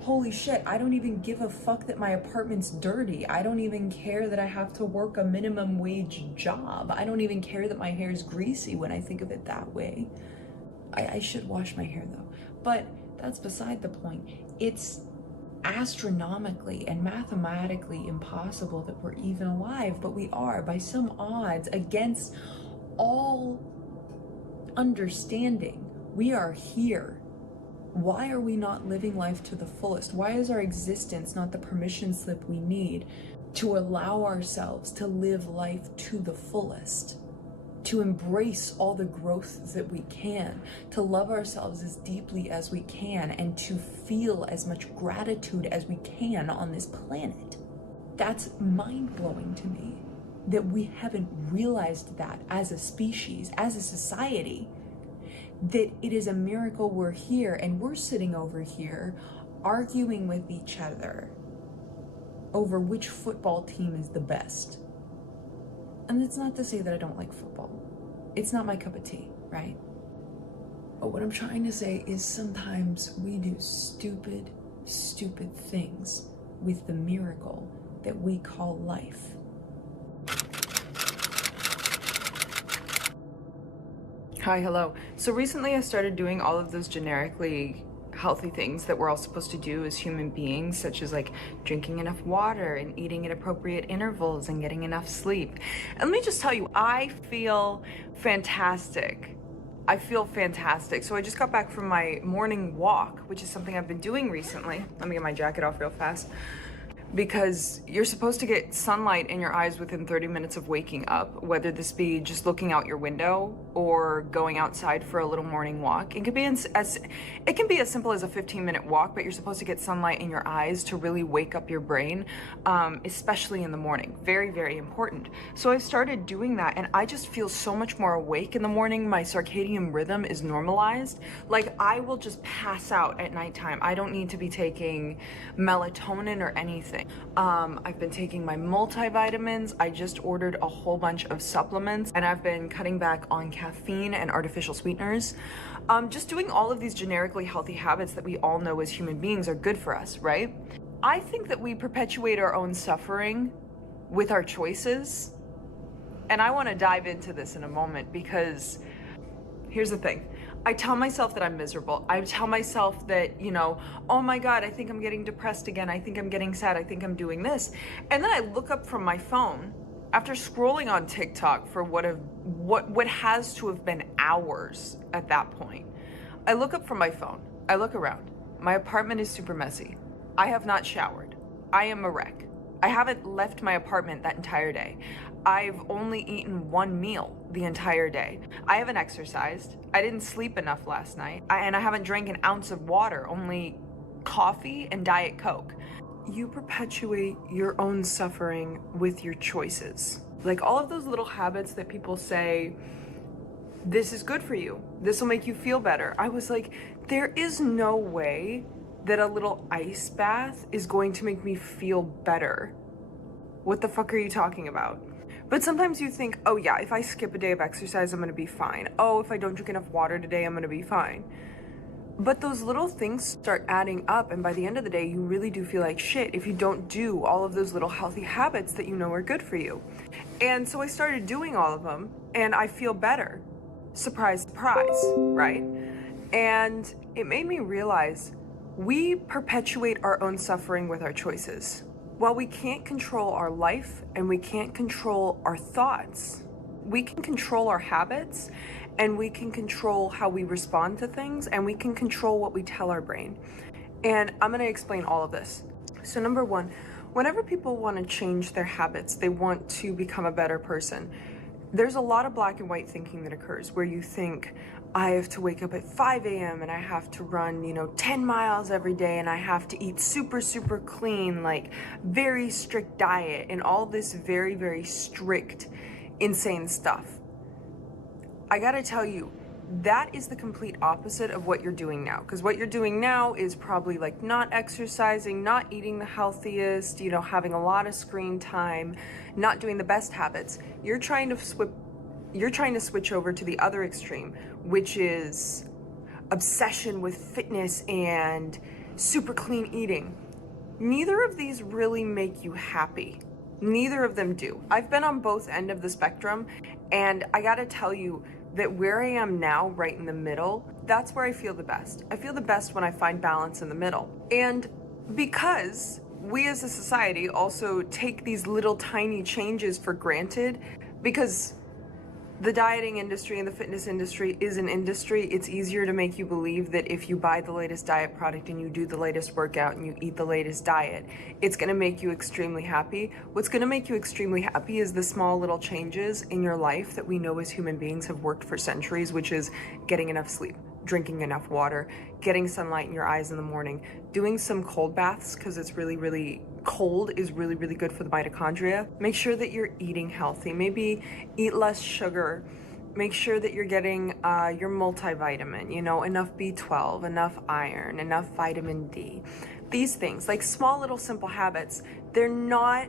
holy shit, I don't even give a fuck that my apartment's dirty. I don't even care that I have to work a minimum wage job. I don't even care that my hair's greasy when I think of it that way. I should wash my hair though, but that's beside the point. It's astronomically and mathematically impossible that we're even alive, but we are, by some odds, against all understanding. We are here. Why are we not living life to the fullest? Why is our existence not the permission slip we need to allow ourselves to live life to the fullest? To embrace all the growth that we can, to love ourselves as deeply as we can, and to feel as much gratitude as we can on this planet. That's mind-blowing to me, that we haven't realized that as a species, as a society, that it is a miracle we're here, and we're sitting over here arguing with each other over which football team is the best. And it's not to say that I don't like football. It's not my cup of tea, right? But what I'm trying to say is sometimes we do stupid, stupid things with the miracle that we call life. Hi, hello. So recently I started doing all of those generically healthy things that we're all supposed to do as human beings, such as like drinking enough water and eating at appropriate intervals and getting enough sleep. And let me just tell you, I feel fantastic. I feel fantastic. So I just got back from my morning walk, which is something I've been doing recently. Let me get my jacket off real fast. Because you're supposed to get sunlight in your eyes within 30 minutes of waking up, whether this be just looking out your window or going outside for a little morning walk. It can be as simple as a 15-minute walk, but you're supposed to get sunlight in your eyes to really wake up your brain, especially in the morning. Very, very important. So I've started doing that, and I just feel so much more awake in the morning. My circadian rhythm is normalized. Like, I will just pass out at nighttime. I don't need to be taking melatonin or anything. morning. I've been taking my multivitamins. I just ordered a whole bunch of supplements, and I've been cutting back on caffeine and artificial sweeteners. Just doing all of these generically healthy habits that we all know as human beings are good for us, right? I think that we perpetuate our own suffering with our choices. And I want to dive into this in a moment, because here's the thing. I tell myself that I'm miserable. I tell myself that, you know, oh my God, I think I'm getting depressed again. I think I'm getting sad. I think I'm doing this. And then I look up from my phone after scrolling on TikTok for what has to have been hours at that point. I look up from my phone. I look around. My apartment is super messy. I have not showered. I am a wreck. I haven't left my apartment that entire day. I've only eaten one meal the entire day. I haven't exercised. I didn't sleep enough last night. And I haven't drank an ounce of water, only coffee and Diet Coke. You perpetuate your own suffering with your choices. Like all of those little habits that people say, this is good for you. This will make you feel better. I was like, there is no way that a little ice bath is going to make me feel better. What the fuck are you talking about? But sometimes you think, oh yeah, if I skip a day of exercise, I'm gonna be fine. Oh, if I don't drink enough water today, I'm gonna be fine. But those little things start adding up, and by the end of the day, you really do feel like shit if you don't do all of those little healthy habits that you know are good for you. And so I started doing all of them, and I feel better. Surprise, surprise, right? And it made me realize we perpetuate our own suffering with our choices. While we can't control our life and we can't control our thoughts, we can control our habits, and we can control how we respond to things, and we can control what we tell our brain. And I'm gonna explain all of this. So number one, whenever people want to change their habits, they want to become a better person, there's a lot of black and white thinking that occurs where you think, I have to wake up at 5 a.m. and I have to run, 10 miles every day, and I have to eat super, super clean, like very strict diet, and all this very, very strict, insane stuff. I gotta tell you, that is the complete opposite of what you're doing now. Because what you're doing now is probably like not exercising, not eating the healthiest, having a lot of screen time, not doing the best habits. You're trying to switch over to the other extreme, which is obsession with fitness and super clean eating. Neither of these really make you happy. Neither of them do. I've been on both ends of the spectrum, and I gotta tell you that where I am now, right in the middle, that's where I feel the best. I feel the best when I find balance in the middle. And because we as a society also take these little tiny changes for granted, because the dieting industry and the fitness industry is an industry, it's easier to make you believe that if you buy the latest diet product and you do the latest workout and you eat the latest diet, it's gonna make you extremely happy. What's gonna make you extremely happy is the small little changes in your life that we know as human beings have worked for centuries, which is getting enough sleep, drinking enough water, getting sunlight in your eyes in the morning, doing some cold baths because it's really, really cold is really, really good for the mitochondria. Make sure that you're eating healthy. Maybe eat less sugar. Make sure that you're getting your multivitamin, enough B12, enough iron, enough vitamin D. These things, like small little simple habits, they're not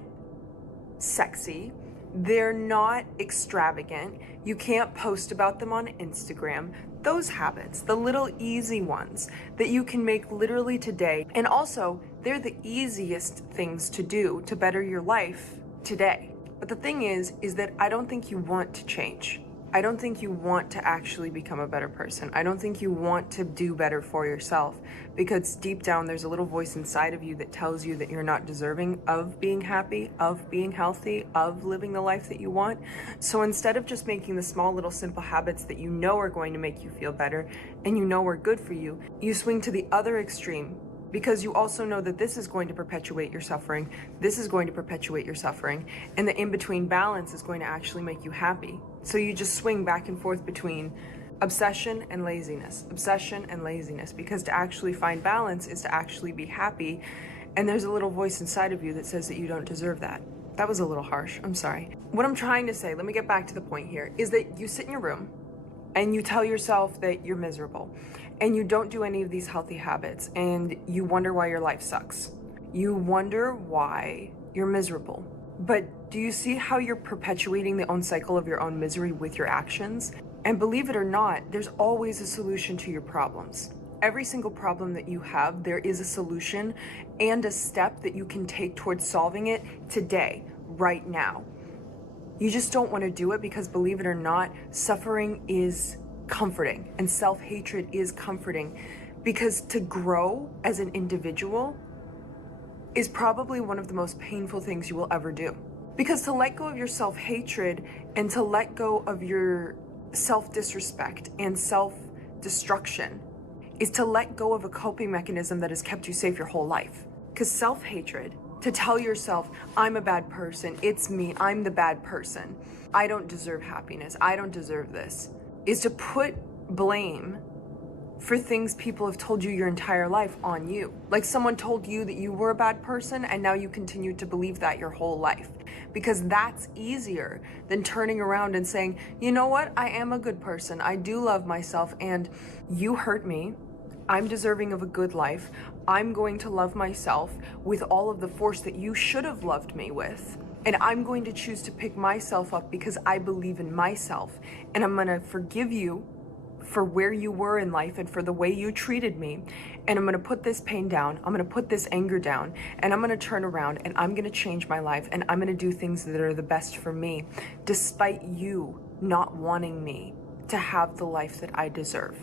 sexy. They're not extravagant. You can't post about them on Instagram. Those habits, the little easy ones that you can make literally today. And also, they're the easiest things to do to better your life today. But the thing is that I don't think you want to change. I don't think you want to actually become a better person. I don't think you want to do better for yourself, because deep down there's a little voice inside of you that tells you that you're not deserving of being happy, of being healthy, of living the life that you want. So instead of just making the small little simple habits that you know are going to make you feel better and you know are good for you, you swing to the other extreme, because you also know that this is going to perpetuate your suffering, this is going to perpetuate your suffering, and the in-between balance is going to actually make you happy. So you just swing back and forth between obsession and laziness, because to actually find balance is to actually be happy, and there's a little voice inside of you that says that you don't deserve that. That was a little harsh, I'm sorry. What I'm trying to say, let me get back to the point here, is that you sit in your room and you tell yourself that you're miserable, and you don't do any of these healthy habits, and you wonder why your life sucks. You wonder why you're miserable. But do you see how you're perpetuating the own cycle of your own misery with your actions? And believe it or not, there's always a solution to your problems. Every single problem that you have, there is a solution and a step that you can take towards solving it today, right now. You just don't want to do it because, believe it or not, suffering is comforting and self-hatred is comforting, because to grow as an individual is probably one of the most painful things you will ever do. Because to let go of your self-hatred and to let go of your self-disrespect and self-destruction is to let go of a coping mechanism that has kept you safe your whole life. Because self-hatred, to tell yourself, I'm a bad person, it's me, I'm the bad person, I don't deserve happiness, I don't deserve this, is to put blame for things people have told you your entire life on you. Like someone told you that you were a bad person and now you continue to believe that your whole life. Because that's easier than turning around and saying, you know what, I am a good person, I do love myself, and you hurt me, I'm deserving of a good life, I'm going to love myself with all of the force that you should have loved me with. And I'm going to choose to pick myself up because I believe in myself. And I'm gonna forgive you for where you were in life and for the way you treated me. And I'm gonna put this pain down, I'm gonna put this anger down, and I'm gonna turn around and I'm gonna change my life and I'm gonna do things that are the best for me, despite you not wanting me to have the life that I deserve.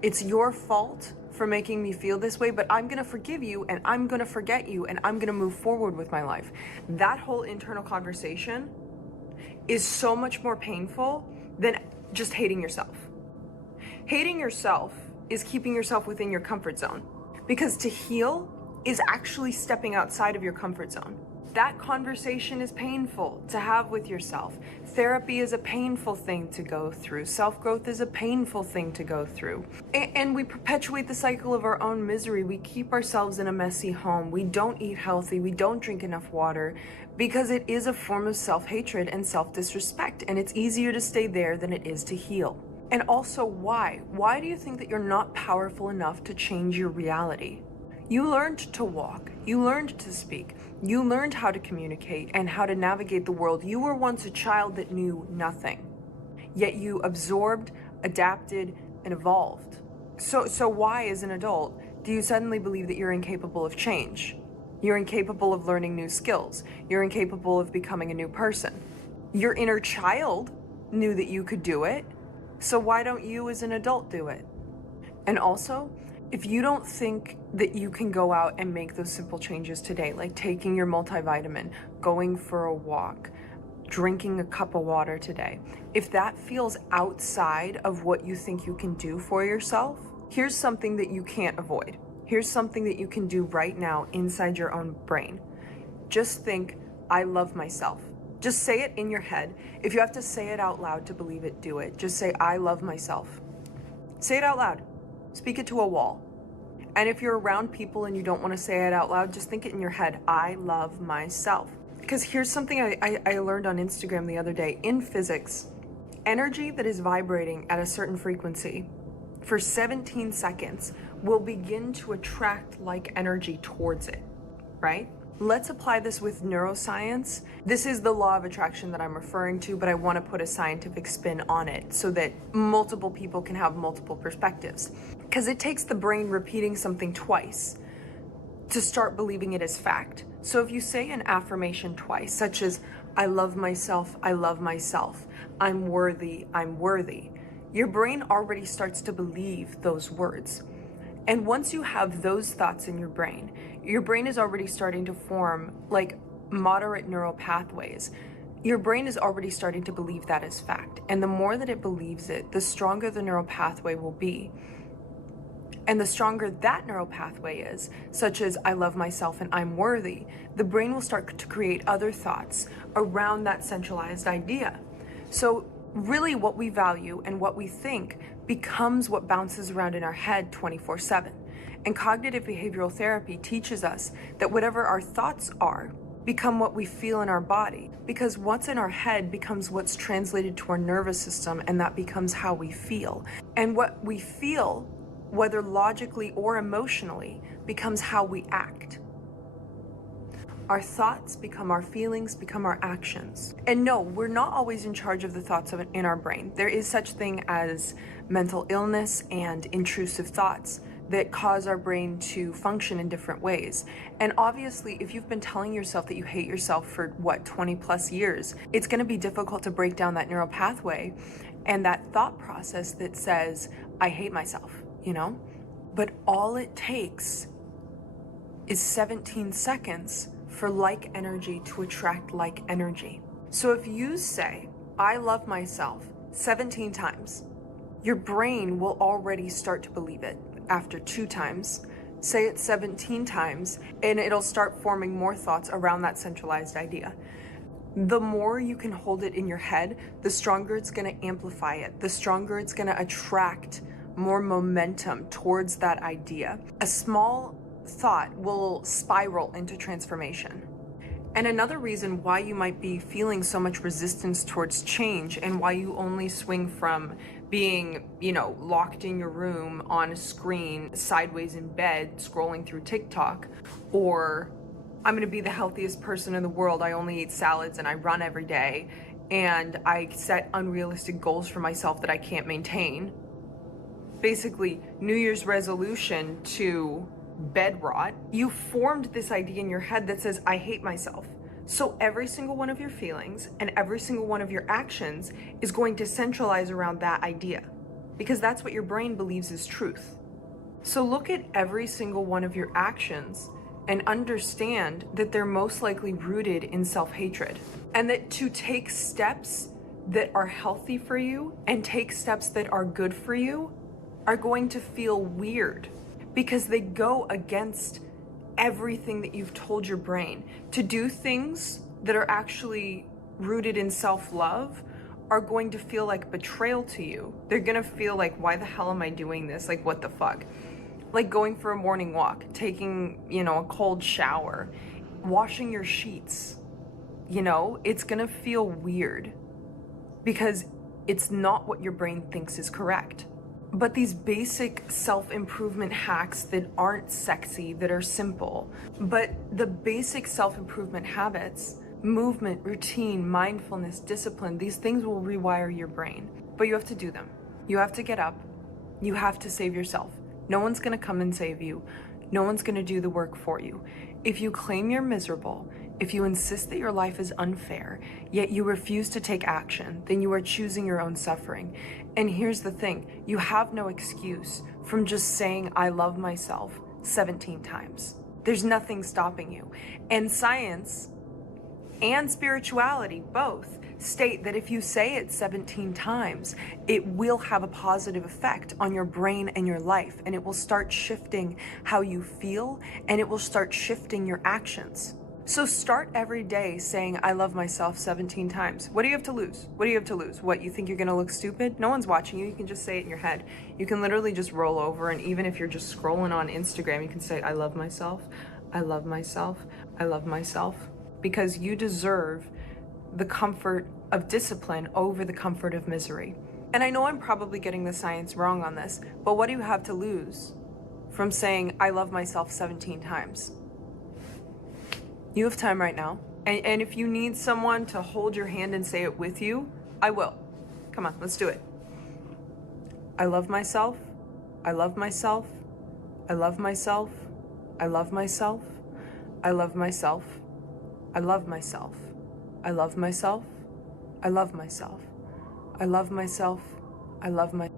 It's your fault for making me feel this way, but I'm gonna forgive you and I'm gonna forget you and I'm gonna move forward with my life. That whole internal conversation is so much more painful than just hating yourself. Hating yourself is keeping yourself within your comfort zone, because to heal is actually stepping outside of your comfort zone. That conversation is painful to have with yourself. Therapy is a painful thing to go through. Self-growth is a painful thing to go through. And we perpetuate the cycle of our own misery. We keep ourselves in a messy home. We don't eat healthy. We don't drink enough water, because it is a form of self-hatred and self-disrespect. And it's easier to stay there than it is to heal. And also, why? Why do you think that you're not powerful enough to change your reality? You learned to walk, you learned to speak, you learned how to communicate and how to navigate the world. You were once a child that knew nothing, yet you absorbed, adapted, and evolved. So why, as an adult, do you suddenly believe that you're incapable of change? You're incapable of learning new skills. You're incapable of becoming a new person. Your inner child knew that you could do it, so why don't you as an adult do it? And also, if you don't think that you can go out and make those simple changes today, like taking your multivitamin, going for a walk, drinking a cup of water today, if that feels outside of what you think you can do for yourself, here's something that you can't avoid. Here's something that you can do right now inside your own brain. Just think, I love myself. Just say it in your head. If you have to say it out loud to believe it, do it. Just say, I love myself. Say it out loud. Speak it to a wall. And if you're around people and you don't want to say it out loud, just think it in your head. I love myself. Because here's something I learned on Instagram the other day. In physics, energy that is vibrating at a certain frequency for 17 seconds will begin to attract like energy towards it, right? Let's apply this with neuroscience. This is the law of attraction that I'm referring to, but I want to put a scientific spin on it so that multiple people can have multiple perspectives. Because it takes the brain repeating something twice to start believing it as fact. So if you say an affirmation twice, such as, I love myself, I'm worthy, your brain already starts to believe those words. And once you have those thoughts in your brain is already starting to form like moderate neural pathways. Your brain is already starting to believe that as fact. And the more that it believes it, the stronger the neural pathway will be. And the stronger that neural pathway is, such as I love myself and I'm worthy, the brain will start to create other thoughts around that centralized idea. So really what we value and what we think becomes what bounces around in our head 24/7. And cognitive behavioral therapy teaches us that whatever our thoughts are become what we feel in our body, because what's in our head becomes what's translated to our nervous system, and that becomes how we feel. And what we feel, whether logically or emotionally, becomes how we act. Our thoughts become our feelings, become our actions. And no, we're not always in charge of the thoughts in our brain. There is such thing as mental illness and intrusive thoughts that cause our brain to function in different ways. And obviously, if you've been telling yourself that you hate yourself for 20 plus years, it's going to be difficult to break down that neural pathway and that thought process that says, I hate myself, you know? But all it takes is 17 seconds for like energy to attract like energy. So if you say, I love myself 17 times, your brain will already start to believe it. After 2 times, say it 17 times, and it'll start forming more thoughts around that centralized idea. The more you can hold it in your head, the stronger it's going to amplify it, the stronger it's going to attract more momentum towards that idea. A small thought will spiral into transformation. And another reason why you might be feeling so much resistance towards change and why you only swing from being, locked in your room on a screen, sideways in bed, scrolling through TikTok, or I'm gonna be the healthiest person in the world, I only eat salads and I run every day, and I set unrealistic goals for myself that I can't maintain. Basically, New Year's resolution to bed rot. You formed this idea in your head that says, I hate myself. So every single one of your feelings and every single one of your actions is going to centralize around that idea, because that's what your brain believes is truth. So look at every single one of your actions and understand that they're most likely rooted in self-hatred, and that to take steps that are healthy for you and take steps that are good for you are going to feel weird, because they go against everything that you've told your brain. To do things that are actually rooted in self-love are going to feel like betrayal to you. They're gonna feel like, why the hell am I doing this? Like, what the fuck? Like going for a morning walk, taking, a cold shower, washing your sheets. It's gonna feel weird because it's not what your brain thinks is correct. But these basic self-improvement hacks that aren't sexy, that are simple, but the basic self-improvement habits, movement, routine, mindfulness, discipline, these things will rewire your brain. But you have to do them. You have to get up. You have to save yourself. No one's gonna come and save you. No one's gonna do the work for you. If you claim you're miserable, if you insist that your life is unfair, yet you refuse to take action, then you are choosing your own suffering. And here's the thing, you have no excuse from just saying, I love myself 17 times. There's nothing stopping you. And science and spirituality both state that if you say it 17 times, it will have a positive effect on your brain and your life, and it will start shifting how you feel, and it will start shifting your actions. So start every day saying, I love myself 17 times. What do you have to lose? What do you have to lose? What, you think you're gonna look stupid? No one's watching you. You can just say it in your head. You can literally just roll over, and even if you're just scrolling on Instagram, you can say, I love myself, I love myself, I love myself. Because you deserve the comfort of discipline over the comfort of misery. And I know I'm probably getting the science wrong on this, but what do you have to lose from saying, I love myself 17 times? You have time right now. And if you need someone to hold your hand and say it with you, I will. Come on, let's do it. I love myself. I love myself. I love myself. I love myself. I love myself. I love myself. I love myself. I love myself. I love myself. I love my